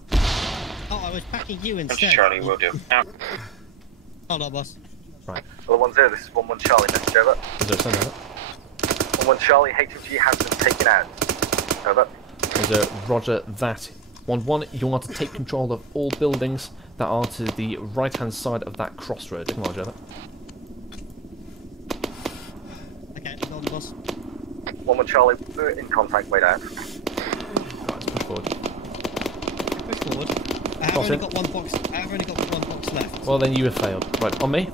Oh, I was packing you instead. Charlie, will do. Out. Hold on, boss. Right. Hello 1-0, this is 1-1 Charlie, message over. 1-0, send over. 1-1 Charlie, HMG has been taken out. Over. 1-0, Roger that. 1-1, you want to take control of all buildings that are to the right hand side of that crossroad. Acknowledge over. Okay, hold on, boss. 1-1 Charlie, we're in contact, wait out. Right, let's push forward. Push forward. I have only got one box left. Well, then you have failed. Right, on me.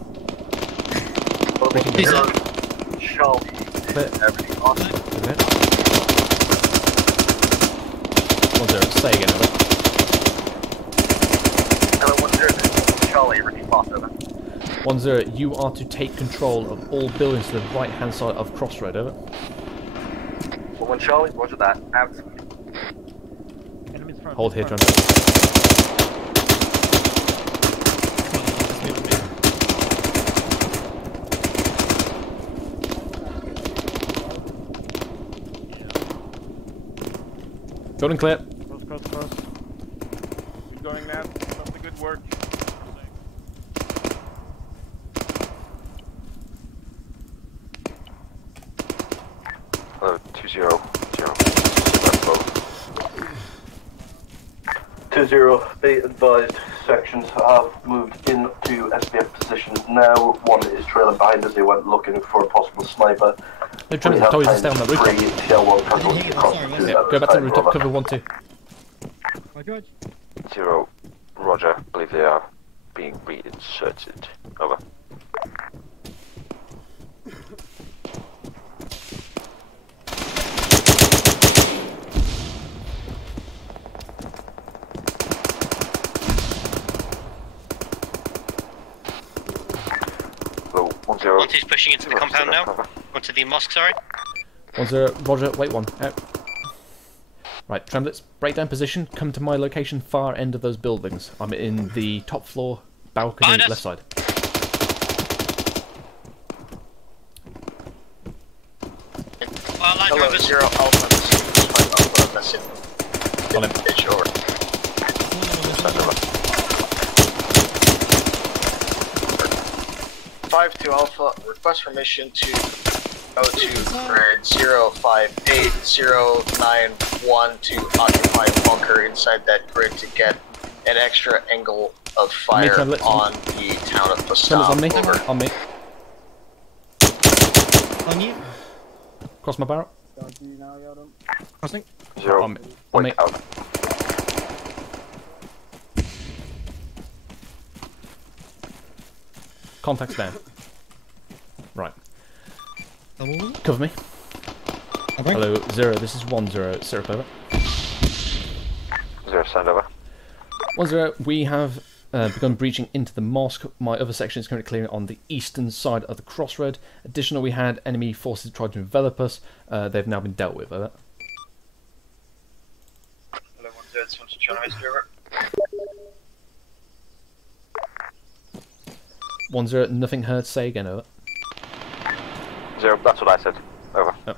Charlie, everything awesome. 1-0, say again, over. Hello 1-0, this is Charlie, repeat fast, over. 1-0, you are to take control of all buildings to the right hand side of crossroad, over. 1-1 Charlie, roger that, out. Hold here, John. Building clear. Close. Keep going, Nav. Keep up the good work. Hello, 2-0. 2-0, be advised, sections have moved into SBF positions now. One is trailing behind as they went looking for a possible sniper. No, Trent, I told you to stay on the rooftop. Go back to the rooftop, cover 1-2. Roger. 0, Roger. I believe they are being reinserted. Over. Hello, 1-0. 1-2's pushing into the compound now. Onto the mosque, sorry. 1-0, Roger, wait 1, out. Right, Tremblets, break down position, come to my location, far end of those buildings. I'm in the top floor, balcony, left side. Hello, 0 Alpha, this is 5 Alpha, that's in. On him. Pitch over. Stand over. 5-2 Alpha, request permission to go to grid 058091 to occupy a bunker inside that grid to get an extra angle of fire on the town of Pascal. On me. Over. On me. On you. Cross my barrel. Crossing. 0. On me. Out. Contacts down. Right. Cover me. Hello, 0, this is 1-0, Syrup over. 0, stand over. 1-0, we have begun breaching into the mosque. My other section is currently clearing on the eastern side of the crossroad. Additional, we had enemy forces try to envelop us. They've now been dealt with, over. Hello, 1-0, this one's China History, over. 1-0, nothing heard, say again, over. 0, that's what I said. Over. Oh.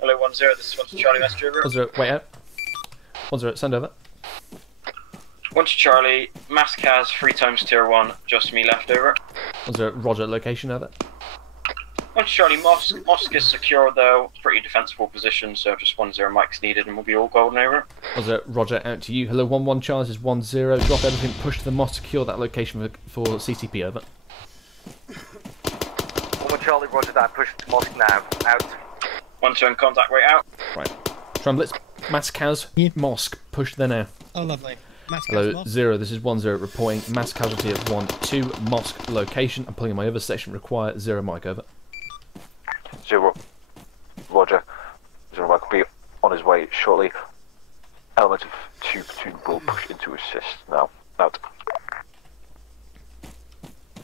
Hello, 1-0, this one's Charlie Master, over. 1-0, wait out. 1-0, send over. 1 to Charlie, Mascaz 3 times tier 1, just me left, over. 1-0, Roger, location, over. 1 to Charlie, Mosque is secure though, pretty defensible position, so just 1-0 mics needed and we'll be all golden, over. 1-0, Roger, out to you. Hello, 1-1, Charles is 1-0. Drop everything, push to the mosque, secure that location for CCP, over. 1 Charlie, Roger that, push to mosque now, out. 1-2 in contact, right out. Right. Tremblets, Mascaz, mosque, push there now. Oh, lovely. Hello, 0, this is 1-0, reporting mass casualty of 1-2, mosque location. I'm pulling in my other section, require 0 mic, over. 0, Roger. 0 mic will be on his way shortly. Element of 2 platoon will push into assist now. Out.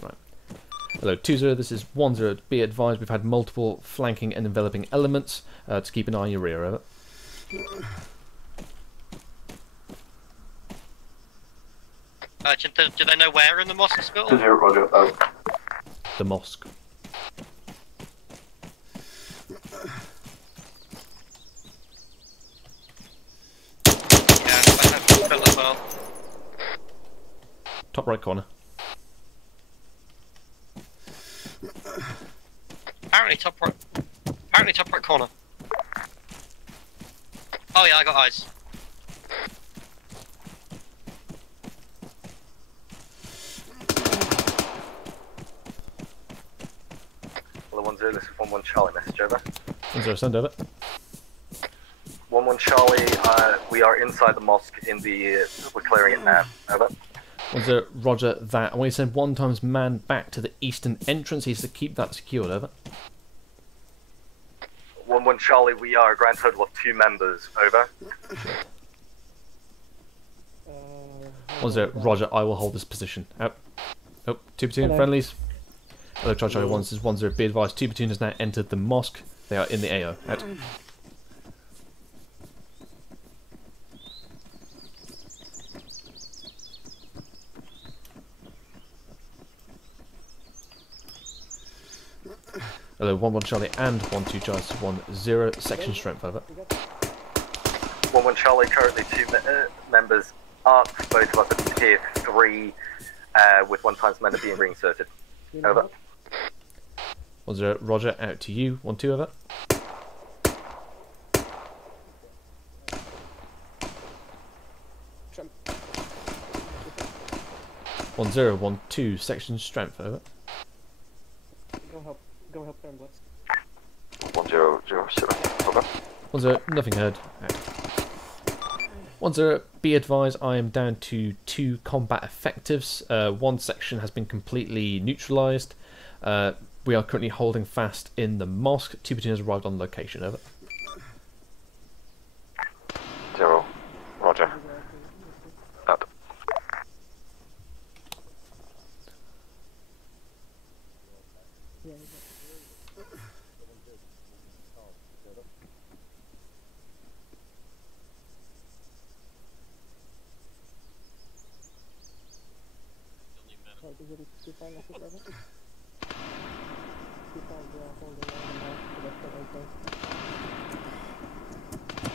Right. Hello, 2-0, this is 1-0. Be advised, we've had multiple flanking and enveloping elements to keep an eye on your rear, over. Do they know where in the mosque is built? 2-0, Roger, out. The mosque. Yeah, I have built as well. Top right corner. Apparently top right corner. Oh yeah, I got eyes. Hello, 1-0, this is 1-1 Charlie, message over. 1-0, send over. 1-1 Charlie, we are inside the mosque we're clearing it now, over. 1-0, Roger that. I want you to send 1 times man back to the eastern entrance. He's to keep that secured, over. 1-1 Charlie, we are a grand total of 2 members, over. 1-0, Roger, I will hold this position. Out. Oh, 2 platoon, friendlies. Hello, Charlie 1, this is 1-0, be advised, 2 platoon has now entered the mosque. They are in the AO. Out. Hello, 1-1 Charlie and 1-2 Charlie, 1-0, section strength, over. 1-1 1-1 Charlie, currently 2 members up, both of us at tier 3, with 1 times member being reinserted. Over. 1-0, Roger, out to you. 1-2, over. Trump. 1-0, 1-2, section strength, over. Go help them, Blitz. 1007, over. 1-0, nothing heard. Out. 1-0, be advised, I am down to 2 combat effectives. 1 section has been completely neutralised. We are currently holding fast in the mosque. 2 platoons arrived on location, over. 0, Roger. Out.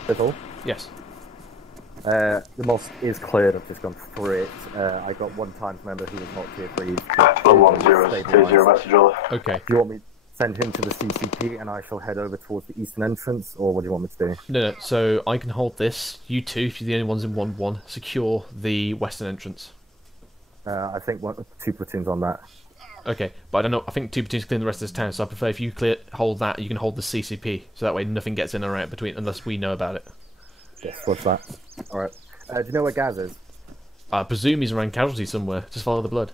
Little? Yes. The mosque is cleared, I've just gone through it. I got 1 times member who was not tier 3. 1020 message over. Okay. Do you want me to send him to the CCP and I shall head over towards the eastern entrance, or what do you want me to do? No, so I can hold this. You 2, if you're the only ones in 1-1, secure the western entrance. I think 2 platoons on that. Okay, but I don't know. I think 2 platoons clear the rest of this town, so I prefer if you hold that, you can hold the CCP, so that way nothing gets in or out between, unless we know about it. Yes, what's that? Alright. Do you know where Gaz is? I presume he's around casualty somewhere. Just follow the blood.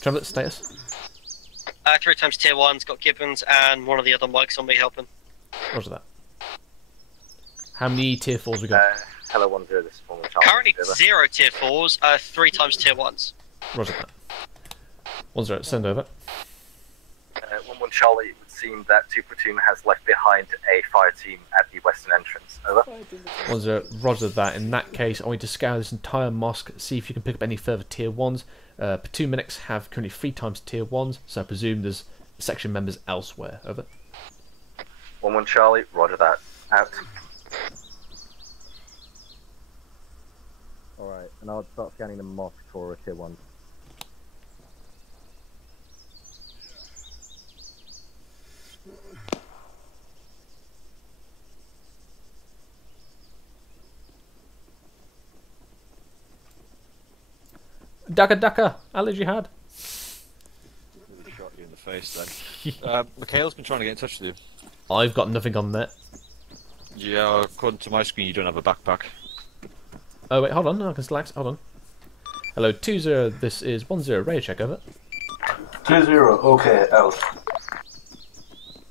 Tremlet status? 3 times tier 1's got Gibbons and one of the other mics on me helping. Roger that. How many tier 4s we got? Hello, 1-0, this is 1-1 Charlie. Currently 0 tier 4's, 3 times tier 1's. Roger that. 1-0, send over. 1-1 Charlie, it would seem that 2 platoon has left behind a fire team at the western entrance. Over. 1-0, roger that. In that case, I want you to scour this entire mosque, see if you can pick up any further tier 1s. Platoon medics have currently 3 times tier 1s, so I presume there's section members elsewhere. Over. 1-1 Charlie, roger that. Out. Alright, and I'll start scanning the mosque for a tier 1. Daka, Ali Jihad. Shot you in the face then. Mikhail's been trying to get in touch with you. I've got nothing on that. Yeah, according to my screen, you don't have a backpack. Oh wait, hold on, I can select. Hold on. Hello, 2-0. This is 1-0. Radio check, over. 2-0. Okay, out.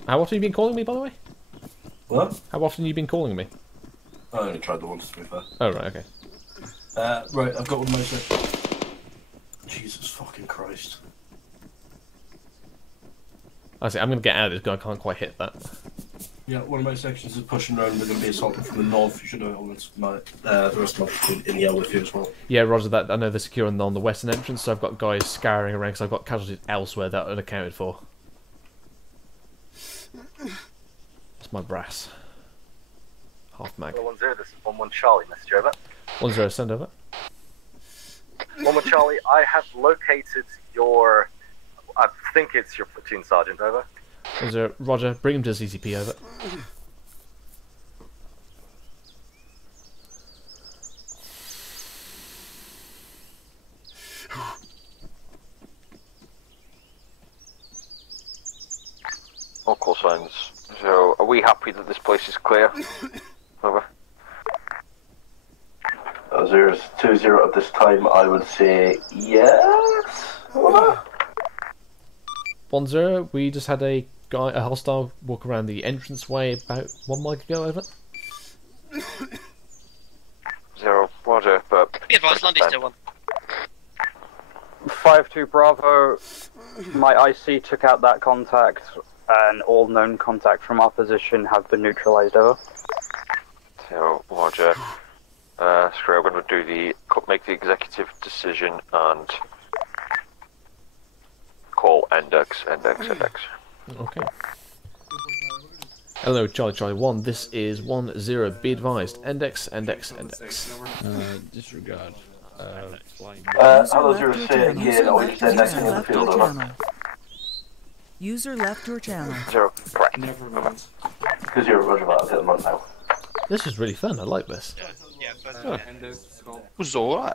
How often have you been calling me, by the way? What? How often have you been calling me? I only tried the once, to be fair. Oh right, okay. Right, I've got one of my sections. Jesus fucking Christ. I see. I'm gonna get out of this because I can't quite hit that. Yeah, one of my sections is pushing around. They're going to be assaulting from the north. You should know the rest of my in the L with you as well. Yeah, roger that. I know they're secure on the western entrance, so I've got guys scouring around because I've got casualties elsewhere that are unaccounted for. That's my brass. Half mag. 1-0, this is 1-1 Charlie, message over. 1-0, send over. 1-1 Charlie, I have located your... I think it's your platoon sergeant, over. 1-0, roger, bring him to the CCP, over. All call signs. So, are we happy that this place is clear? Over. 0-2-0 at this time, I would say yes. Over. 1-0, we just had a hostile walk around the entranceway about 1 mic ago, over. 0, roger, but... Be advised, Lundy's still 1. 5-2 Bravo, my IC took out that contact, and all known contact from our position have been neutralised, over. 0, roger. Screw, I'm going to make the executive decision and call index. Okay. Hello, Charlie 1. This is 10. Be advised. Index. Disregard. Hello, 06, yeah, I'll just end in the field, over. User left your channel. 0, correct. 0, roger that, I'll hit them on now. This is really fun. I like this. It was alright.